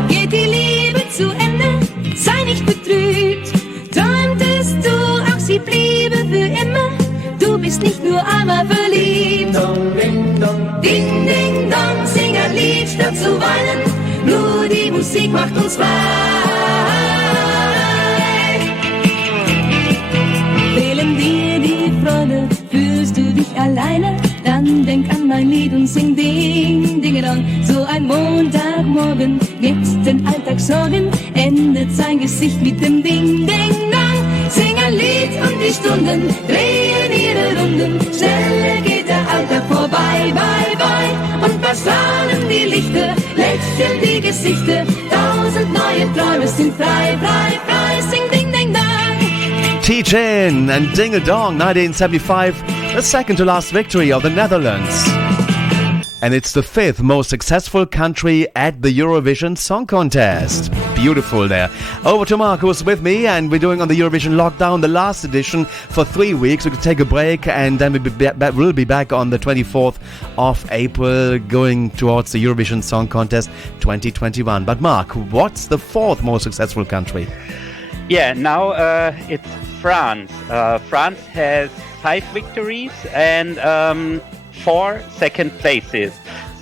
Geht die Liebe zu Ende, sei nicht betrübt. Träumtest du auch, sie bliebe für immer? Du bist nicht nur einmal verliebt. Ding, ding, dong, sing ein Lied statt zu weinen. Nur die Musik macht uns frei. Fehlen dir die Freude, fühlst du dich alleine? Dann denk an mein Lied und sing Ding, Ding-a-Dong. So ein Montagmorgen mit den Alltagssorgen endet sein Gesicht mit dem Ding, Ding, Dong. Sing ein Lied und die Stunden drehen ihre Runden. Schneller geht der Alltag vorbei, bye, bye. Und bei Strahlen die Lichter, lächeln die Gesichter. 1000 neue Träume sind frei, frei, frei. Sing Ding, Ding, Dong. Teach-In and Ding-a-Dong, 1975, the second to last victory of the Netherlands. And it's the 5th most successful country at the Eurovision Song Contest. Beautiful there. Over to Mark, who's with me, and we're doing on the Eurovision Lockdown, the last edition, for 3 weeks. We could take a break, and then we'll be back on the 24th of April, going towards the Eurovision Song Contest 2021. But Mark, what's the 4th most successful country? Yeah, now it's France. France has 5 victories and 4 second places.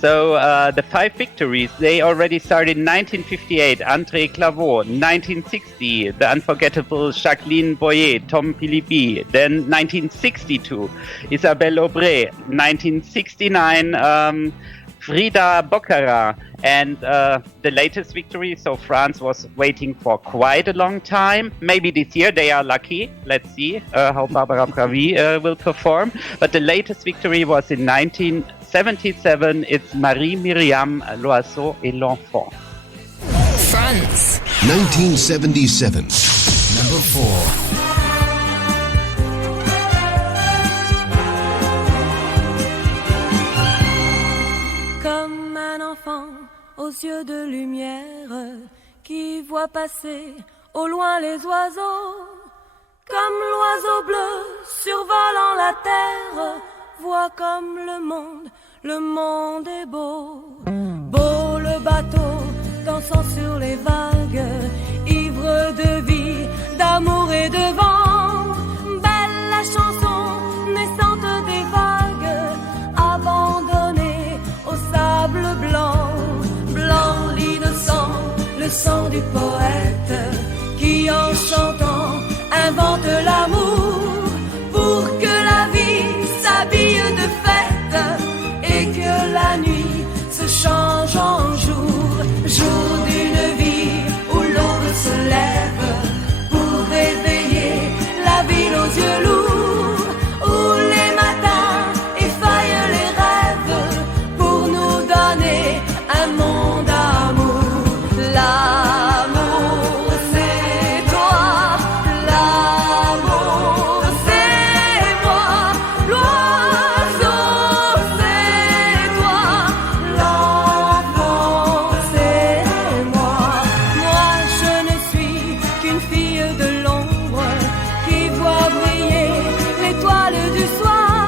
So the 5 victories, they already started in 1958, André Claveau, 1960, the unforgettable Jacqueline Boyer, Tom Philippi, then 1962, Isabelle Aubray, 1969, Frida Boccara, and the latest victory, so France was waiting for quite a long time. Maybe this year they are lucky. Let's see how Barbara Pravi will perform. But the latest victory was in 19 77, it's Marie-Myriam, L'Oiseau et l'Enfant. France. 1977. Number 4. Comme un enfant aux yeux de lumière qui voit passer au loin les oiseaux, comme l'oiseau bleu survolant la terre, voit comme le monde est beau. Beau le bateau dansant sur les vagues, ivre de vie, d'amour et de vent. Belle la chanson naissante des vagues, abandonnée au sable blanc. Blanc l'innocent, le sang du poète, qui en chantant invente l'amour, pour que la vie s'habille de fête et que la nuit se change en jour, jour d'une vie où l'aube se lève pour réveiller la ville aux yeux lourds, où les matins effeuillent les rêves pour nous donner un monde d'amour. L'amour c'est toi, l'amour c'est moi, l'oiseau c'est toi, l'enfant c'est moi. Moi je ne suis qu'une fille de l'ombre qui voit briller l'étoile du soir.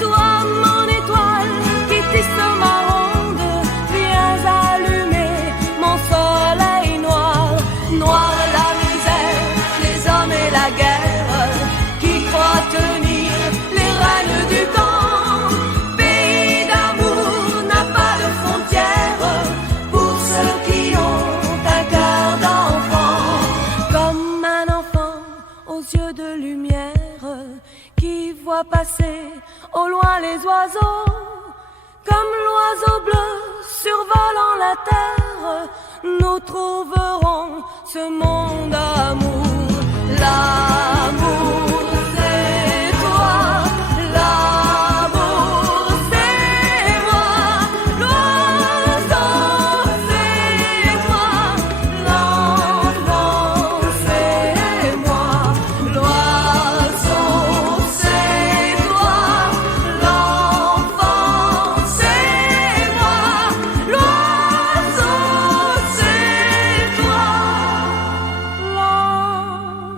Toi mon étoile qui tisse ma ronde, viens allumer mon soleil noir. Noir la misère, les hommes et la guerre, qui croient tenir les rênes du temps. Pays d'amour n'a pas de frontières pour ceux qui ont un cœur d'enfant. Comme un enfant aux yeux de lumière, qui voit passer au loin les oiseaux, comme l'oiseau bleu survolant la terre, nous trouverons ce monde d'amour. L'amour c'est toi, l'amour c'est moi, l'oiseau c'est toi, l'enfant c'est moi, l'oiseau c'est toi, l'enfant c'est moi, l'oiseau c'est toi,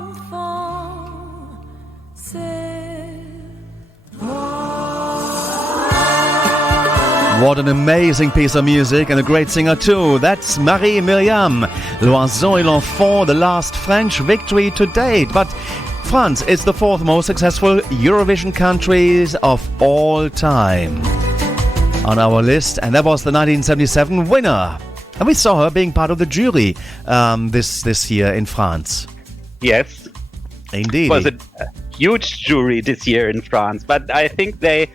l'enfant c'est What an amazing piece of music and a great singer too. That's Marie-Myriam, L'Oiseau et l'Enfant, the last French victory to date. But France is the fourth most successful Eurovision countries of all time on our list, and that was the 1977 winner. And we saw her being part of the jury this year in France. Yes, Indeed. it was a huge jury this year in France, but I think they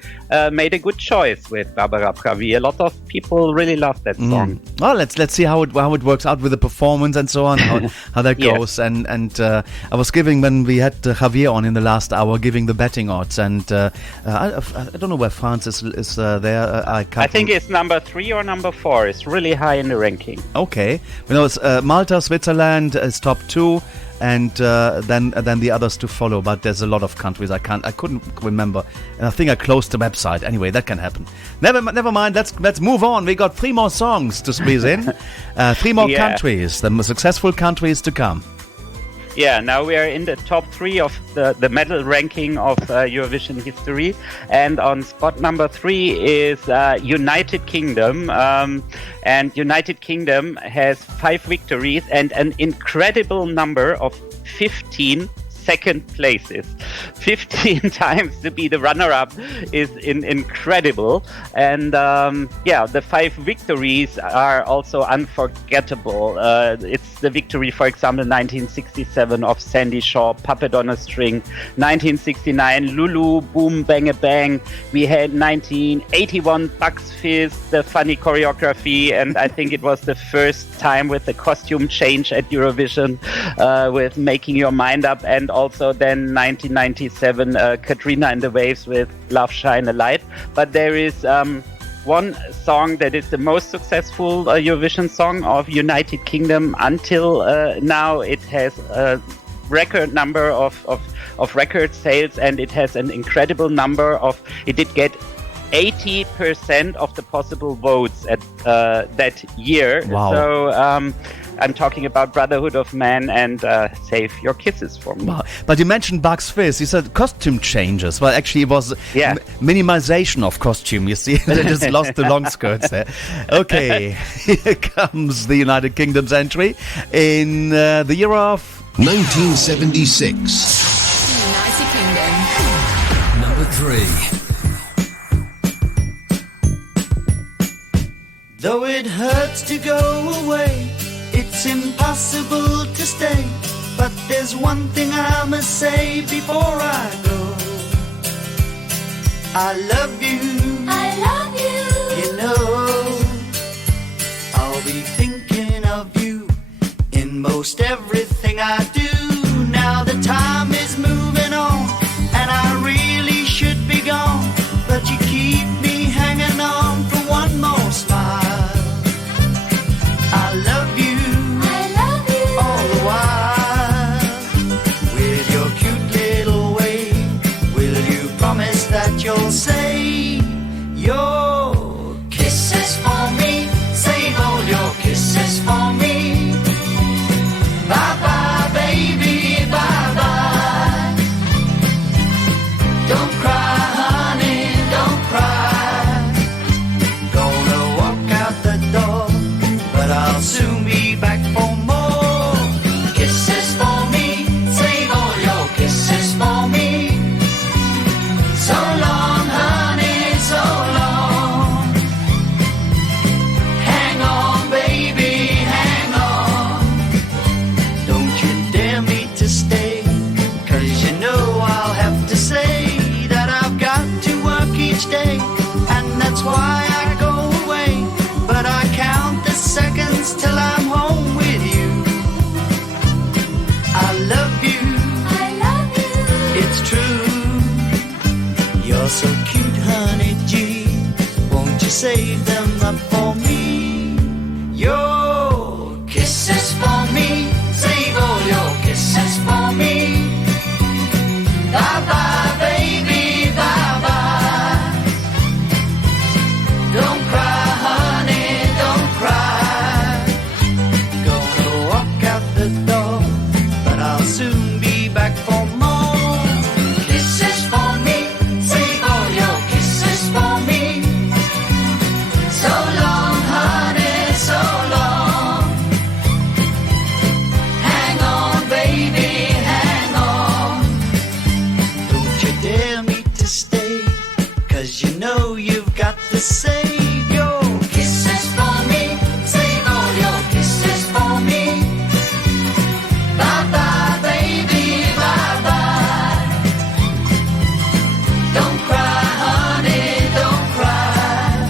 made a good choice with Barbara Pravi. A lot of people really love that song. Well, let's see how it works out with the performance and so on, how that goes. And I was giving, when we had Javier on in the last hour, giving the betting odds, and I don't know where France is there. I think it's number 3 or number 4. It's really high in the ranking. Okay, it's Malta, Switzerland is top 2. And then the others to follow, but there's a lot of countries I couldn't remember, and I think I closed the website. Anyway, that can happen. Never mind. Let's move on. We got 3 more songs to squeeze in, 3 more countries, the successful countries to come. Yeah, now we are in the top 3 of the medal ranking of Eurovision history, and on spot number 3 is United Kingdom, and United Kingdom has 5 victories and an incredible number of 15 second places. 15 times to be the runner-up is incredible, and the 5 victories are also unforgettable. It's the victory, for example, 1967 of Sandy Shaw, Puppet on a String, 1969 Lulu, Boom Bang a Bang. We had 1981 Bucks Fizz, the funny choreography, and I think it was the first time with the costume change at Eurovision with Making Your Mind Up, and also then 1997 Katrina and the Waves with Love Shine a Light. But there is one song that is the most successful Eurovision song of United Kingdom until now. It has a record number of record sales, and it has an incredible number of. It did get 80% of the possible votes at that year. Wow. So I'm talking about Brotherhood of Man and Save Your Kisses for Me. Wow. But you mentioned Bugs Fizz. You said costume changes. Well, actually, it was minimization of costume, you see. They just lost the long skirts there. Okay, here comes the United Kingdom's entry in the year of 1976. United Kingdom. Number 3. Though it hurts to go away, it's impossible to stay. But there's one thing I must say before I go. I love you. I love you. You know, I'll be thinking of you in most everything I do. Now the time is moving on, and I really should be gone. But you keep me hanging on for one more smile. I love you. I love you. All the while, with your cute little way, will you promise that you'll say your kisses for me? Save all your kisses for me. Bye bye, baby, bye bye. Don't cry, honey, don't cry. Gonna walk out the door, but I'll soon be back for more kisses for me. Save all your kisses for me. So long, honey, so long. Hang on, baby, hang on. Don't you dare me to stay, 'cause you know I'll have to say that I've got to work each day, and that's why I go away. But I count the seconds till I'm home with you. I love you. I love you. It's true. You're so cute, honey G. Won't you save them up for me? Your kisses for me. Save all your kisses for me. Bye bye, baby, bye bye. Don't cry, honey, don't cry. Gonna walk out the door, but I'll soon be back for more kisses for me. Save all your kisses for me. So long, honey, so long. Hang on, baby, hang on. Don't you dare me to stay, 'cause you know you've got to save your kisses for me. Save all your kisses for me. Bye bye, baby, bye bye. Don't cry, honey, don't cry.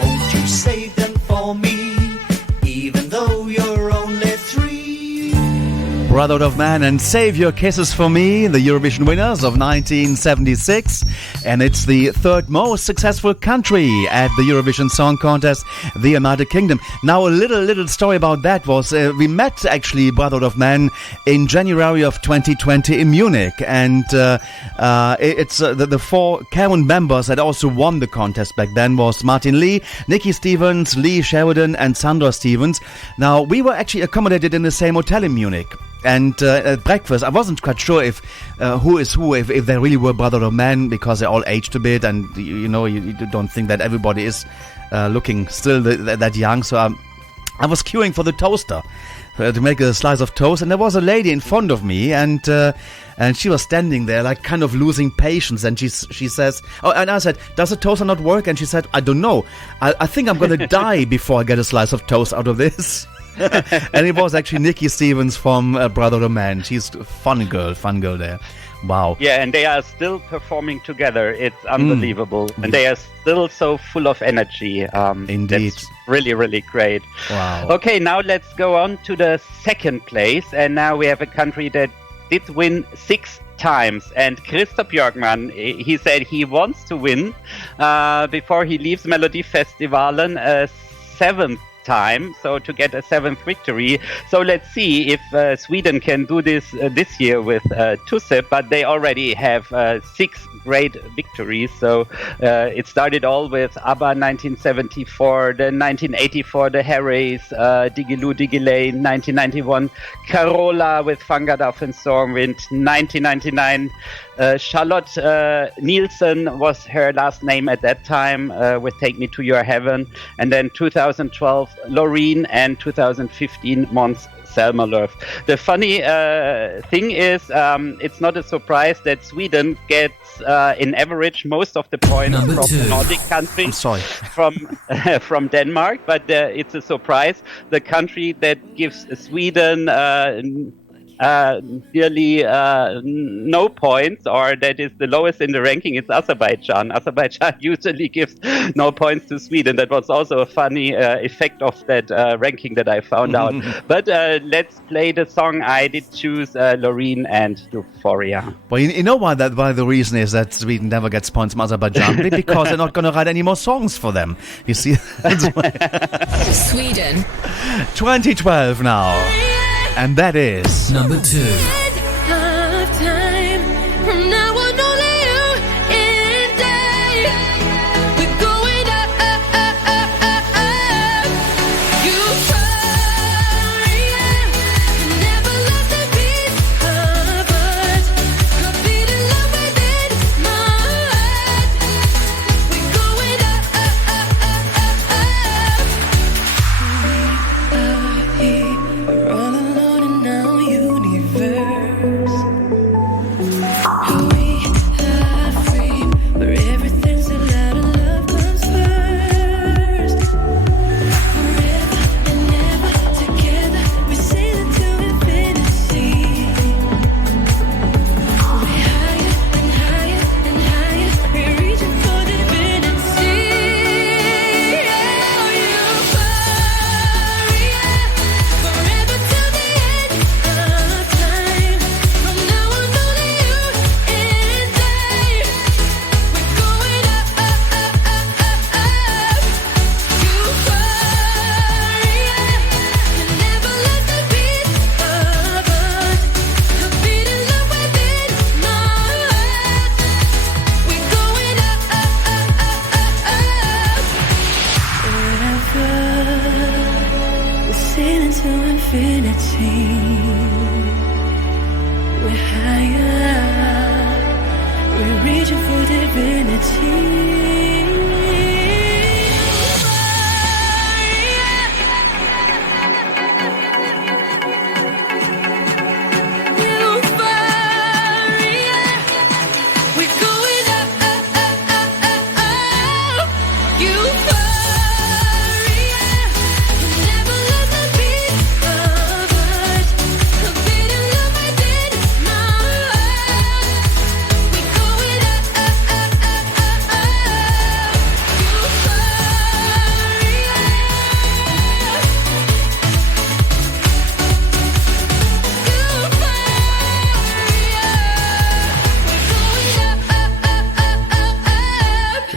Won't you save them for me, even though you're only 3? Brotherhood of Man and Save Your Kisses for Me, the Eurovision winners of 1976. And it's the third most successful country at the Eurovision Song Contest, the United Kingdom. Now, a little story about that was we met actually Brotherhood of Man in January of 2020 in Munich. And it's the 4 current members that also won the contest back then was Martin Lee, Nikki Stevens, Lee Sheridan and Sandra Stevens. Now, we were actually accommodated in the same hotel in Munich. And at breakfast, I wasn't quite sure if who is who, if they really were Brotherhood of Man, because they all aged a bit, and you don't think that everybody is looking still that young. So I was queuing for the toaster to make a slice of toast, and there was a lady in front of me, and she was standing there like kind of losing patience, and she says, oh, and I said, does the toaster not work? And she said, I don't know. I think I'm going to die before I get a slice of toast out of this. And it was actually Nikki Stevens from Brotherhood of Man. She's a fun girl there. Wow. Yeah, and they are still performing together. It's unbelievable. And they are still so full of energy. Indeed. That's really, really great. Wow. Okay, now let's go on to the second place. And now we have a country that did win 6 times. And Christoph Björkman, he said he wants to win before he leaves Melodifestivalen a 7th time, so to get a 7th victory. So let's see if Sweden can do this this year with Tusse, but they already have 6 great victories. So it started all with ABBA 1974, then 1984 the Harrys, Diggiloo Diggiley, 1991 Carola with Fangad auf den Stormwind, 1999 Charlotte Nielsen was her last name at that time with Take Me to Your Heaven, and then 2012 Loreen, and 2015 Måns Zelmerlöw. The funny thing is, it's not a surprise that Sweden gets in average most of the points from the Nordic countries. From Denmark, but it's a surprise. The country that gives Sweden nearly no points, or that is the lowest in the ranking, is Azerbaijan. Azerbaijan usually gives no points to Sweden. That was also a funny effect of that ranking that I found out. But let's play the song. I did choose Loreen and Euphoria. Well, you know why the reason is that Sweden never gets points from Azerbaijan? Because they're not going to write any more songs for them. You see? Sweden. 2012 now. And that is number 2.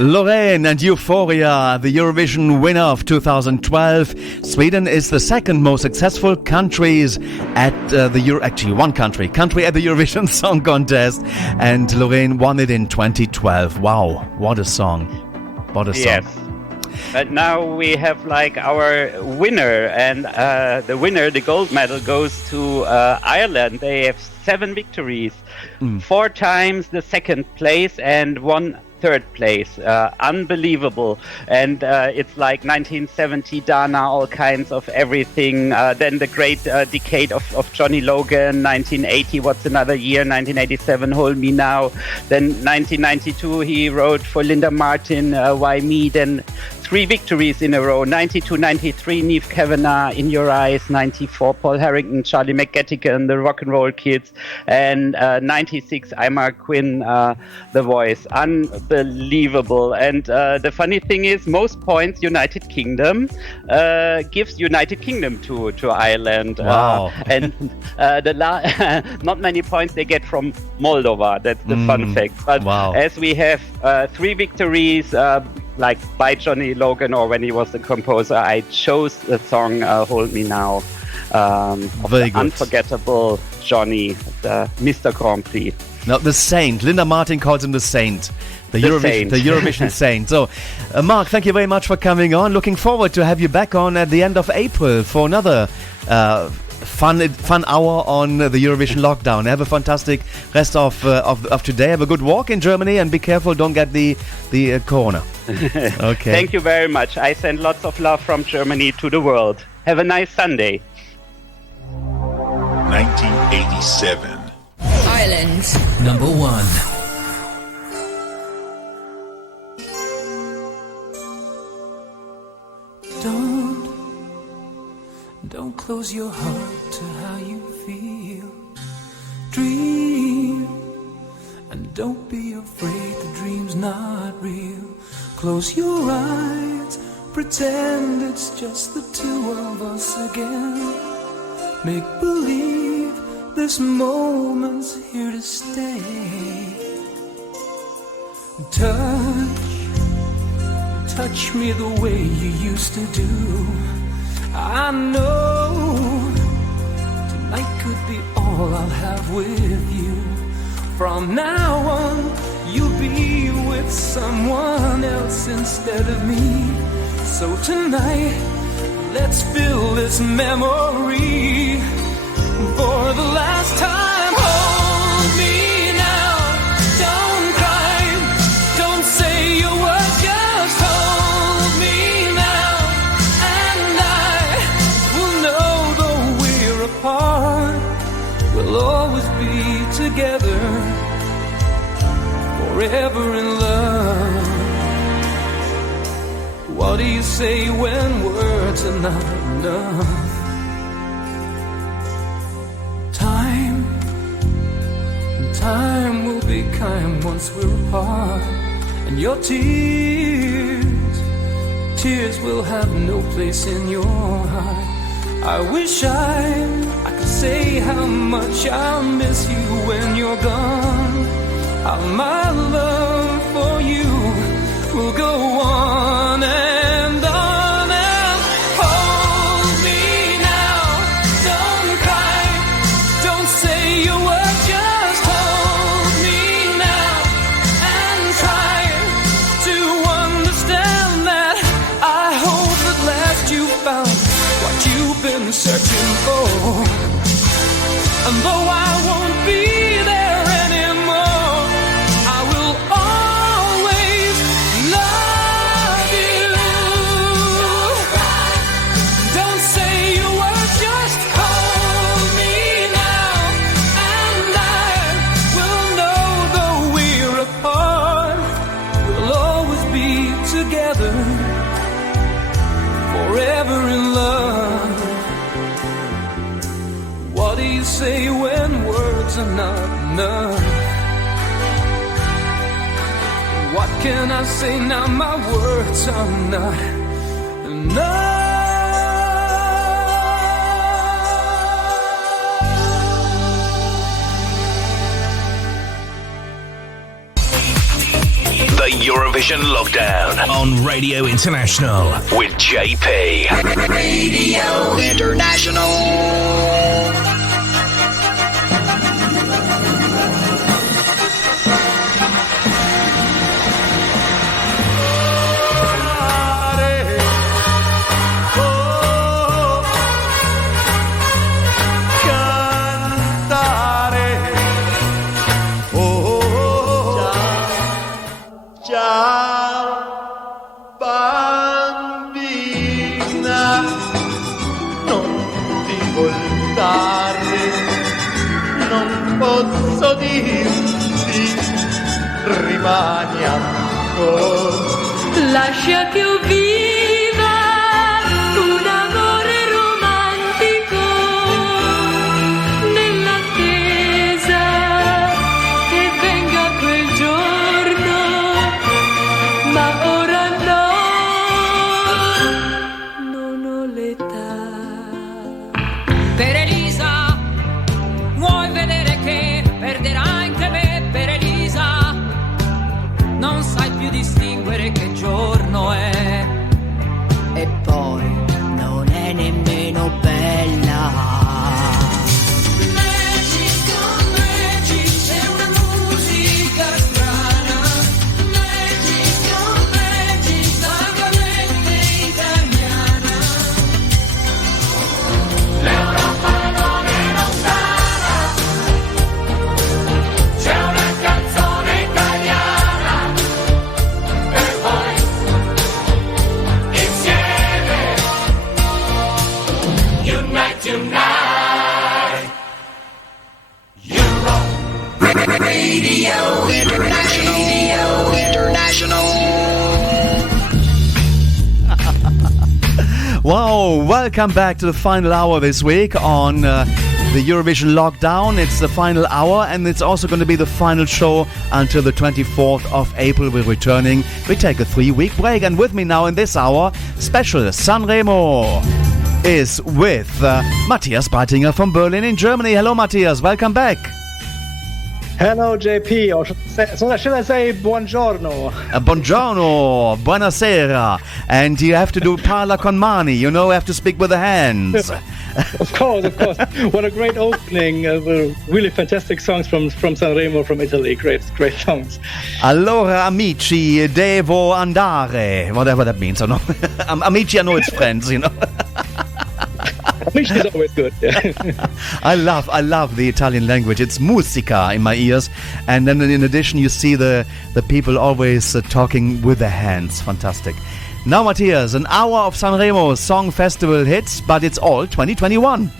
Loreen and Euphoria, the Eurovision winner of 2012. Sweden is the second most successful countries at one country at the Eurovision Song Contest, and Loreen won it in 2012. Wow, what a song. What a song. Yes. But now we have like our winner, and the winner, the gold medal, goes to Ireland. They have 7 victories, 4 times the second place and 1 third place. Unbelievable. And it's like 1970 Dana, all kinds of everything. Then the great decade of Johnny Logan, 1980, What's Another Year, 1987, Hold Me Now. Then 1992 he wrote for Linda Martin, Why Me? Then 3 victories in a row. 92, 93, Niamh Kavanagh, In Your Eyes. 94, Paul Harrington, Charlie McGettigan, The Rock and Roll Kids. And 96, Imar Quinn, The Voice. Unbelievable. And the funny thing is, most points United Kingdom gives United Kingdom to Ireland. Wow. And not many points they get from Moldova. That's the fun fact. But as we have 3 victories, like by Johnny Logan, or when he was the composer, I chose the song Hold Me Now. Very good. Unforgettable Johnny, the Mr. Grand Prix. No, the Saint. Linda Martin calls him the Saint. The Eurovision Saint. So, Mark, thank you very much for coming on. Looking forward to have you back on at the end of April for another fun hour on the Eurovision lockdown. Have a fantastic rest of today. Have a good walk in Germany and be careful, don't get the corona. Okay. Thank you very much. I send lots of love from Germany to the world. Have a nice Sunday. 1987. Ireland. Number 1. Don't close your heart to how you feel. Dream, and don't be afraid the dream's not real. Close your eyes, pretend it's just the two of us again. Make believe this moment's here to stay. Touch me the way you used to do. I know tonight could be all I'll have with you. From now on, you'll be with someone else instead of me. So tonight, let's fill this memory for the last time. Hold me now, don't cry, don't say your words, just hold me now. And I will know though we're apart, we'll always be together, forever in love. What do you say when words are not enough? Time will be kind once we're apart. And your tears will have no place in your heart. I wish I could say how much I'll miss you when you're gone. How my love for you will go on and on. And hold me now, don't cry, don't say your words, just hold me now and try to understand that I hope at last you found what you've been searching for. And though I won't be there anymore, I will always love you. Don't say your words, just hold me now, and I will know though we're apart, we'll always be together, forever in love. What do you say when words are not enough? What can I say now? My words are not enough. The Eurovision Lockdown on Radio International with JP. Radio International. Posso dirti, rimani ancora. Lascia che io viva Wow, welcome back to the final hour this week on the Eurovision Lockdown. It's the final hour, and it's also going to be the final show until the 24th of April. We're returning. We take a 3-week break, and with me now in this hour, special Sanremo is with Matthias Breitinger from Berlin in Germany. Hello, Matthias. Welcome back. Hello, JP. Or should I say buongiorno? Buongiorno, buonasera. And you have to do parla con mani, you know, you have to speak with the hands. Of course. What a great opening. Really fantastic songs from Sanremo, from Italy. Great songs. Allora, amici, devo andare. Whatever that means, I know. Amici, I know it's friends, you know. Amici is always good. Yeah. I love the Italian language. It's musica in my ears. And then in addition, you see the people always talking with their hands. Fantastic. Now, Matthias, an hour of Sanremo Song Festival hits, but it's all 2021.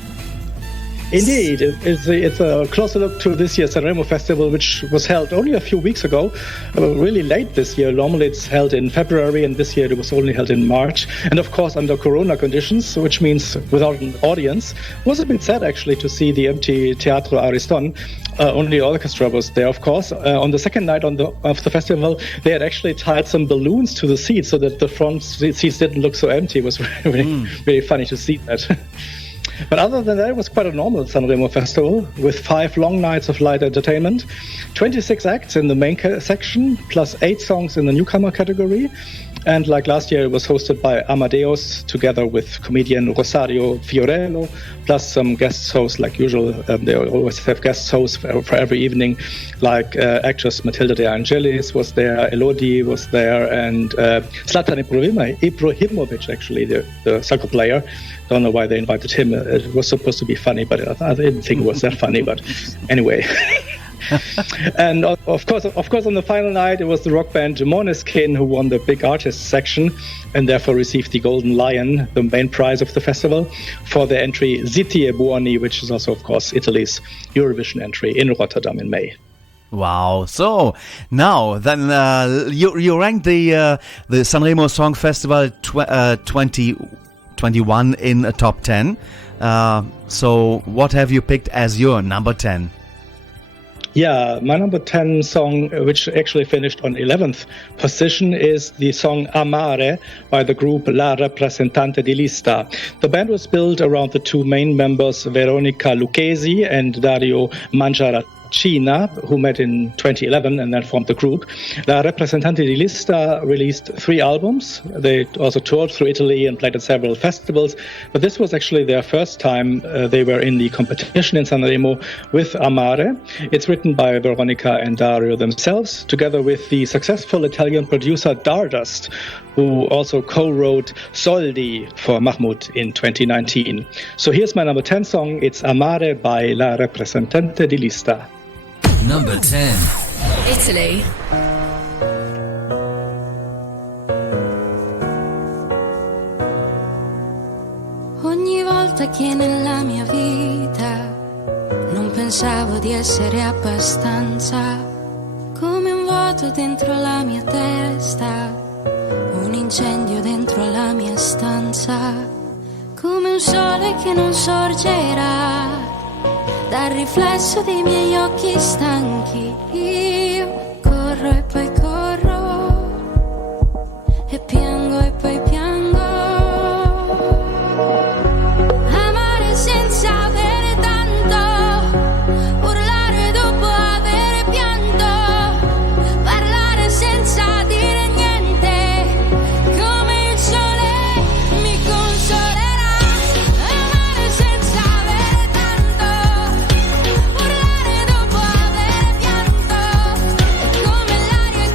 Indeed, it's a closer look to this year's Sanremo Festival, which was held only a few weeks ago, really late this year. Normally it's held in February, and this year it was only held in March. And of course, under Corona conditions, which means without an audience. It was a bit sad, actually, to see the empty Teatro Ariston. Only orchestra was there, of course. On the second night of the festival, they had actually tied some balloons to the seats so that the front seats didn't look so empty. It was really funny to see that. But other than that, it was quite a normal Sanremo festival with 5 long nights of light entertainment, 26 acts in the main section, plus 8 songs in the newcomer category. And like last year, it was hosted by Amadeus together with comedian Rosario Fiorello, plus some guest hosts like usual. They always have guest hosts for every evening, like actress Matilda De Angelis was there, Elodie was there, and Zlatan Ibrahimovic, actually, the soccer player. Don't know why they invited him. It was supposed to be funny, but I didn't think it was that funny. But anyway. And of course, on the final night, it was the rock band Måneskin who won the Big Artist section and therefore received the Golden Lion, the main prize of the festival, for their entry Zitti e Buoni, which is also, of course, Italy's Eurovision entry in Rotterdam in May. Wow! So now then, you ranked the Sanremo Song Festival 2021 in a top 10. So what have you picked as your number 10? Yeah, my number 10 song, which actually finished on 11th position, is the song Amare by the group La Rappresentante di Lista. The band was built around the 2 main members, Veronica Lucchesi and Dario Mangiaracina, who met in 2011 and then formed the group. La Rappresentante di Lista released 3 albums. They also toured through Italy and played at several festivals, but this was actually their first time they were in the competition in Sanremo with Amare. It's written by Veronica and Dario themselves, together with the successful Italian producer Dardust, who also co-wrote Soldi for Mahmoud in 2019. So here's my number 10 song. It's Amare by La Rappresentante di Lista. Number 10. Italy. Ogni volta che nella mia vita non pensavo di essere abbastanza, come un vuoto dentro la mia testa, un incendio dentro la mia stanza, come un sole che non sorgerà dal riflesso dei miei occhi stanchi. Io corro e poi corro e piango e poi piango. Amare senza avere tanto, urlare dopo avere pianto, parlare senza dire niente, come il sole mi consolerà. Amare senza avere tanto, urlare dopo avere pianto, è come l'aria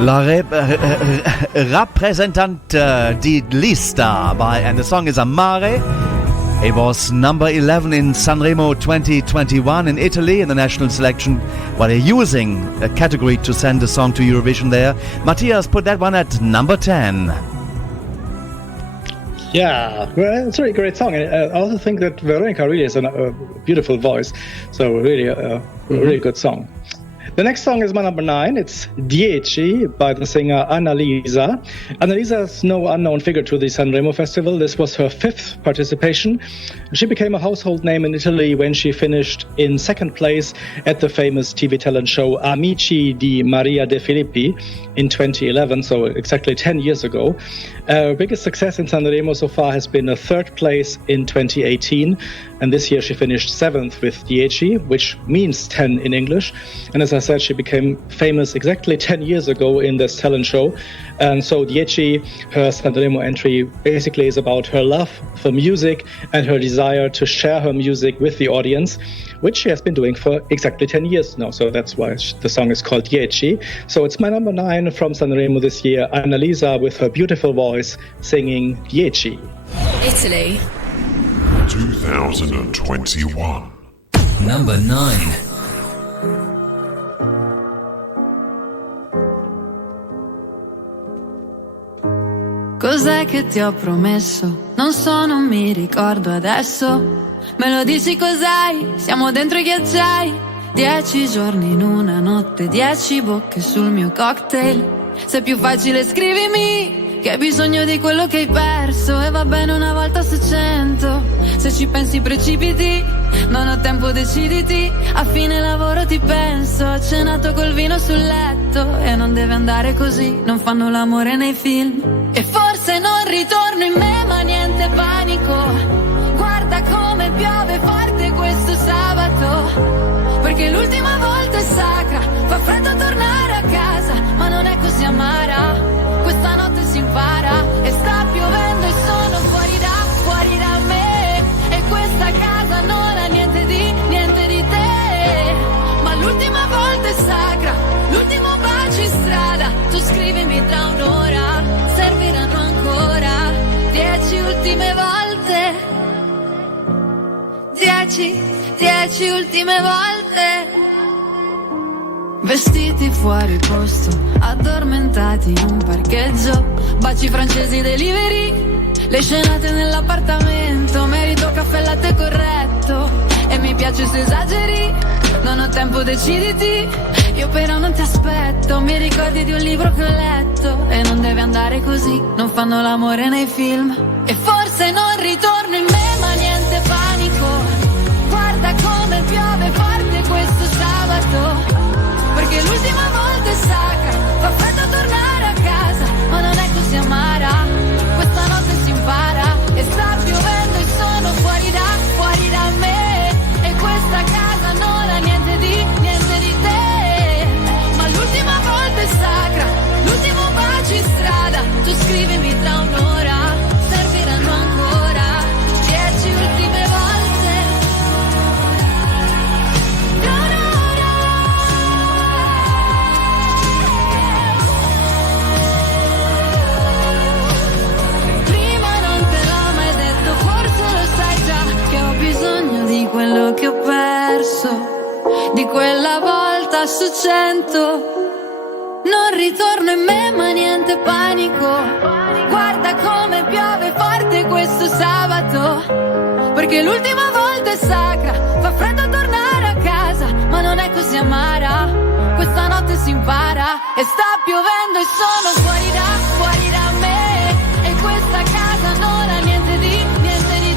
La Rappresentante di Lista and the song is Amare. It was number 11 in Sanremo 2021 in Italy in the national selection, while they're using a category to send the song to Eurovision there. Matthias put that one at number 10. Yeah, well, it's a really great song. I also think that Veronica really has a beautiful voice, so really a really good song. The next song is my number 9. It's Dieci by the singer Annalisa. Annalisa is no unknown figure to the Sanremo Festival. This was her 5th participation. She became a household name in Italy when she finished in 2nd place at the famous TV talent show Amici di Maria De Filippi in 2011, so exactly 10 years ago. Her biggest success in Sanremo so far has been a 3rd place in 2018, and this year she finished 7th with Dieci, which means 10 in English. And as I said, she became famous exactly 10 years ago in this talent show. And so Dieci, her Sanremo entry, basically is about her love for music and her desire to share her music with the audience, which she has been doing for exactly 10 years now. So that's why the song is called Dieci. So it's my number 9 from Sanremo this year, Annalisa with her beautiful voice singing Dieci. Italy. 2021. Number 9. Cos'è che ti ho promesso? Non so, non mi ricordo adesso. Me lo dici cos'hai? Siamo dentro i ghiacciai. 10 giorni in una notte, 10 bocche sul mio cocktail. Se è più facile scrivimi che hai bisogno di quello che hai perso. E va bene una volta su 100. Se ci pensi precipiti, non ho tempo, deciditi. A fine lavoro ti penso, ho cenato col vino sul letto. E non deve andare così, non fanno l'amore nei film. E forse non ritorno in me, ma niente panico. Guarda come piove forte questo sabato, perché l'ultima volta è sacra. Fa freddo tornare a casa, ma non è così amara. Questa notte si impara e sta piovendo e sono fuori da me. E questa casa non ha niente di te. Ma l'ultima volta è sacra, l'ultimo bacio in strada. Tu scrivimi tra un'ora, serviranno ancora 10 ultime volte. 10 ultime volte. Vestiti fuori posto, addormentati in un parcheggio. Baci francesi delivery, le scenate nell'appartamento. Merito caffè latte corretto e mi piace se esageri. Non ho tempo, deciditi. Io però non ti aspetto. Mi ricordi di un libro che ho letto. E non deve andare così, non fanno l'amore nei film. E forse non ritorno in me, ma niente panico. Guarda come piove forte questo sabato, perché l'ultima volta è sacra. Fa freddo tornare a casa, ma non è così amara. Questa notte si impara e sta piovendo e sono fuori da me. E questa casa non ha niente di te. Ma l'ultima volta è sacra, l'ultimo bacio in strada. Tu scrivimi tra un'ora, serviranno ancora 10 ultime volte. Tra un'ora. Prima non te l'ho mai detto, forse lo sai già, che ho bisogno di quello che ho perso. Di quella volta su 100. Non ritorno in me, ma niente panico. Guarda come piove forte questo sabato, perché l'ultima volta è sacra. Fa freddo tornare a casa, ma non è così amara. Questa notte si impara e sta piovendo e sono fuori da me. E questa casa non ha niente di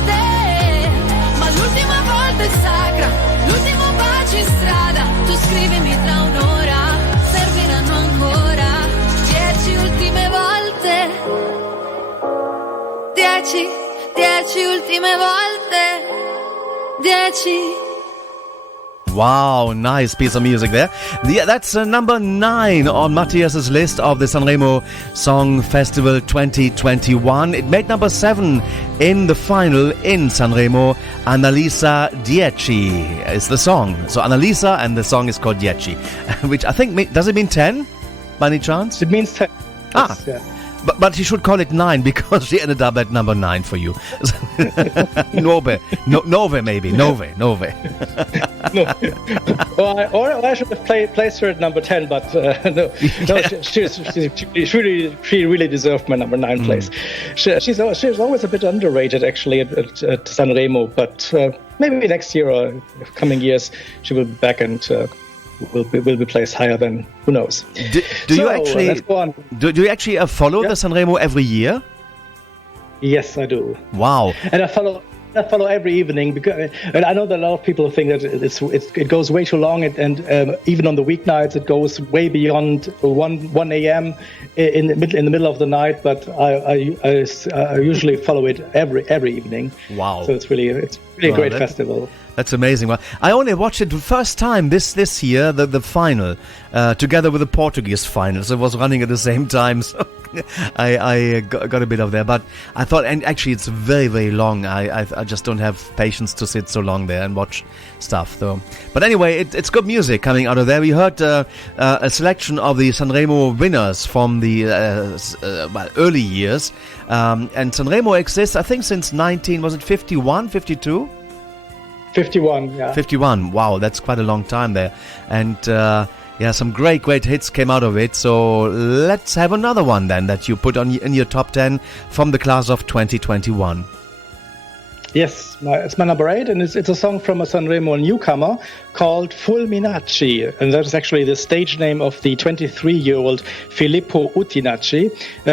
te. Ma l'ultima volta è sacra, l'ultimo bacio in strada. Tu scrivimi tra un'ora, serviranno ancora 10 ultime volte. 10 ultime volte. 10. Wow, nice piece of music there. That's number 9 on Matthias's list of the Sanremo Song Festival 2021. It made number 7 in the final in Sanremo. Annalisa Dieci is the song. So Annalisa, and the song is called Dieci, which I think, does it mean 10? by any chance? It means 10. Ah. Yes, yeah. But you should call it 9 because she ended up at number 9 for you. Nove. Nove, maybe. Nove. No. Or I should have placed her at number 10, but no. She really deserved my number 9 place. She's always a bit underrated, actually, at Sanremo, but maybe next year or coming years she will be back and will be placed higher than who knows. Do you actually follow the Sanremo every year? Yes, I do. Wow. And I follow every evening because, and I know that a lot of people think that it goes way too long, and even on the weeknights it goes way beyond 1 a.m. in the middle of the night. But I usually follow it every evening. Wow! So it's really a great festival. That's amazing. Well, I only watched it the first time this year, the final, together with the Portuguese final. So it was running at the same time. So I got a bit of there. But I thought, and actually it's very, very long. I just don't have patience to sit so long there and watch stuff, though. But anyway, it's good music coming out of there. We heard a selection of the Sanremo winners from the early years. And Sanremo exists, I think, since 51, 52? 51, yeah. 51, wow, that's quite a long time there. And some great hits came out of it. So let's have another one then that you put in your top 10 from the class of 2021. Yes, it's my number 8, and it's a song from a Sanremo newcomer called Fulminacci, and that is actually the stage name of the 23-year-old Filippo Utinacci.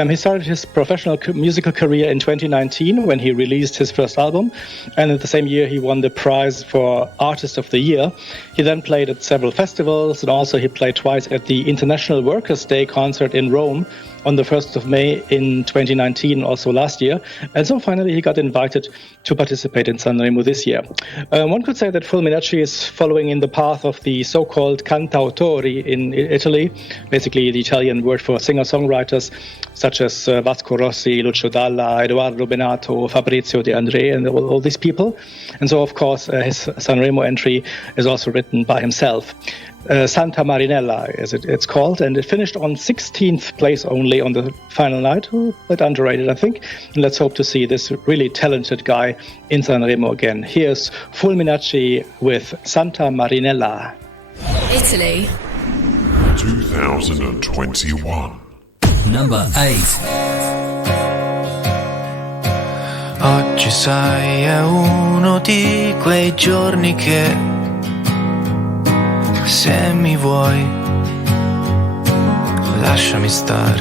He started his professional musical career in 2019 when he released his first album, and in the same year he won the prize for Artist of the Year. He then played at several festivals, and also he played twice at the International Workers' Day concert in Rome on the 1st of May in 2019, also last year. And so finally he got invited to participate in Sanremo this year. One could say that Fulminacci is following in the path of the so-called cantautori in Italy, basically the Italian word for singer-songwriters, such as Vasco Rossi, Lucio Dalla, Edoardo Bennato, Fabrizio De André, and all these people. And so, of course, his Sanremo entry is also written by himself. Santa Marinella, as it's called, and it finished on 16th place only on the final night. A bit underrated, I think. And let's hope to see this really talented guy in Sanremo again. Here's Fulminacci with Santa Marinella. Italy. 2021. Number 8. Oggi sai è uno di quei giorni che se mi vuoi lasciami stare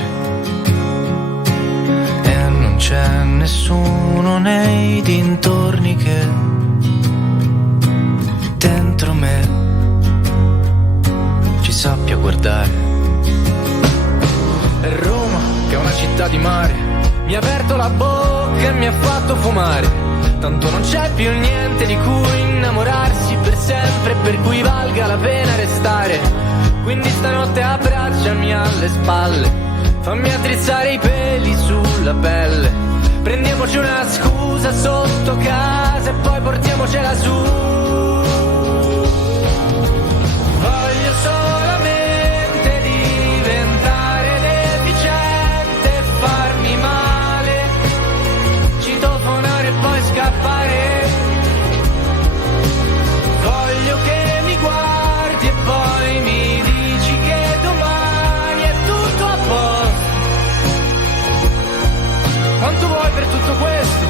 e non c'è nessuno nei dintorni che dentro me ci sappia guardare. E Roma, che è una città di mare, mi ha aperto la bocca e mi ha fatto fumare. Tanto non c'è più niente di cui innamorarsi per sempre, per cui valga la pena restare. Quindi stanotte abbracciami alle spalle, fammi addrizzare i peli sulla pelle. Prendiamoci una scusa sotto casa e poi portiamocela su. Voglio solamente diventare deficiente e farmi male, citofonare e poi scappare. Voglio che mi guardi e poi mi dici che domani è tutto a posto. Quanto vuoi per tutto questo?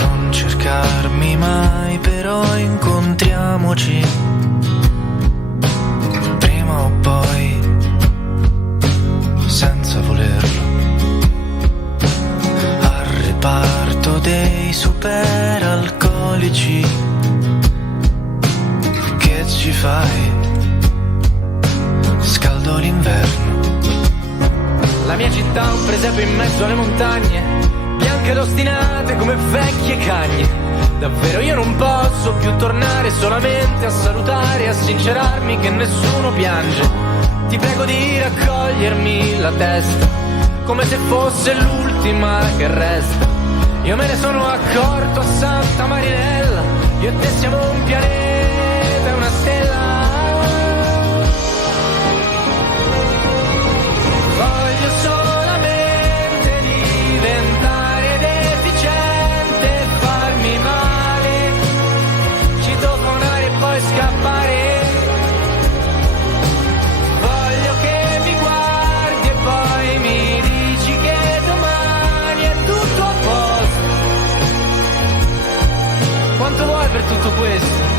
Non cercarmi mai, però incontriamoci prima o poi, senza volerlo, al reparto dei superalcolici. Che ci fai? Scaldo l'inverno. La mia città è un presepe in mezzo alle montagne, bianche ed ostinate come vecchie cagne. Davvero io non posso più tornare solamente a salutare e a sincerarmi che nessuno piange. Ti prego di raccogliermi la testa, come se fosse l'ultima che resta. io me ne sono accorto a Santa Marinella, io e te siamo un pianeta e una stella. Voglio solamente diventare deficiente e farmi male, citofonare e poi scappare. Voglio che mi guardi e poi mi dici che domani è tutto a posto. Quanto vuoi per tutto questo?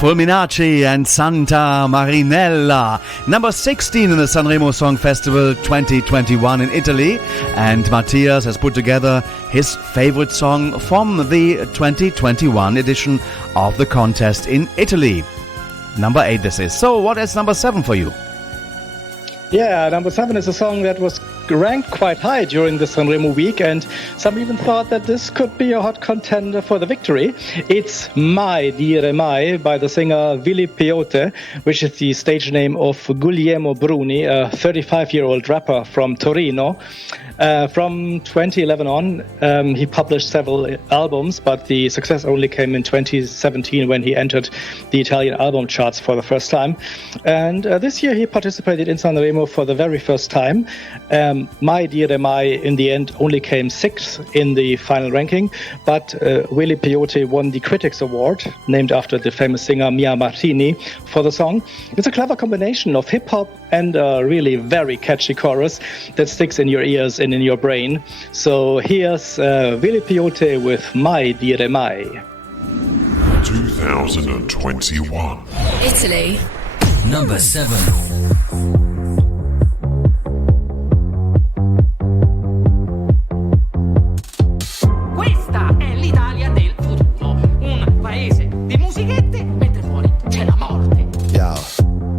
Fulminacci and Santa Marinella, number 16 in the Sanremo Song Festival 2021 in Italy. And Matthias has put together his favorite song from the 2021 edition of the contest in Italy. Number 8 this is. So what is number 7 for you? Yeah, number 7 is a song that was ranked quite high during the Sanremo week, and some even thought that this could be a hot contender for the victory. It's Mai Dire Mai by the singer Willy Peyote, which is the stage name of Guglielmo Bruni, a 35-year-old rapper from Torino. From 2011 on, he published several albums, but the success only came in 2017 when he entered the Italian album charts for the first time. And this year he participated in Sanremo for the very first time. Mai Dire Mai in the end only came 6th in the final ranking, but Willy Peyote won the Critics Award, named after the famous singer Mia Martini, for the song. It's a clever combination of hip-hop and a really very catchy chorus that sticks in your ears and in your brain. So here's Willy Peyote with Mai Dire Mai. 2021. Italy, number 7. Questa è l'Italia del futuro, un paese di musichette mentre fuori c'è la morte. Ciao,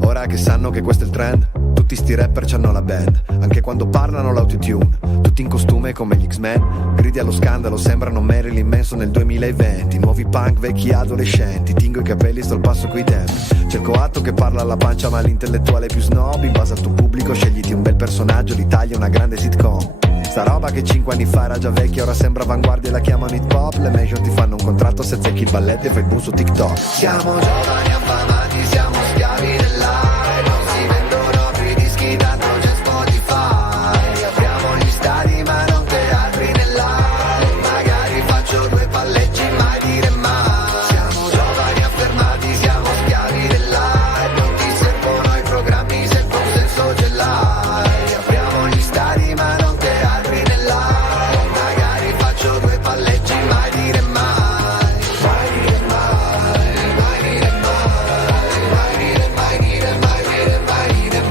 ora che sanno che questo è il trend, tutti sti rapper c'hanno la band, anche quando parlano l'autotune, tutti in costume come gli X-Men, gridi allo scandalo, sembrano Marilyn Manson nel 2020, nuovi punk, vecchi adolescenti, tingo i capelli, sto al passo coi tempi, cerco atto che parla alla pancia ma l'intellettuale più snob, in base al tuo pubblico scegliti un bel personaggio, l'Italia è una grande sitcom. Sta roba che 5 anni fa era già vecchia, ora sembra avanguardia e la chiamano hip hop. Le major ti fanno un contratto se zecchi il balletto e fai il boom su TikTok. Siamo giovani affamati, siamo schiavi dell'arte, non si vendono più i dischi, tanto c'è Spotify. Apriamo gli stadi ma non teatri nell'aria, magari faccio 2 palleggi, mai dire mai. Siamo giovani affermati, siamo schiavi dell'arte, non ti servono i programmi se il consenso ce l'hai. Apriamo gli stadi ma non teatri nell'aria, magari faccio 2 palleggi, mai dire mai. Mai dire mai, mai dire mai, mai dire mai, dire mai, dire mai, dire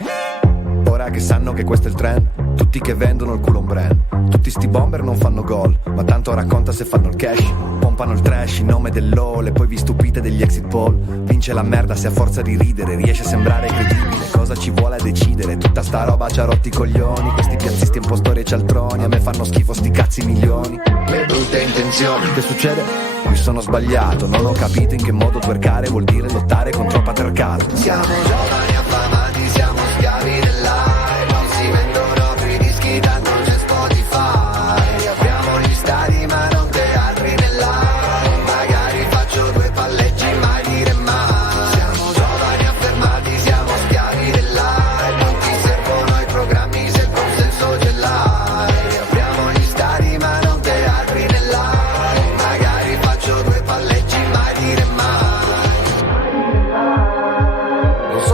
mai. Ora che sanno che questo è il trend, tutti che vendono il culo un brand, tutti sti bomber non fanno gol, ma tanto racconta se fanno il cash, pompano il trash in nome dell'ole, poi vi stupite degli exit poll, vince la merda se a forza di ridere riesce a sembrare credibile, cosa ci vuole a decidere, tutta sta roba ci ha rotti i coglioni, questi piazzisti impostori e cialtroni, a me fanno schifo sti cazzi milioni, le brutte intenzioni, che succede? Mi sono sbagliato, non ho capito in che modo twerkare vuol dire lottare contro il patriarcato. Siamo giovani affamati, siamo schiavi dell'aria, non si vendono più i dischi, tanto c'è Spotify. Apriamo gli stadi ma non teatri nell'aria, magari faccio 2 palleggi, mai dire mai. Siamo giovani affermati, siamo schiavi dell'aria, non ti servono i programmi se il consenso ce l'hai. Apriamo gli stadi ma non teatri nell'aria, magari faccio 2 palleggi, mai dire mai. Lo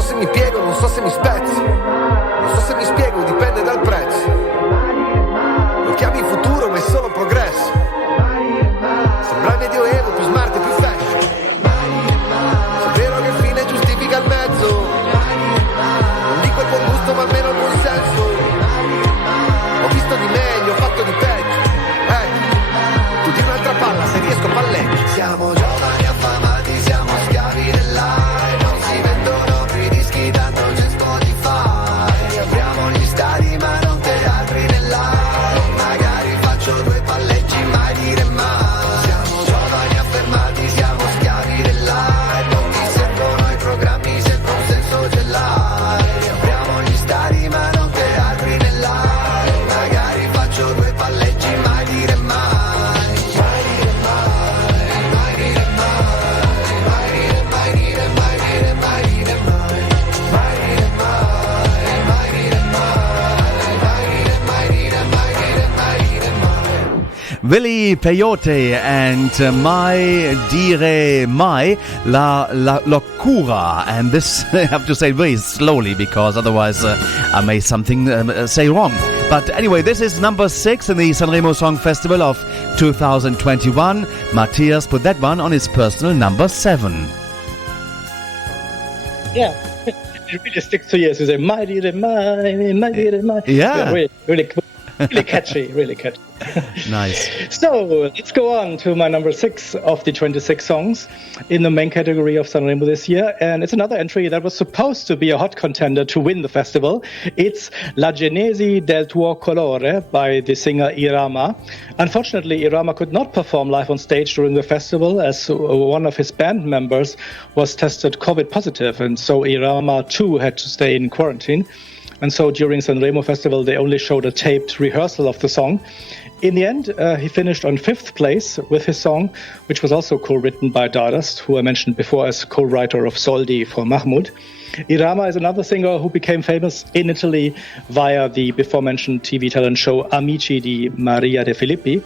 Willy Peyote and Mai Dire Mai La Locura. And this I have to say very slowly because otherwise I may say wrong. But anyway, this is number 6 in the Sanremo Song Festival of 2021. Matthias put that one on his personal number 7. Yeah, it really sticks to you. You say, my dear, my dear, my. Yeah. Really catchy, really catchy. Nice. So let's go on to my number 6 of the 26 songs in the main category of Sanremo this year. And it's another entry that was supposed to be a hot contender to win the festival. It's La Genesi del tuo colore by the singer Irama. Unfortunately, Irama could not perform live on stage during the festival as one of his band members was tested COVID positive. And so Irama too had to stay in quarantine. And so during Sanremo Festival, they only showed a taped rehearsal of the song. In the end, he finished on 5th place with his song, which was also co-written by Dardust, who I mentioned before as co-writer of Soldi for Mahmoud. Irama is another singer who became famous in Italy via the before-mentioned TV talent show Amici di Maria De Filippi,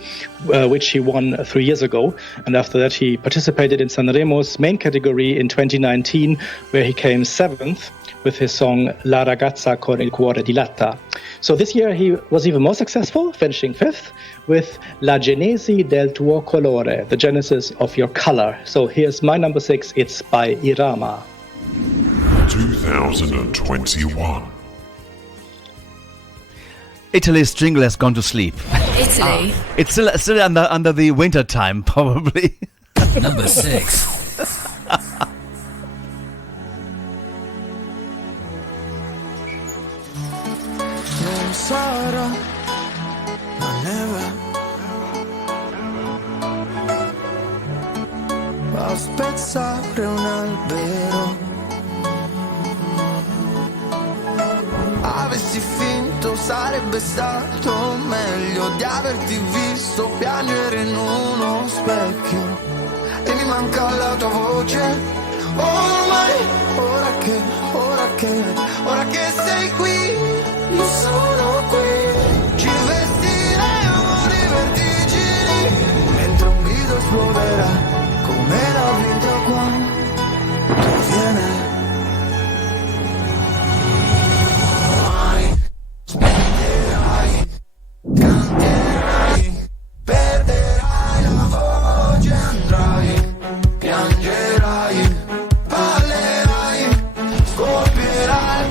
which he won 3 years ago. And after that, he participated in Sanremo's main category in 2019, where he came 7th. With his song La ragazza con il cuore di latta. So this year he was even more successful, finishing 5th with La Genesi del tuo colore, the genesis of your color. So here's my number 6, it's by Irama. 2021. Italy's jingle has gone to sleep. Italy. It's still under the winter time, probably. Number 6. Sarò, ma never a spezzare un albero. Avessi finto sarebbe stato meglio di averti visto piangere in uno specchio. E mi manca la tua voce. Ormai, ora che sei qui. Io sono qui, ci vestiremo di vertigini, mentre un grido esploderà come la vita qua. Viene. Mai spenderai, canterai, perderai la voce, andrai, piangerai, parlerai, scopierai.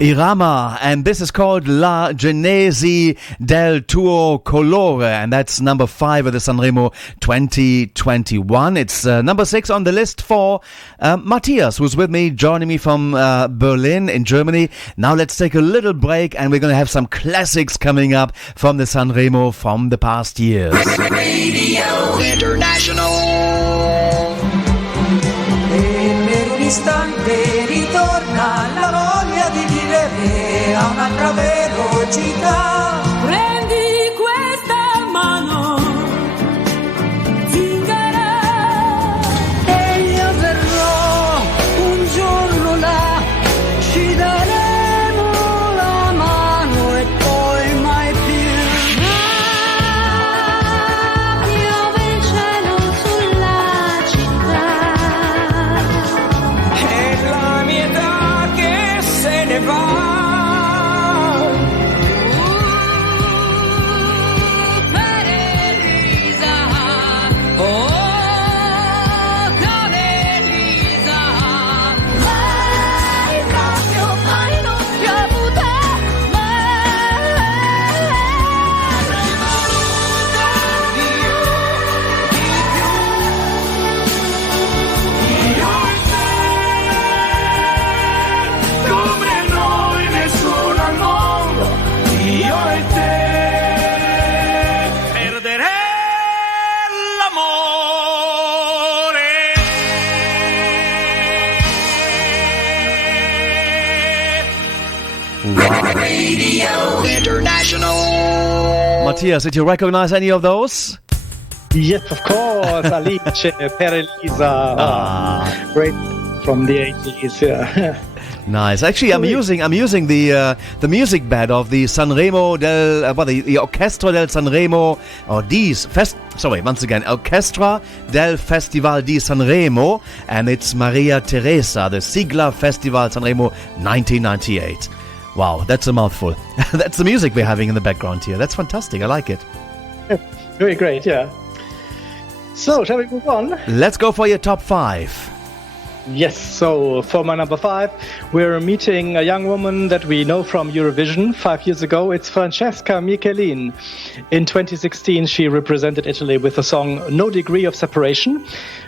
Irama, and this is called La Genesi del tuo colore, and that's number 5 of the Sanremo 2021. It's number 6 on the list for Matthias, who's with me, joining me from Berlin in Germany. Now let's take a little break, and we're going to have some classics coming up from the Sanremo from the past years. Radio International. E per un istante ritorna la voglia di vivere a un'altra velocità. Prendi questa mano, zingara, E io verrò un giorno là, ci daremo la mano e poi mai più. Piove il cielo sulla città. È la mia età che se ne va. Per Elisa, oh, con Elisa. Mai proprio, mai non ti ho avuta Come noi nessuno al mondo, io e te perderei l'amore. Radio International. Matthias, did you recognize any of those? Yes, of course, Alice per Elisa. Great from the 80s, yeah. Nice. Actually, I'm using the music bed of the Sanremo del the Orchestra del Sanremo, or once again, Orchestra del Festival di Sanremo, and it's Maria Teresa, the Sigla Festival Sanremo 1998. Wow, that's a mouthful. That's the music we're having in the background here. That's fantastic. I like it. Very great, yeah. So, shall we move on? Let's go for your top 5. Yes, so for my number 5, we're meeting a young woman that we know from Eurovision 5 years ago. It's Francesca Michelin. In 2016, she represented Italy with the song No Degree of Separation.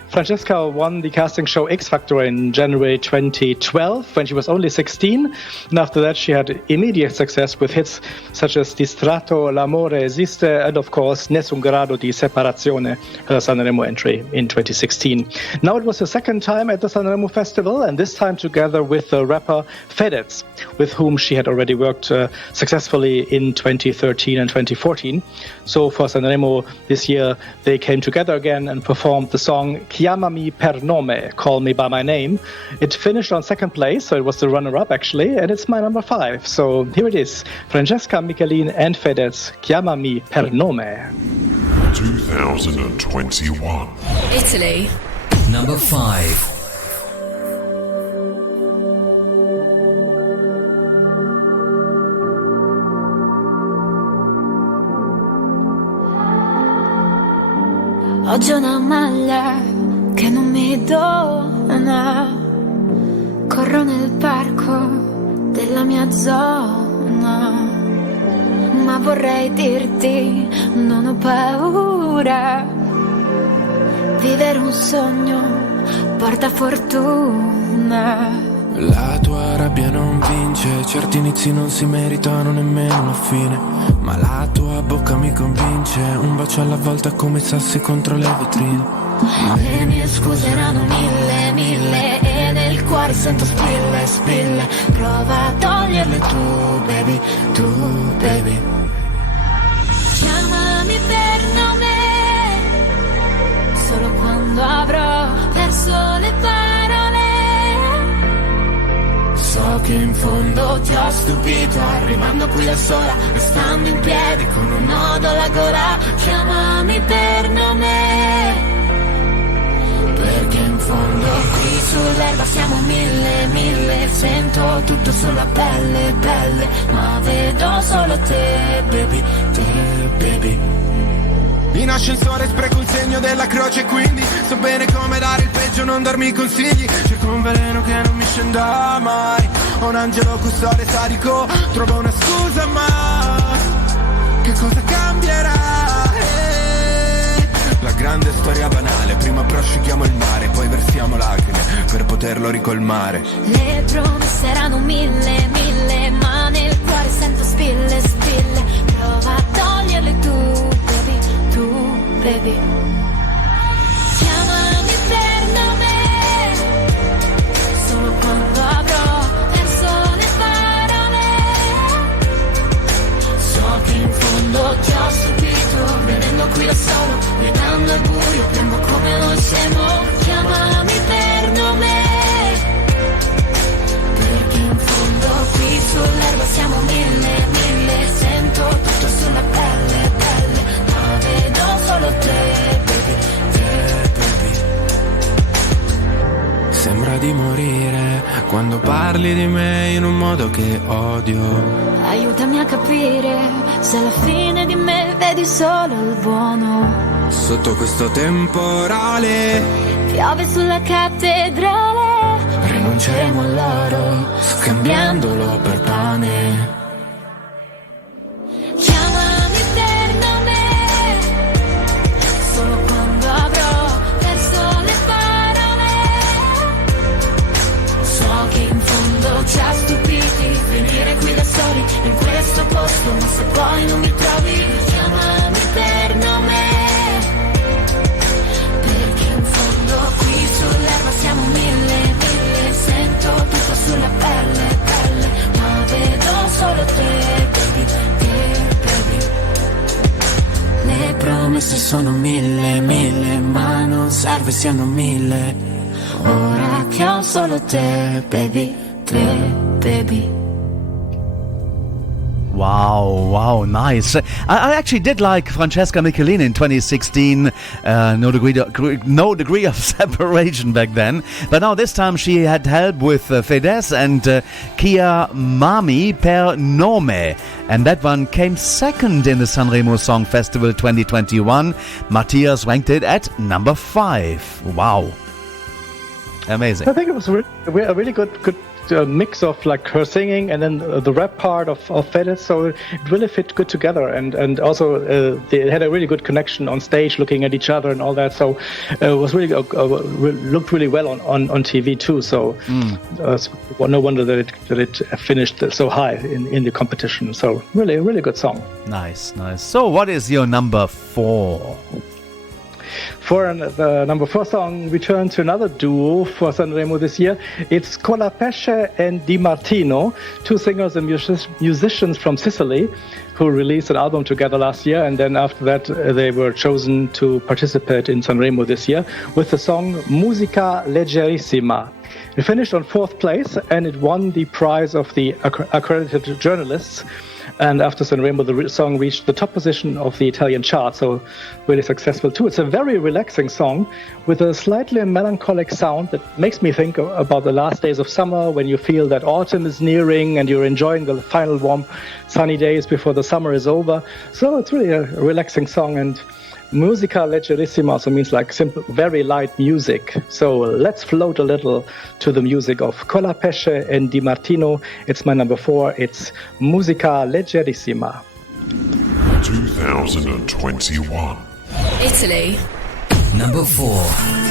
Francesca won the casting show X Factor in January 2012 when she was only 16. And after that, she had immediate success with hits such as Distratto, L'amore esiste, and of course, Nessun grado di separazione, her Sanremo entry in 2016. Now it was her second time at the Sanremo Festival, and this time together with the rapper Fedez, with whom she had already worked successfully in 2013 and 2014. So for Sanremo this year, they came together again and performed the song Chiamami per nome, Call Me By My Name. It finished on second place, so it was the runner-up actually, and it's my number 5. So here it is, Francesca Michelin and Fedez, Chiamami per nome. 2021. Italy. Number 5. Oggi ho una maglia che non mi dona. Corro nel parco della mia zona. Ma vorrei dirti, non ho paura. Vivere un sogno porta fortuna. La tua rabbia non vince, certi inizi non si meritano nemmeno la fine. Ma la tua bocca mi convince, un bacio alla volta come sassi contro le vetrine. Le mie scuse erano mille e nel cuore sento spille. Prova a toglierle tu baby. Chiamami per nome, solo quando avrò perso le parole. So che in fondo ti ho stupito, arrivando qui da sola, restando in piedi con un nodo alla gola. Chiamami per nome, perché in fondo qui sull'erba siamo mille. Sento tutto sulla pelle, ma vedo solo te, baby. In ascensore spreco un segno della croce, quindi so bene come dare il peggio, non darmi consigli. Cerco un veleno che non mi scenda mai. un angelo custode sadico, trovo una scusa ma che cosa cambierà? La grande storia banale, prima prosciughiamo il mare, poi versiamo lacrime per poterlo ricolmare. Le promesse erano mille, ma nel cuore sento spille. Prova a toglierle tu, baby. Chiamami per nome, solo quando avrò perso le parole. So che in fondo ti ho stupito, venendo qui da solo, guidando al buio, piango come noi siamo. Chiamami per nome, perché in fondo qui sull'erba siamo mille, sento tutto sulla pelle, ma vedo solo te, baby. Sembra di morire quando parli di me in un modo che odio. Aiutami a capire se alla fine di me vedi solo il buono. Sotto questo temporale Piove sulla cattedrale, rinunceremo all'oro scambiandolo per pane. Chiamami per nome, solo quando avrò perso le parole. So che in fondo ci ha stupiti venire qui da soli in questo posto, ma se poi non mi trovi, chiamami per nome, perché in fondo qui sull'erba siamo mille, sento tutto sulla pelle, ma vedo solo te, baby. Le promesse sono mille, ma non serve siano mille. Ora che ho solo te, baby, baby. Wow, nice. I actually did like Francesca Michelin in 2016. No degree of separation back then. But now this time she had help with Fedez and Chiamami per nome. And that one came second in the Sanremo Song Festival 2021. Matthias ranked it at number 5. Wow. Amazing. I think it was a really good mix of like her singing and then the rap part of Fedez, so it really fit good together, and also they had a really good connection on stage, looking at each other and all that. So it was really looked really well on TV too. So no wonder that it finished so high in the competition. So really good song. Nice. So what is your number 4? For the number 4 song, we turn to another duo for Sanremo this year. It's Colapesce and Di Martino, two singers and musicians from Sicily who released an album together last year, and then after that they were chosen to participate in Sanremo this year with the song Musica Leggerissima. It finished on 4th place and it won the prize of the accredited journalists. And after Sanremo, the song reached the top position of the Italian chart, so really successful too. It's a very relaxing song with a slightly melancholic sound that makes me think about the last days of summer, when you feel that autumn is nearing and you're enjoying the final warm sunny days before the summer is over. So it's really a relaxing song, and Musica Leggerissima also means like simple, very light music. So let's float a little to the music of Colapesce and Di Martino. It's my number 4. It's Musica Leggerissima. 2021. Italy. Number 4.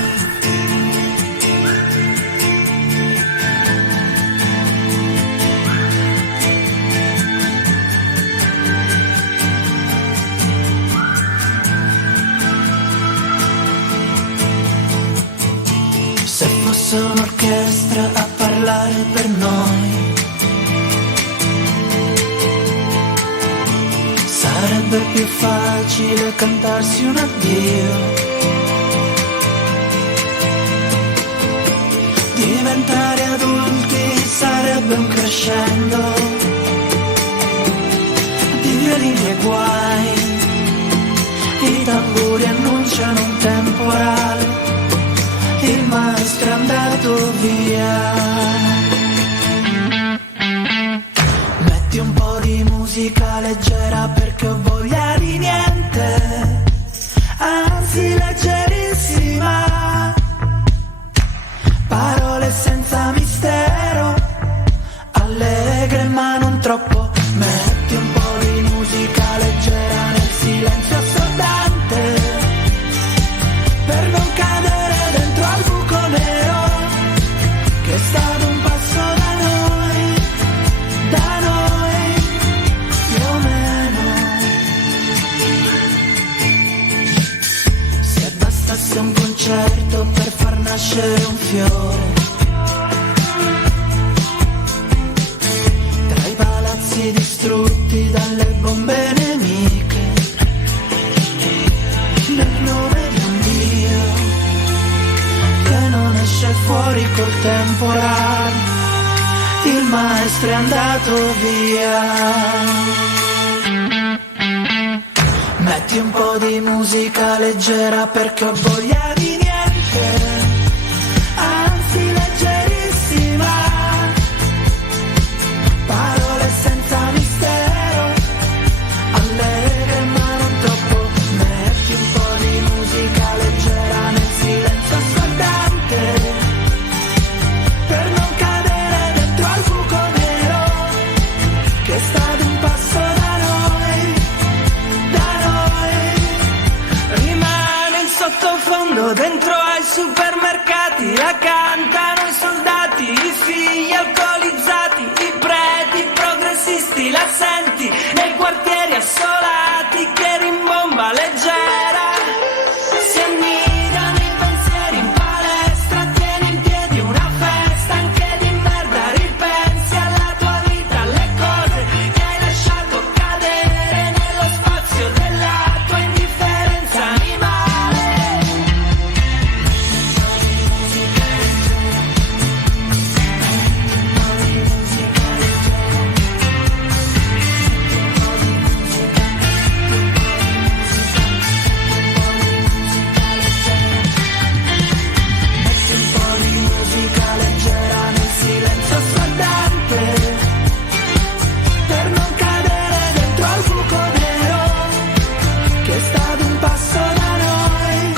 Se fosse un'orchestra a parlare per noi, sarebbe più facile cantarsi un addio. Diventare adulti sarebbe un crescendo di violini e guai. I tamburi annunciano un temporale, il maestro è andato via. Metti un po' di musica leggera perché ho voglia di niente, anzi leggerissima. Parole senza mistero, al fosse un concerto per far nascere un fiore. Tra i palazzi distrutti dalle bombe nemiche, nel nome di un Dio che non esce fuori col temporale, il maestro è andato via. Metti un po' di musica leggera perché ho voglia di niente, anzi leggerissima, parole senza mistero, allegre ma non troppo. Metti un po' di musica leggera nel silenzio assordante, per non cadere dentro al buco nero che sta ad un passo da noi, rimane in sottofondo dentro ai supermercati, la cantano i soldati, i figli alcolizzati, i preti progressisti, la senti nei quartieri assolati che rimbomba leggera, si annidano i pensieri in palestra, tieni in piedi una festa anche di merda, ripensi alla tua vita, alle cose che hai lasciato cadere nello spazio della tua indifferenza animale. Metti un po' di musica leggera nel silenzio assordante, per non cadere dentro al buco nero che sta ad un passo da noi.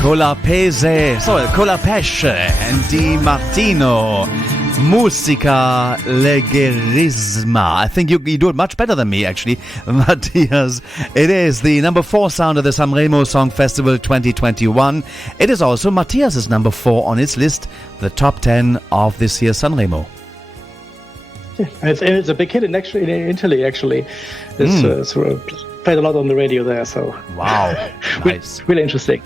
Colapesce Di Martino. Musica leggerisma. I think you do it much better than me, actually, Matthias. It is the number 4 sound of the Sanremo Song Festival 2021. It is also Matthias's number 4 on his list, the top 10 of this year's Sanremo. Yeah, it's a big hit in Italy, actually. It's played a lot on the radio there, so... Wow, nice. Really interesting.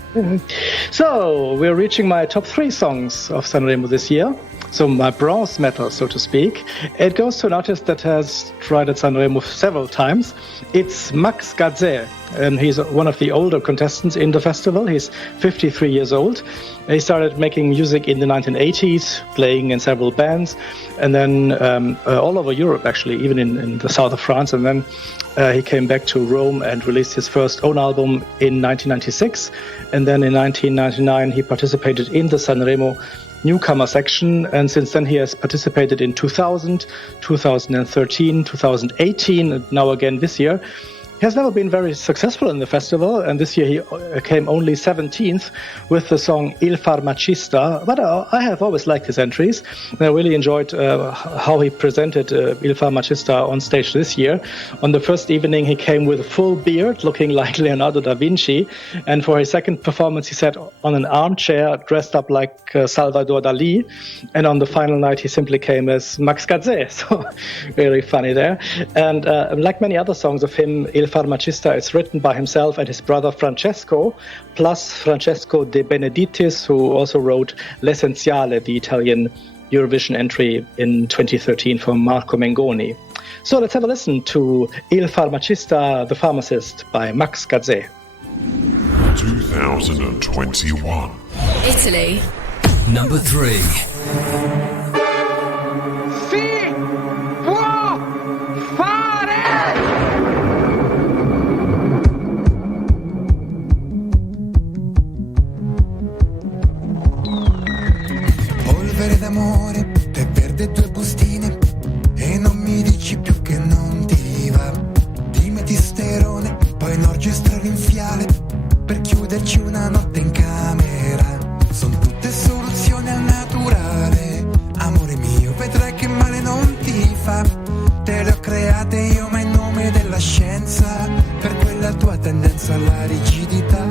So, we're reaching my top 3 songs of Sanremo this year. So my bronze medal, so to speak. It goes to an artist that has tried at Sanremo several times. It's Max Gazzè, and he's one of the older contestants in the festival. He's 53 years old. He started making music in the 1980s, playing in several bands, and then all over Europe, actually, even in the south of France. And then he came back to Rome and released his first own album in 1996. And then in 1999, he participated in the Sanremo newcomer section, and since then he has participated in 2000, 2013, 2018, and now again this year. He has never been very successful in the festival, and this year he came only 17th with the song Il Farmacista, but I have always liked his entries, and I really enjoyed how he presented Il Farmacista on stage this year. On the first evening he came with a full beard, looking like Leonardo da Vinci, and for his second performance he sat on an armchair dressed up like Salvador Dali, and on the final night he simply came as Max Gazzè, so really funny there. And like many other songs of him, Il Farmacista is written by himself and his brother Francesco, plus Francesco De Benedictis, who also wrote L'Essenziale, the Italian Eurovision entry in 2013 for Marco Mengoni. So let's have a listen to Il Farmacista, the Pharmacist by Max Gazzè. 2021. Italy, number 3. D'amore, tè verde 2 bustine e non mi dici più che non ti va. Ti metti sterone, poi un orchestra rinfiale per chiuderci una notte in camera. Sono tutte soluzioni al naturale, amore mio, vedrai che male non ti fa. Te le ho create io ma in nome della scienza, per quella tua tendenza alla rigidità.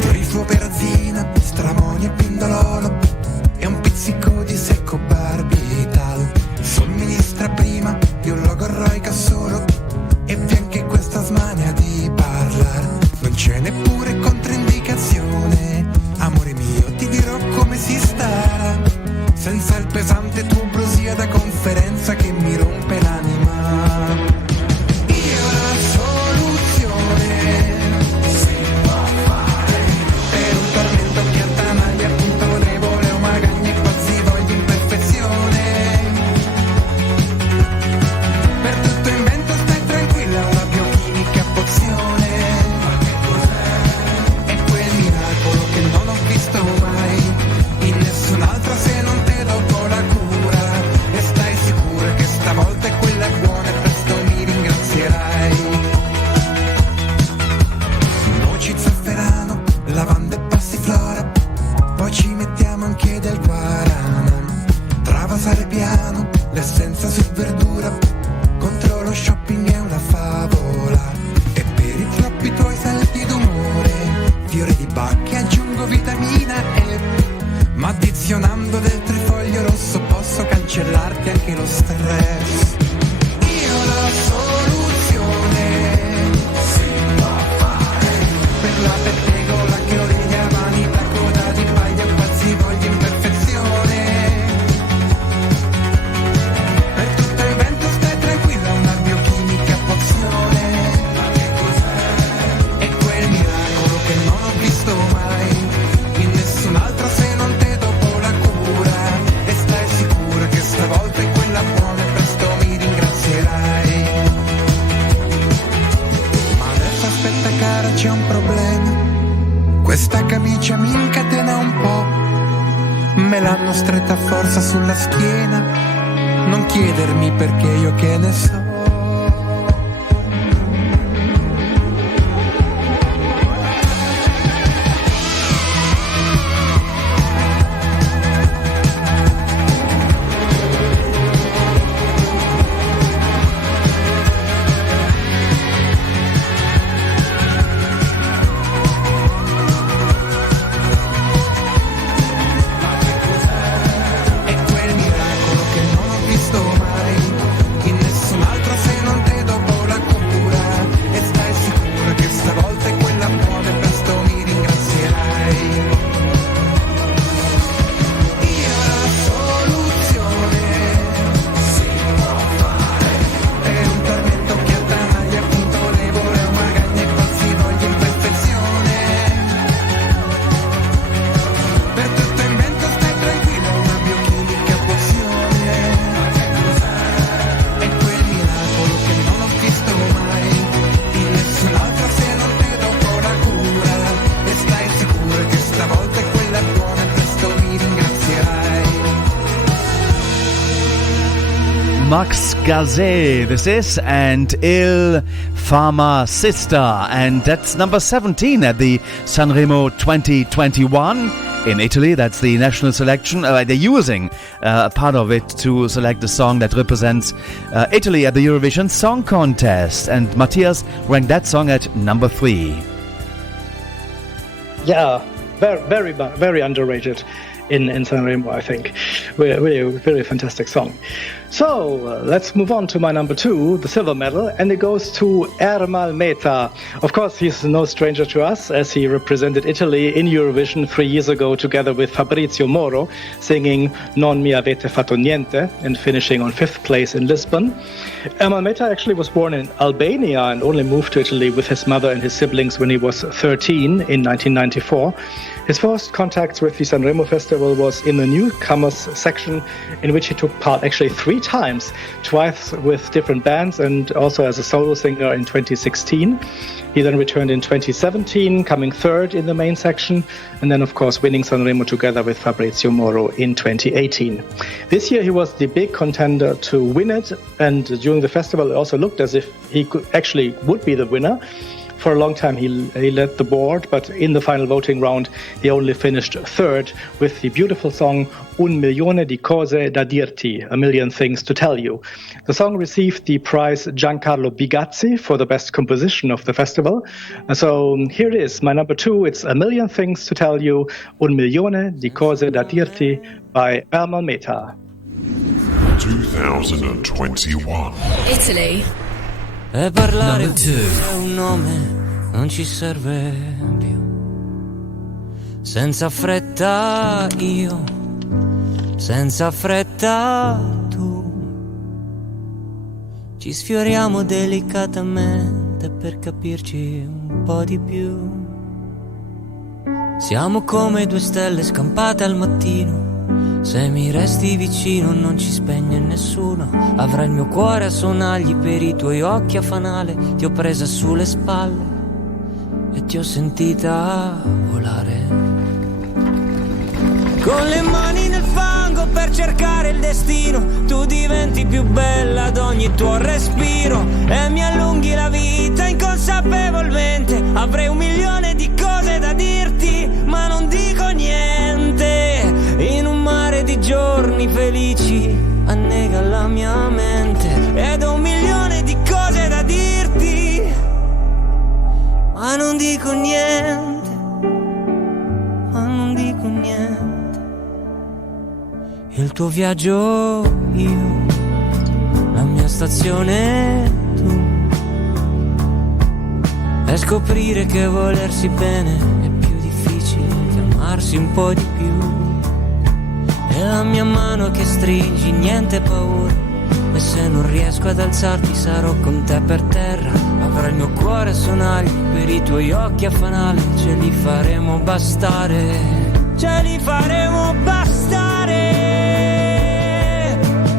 Trifloperazina, stramoni e pindololo e un pizzico di secco barbital. Somministra prima di un logorroica solo e vi anche questa smania di parlare. Non c'è neppure controindicazione fiore di Bach e aggiungo vitamina E. Ma addizionando del trifoglio rosso posso cancellarti anche lo stress. Io la soluzione si può fare per la pettegola che oregna, vanità, coda di paglia, pazzi, voglia, imperfezione. Per tutto il vento stai tranquilla, una biochimica pozione. Ma che cos'è? È quel miracolo che non ho visto mai in nessun altro se non te dopo la cura. E stai sicura che stavolta è quella buona e presto mi ringrazierai. Ma adesso aspetta cara, c'è un problema. Questa camicia mi incatena un po', me l'hanno stretta a forza sulla schiena. Non chiedermi perché, io che ne so. Max Gaze, this is, and Il Fama Sister, and that's number 17 at the Sanremo 2021 in Italy. That's the national selection. They're using a part of it to select a song that represents Italy at the Eurovision Song Contest, and Matthias ranked that song at number 3. Yeah, very underrated in Sanremo, I think. Really, very fantastic song. So let's move on to my number 2, the silver medal, and it goes to Ermal Meta. Of course, he's no stranger to us, as he represented Italy in Eurovision 3 years ago together with Fabrizio Moro, singing Non mi avete fatto niente and finishing on 5th place in Lisbon. Ermal Meta actually was born in Albania and only moved to Italy with his mother and his siblings when he was 13 in 1994. His first contact with the Sanremo Festival was in the newcomers section, in which he took part actually 3 times, twice with different bands and also as a solo singer in 2016. He then returned in 2017, coming 3rd in the main section, and then of course winning Sanremo together with Fabrizio Moro in 2018. This year he was the big contender to win it, and during the festival it also looked as if he would be the winner. For a long time he led the board, but in the final voting round he only finished 3rd with the beautiful song Un milione di cose da dirti, a million things to tell you. The song received the prize Giancarlo Bigazzi for the best composition of the festival. And so here it is, my number 2, it's A Million Things to Tell You, Un milione di cose da dirti by Ermal Meta. 2021. Italy. E parlare è un nome, non ci serve più. Senza fretta io, senza fretta tu. Ci sfioriamo delicatamente per capirci un po' di più. Siamo come 2 stelle scampate al mattino. Se mi resti vicino non ci spegne nessuno. Avrai il mio cuore a sonagli per i tuoi occhi a fanale. Ti ho presa sulle spalle e ti ho sentita volare. Con le mani nel fango per cercare il destino. Tu diventi più bella ad ogni tuo respiro e mi allunghi la vita inconsapevolmente. Avrei 1 milione di cose da dirti, ma non dico niente. In un mare di giorni felici annega la mia mente. Ed ho 1 milione di cose da dirti, ma non dico niente. Il tuo viaggio io, la mia stazione tu. E scoprire che volersi bene è più difficile che amarsi un po' di più. E la mia mano che stringi, niente paura. E se non riesco ad alzarti sarò con te per terra. Avrò il mio cuore a sonagli, per i tuoi occhi a fanale. Ce li faremo bastare, ce li faremo bastare.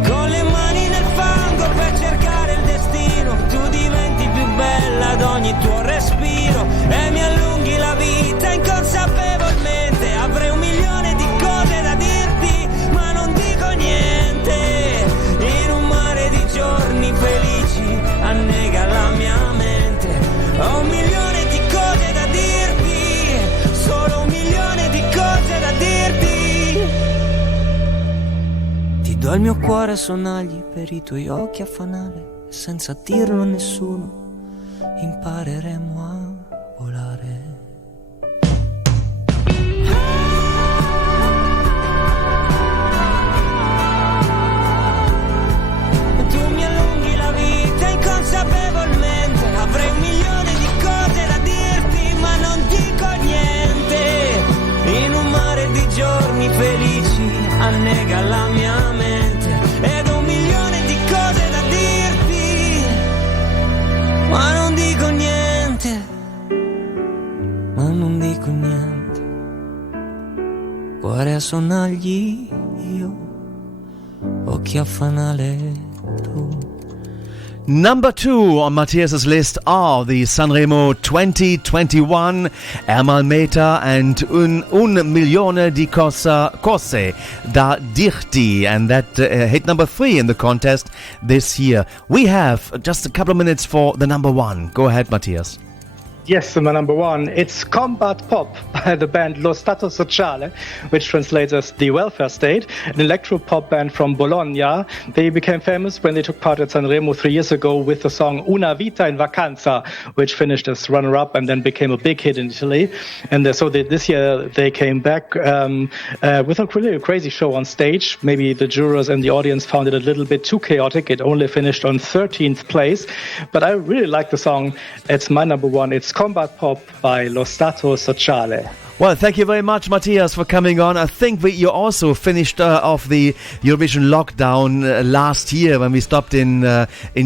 Con le mani nel fango per cercare il destino. Tu diventi più bella ad ogni tuo respiro. E mi allunghi la vita inconsapevolmente. Avrei 1 milione di cose da dirti, ma non dico niente. In un mare di giorni felici annega la mia mente. Ho 1 milione di cose da dirti, solo 1 milione di cose da dirti. Ti do il mio cuore a sonagli, per i tuoi occhi a fanale. Senza dirlo a nessuno impareremo a volare. Tu mi allunghi la vita inconsapevolmente. Avrei 1 milione di cose da dirti, ma non dico niente. In un mare di giorni felici annega la mia mente. Ed ho 1 milione di cose da dirti, ma non dico niente, ma non dico niente. Cuore a sonagli io, occhi a fanale tu. Number 2 on Matthias's list are the Sanremo 2021 Ermal Meter and Un Milione di Cose da Dirti, and that hit number 3 in the contest this year. We have just a couple of minutes for the number 1. Go ahead, Matthias. Yes, my number 1. It's Combat Pop by the band Lo Stato Sociale, which translates as the welfare state, an electro-pop band from Bologna. They became famous when they took part at Sanremo 3 years ago with the song Una Vita in Vacanza, which finished as runner-up and then became a big hit in Italy. And this year they came back with a really crazy show on stage. Maybe the jurors and the audience found it a little bit too chaotic. It only finished on 13th place. But I really like the song. It's my number 1. It's Combat Pop by Lo Stato Sociale. Well, thank you very much, Matthias, for coming on. I think you also finished off the Eurovision lockdown last year when we stopped in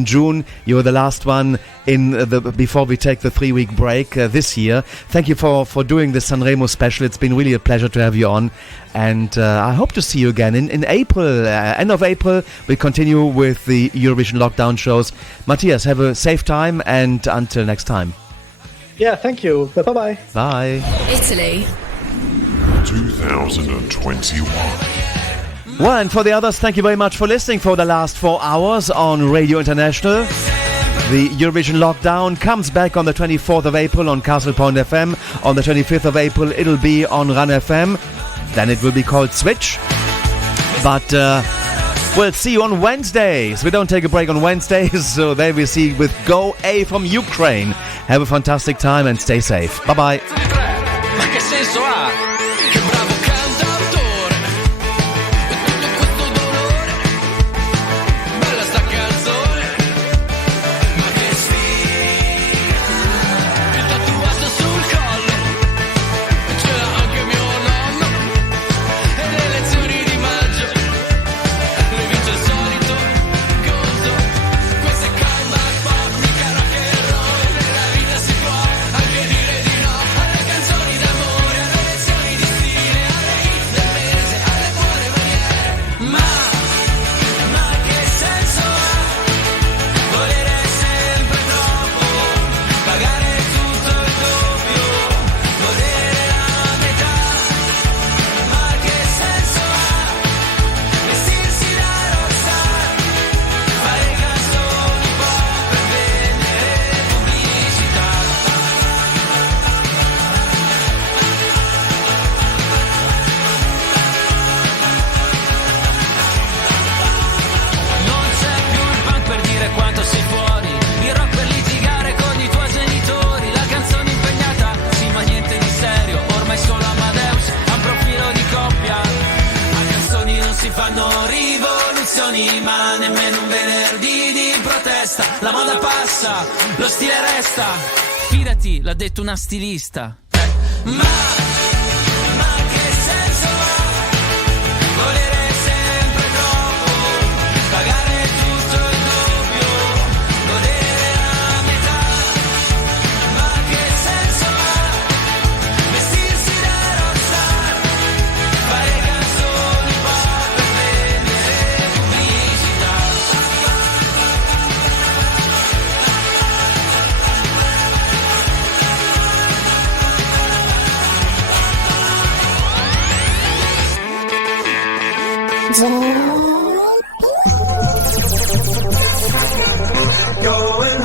June. You were the last one before we take the 3-week break this year. Thank you for doing the Sanremo special. It's been really a pleasure to have you on. And I hope to see you again in April. End of April, we continue with the Eurovision lockdown shows. Matthias, have a safe time, and until next time. Yeah, thank you. Bye-bye. Bye. Italy 2021. Well, and for the others, thank you very much for listening for the last 4 hours on Radio International. The Eurovision lockdown comes back on the 24th of April on Castle Point FM. On the 25th of April, it'll be on Run FM. Then it will be called Switch. But we'll see you on Wednesdays. We don't take a break on Wednesdays, so there we see with Go A from Ukraine. Have a fantastic time and stay safe. Bye-bye. Ma che senso ha? Che bravo cantautore. Tutto questo dolore. Bella sta canzone. Ma che sfiga. Il tatuaggio sul collo. Ce l'ha anche mio nonno. E le lezioni di maggio. Le vince il solito gozo. Questo è Combat Pop, mica rock and roll. Nella vita si può anche dire di no alle canzoni d'amore, alle lezioni di stile. domani, ma nemmeno un venerdì di protesta. La moda passa, lo stile resta. Fidati, l'ha detto una stilista. Ma che senso ha volere sempre troppo, pagare tutto il doppio, godere la metà? Ma che senso ha vestirsi da rockstar, fare canzoni pop per vendere pubblicità? Going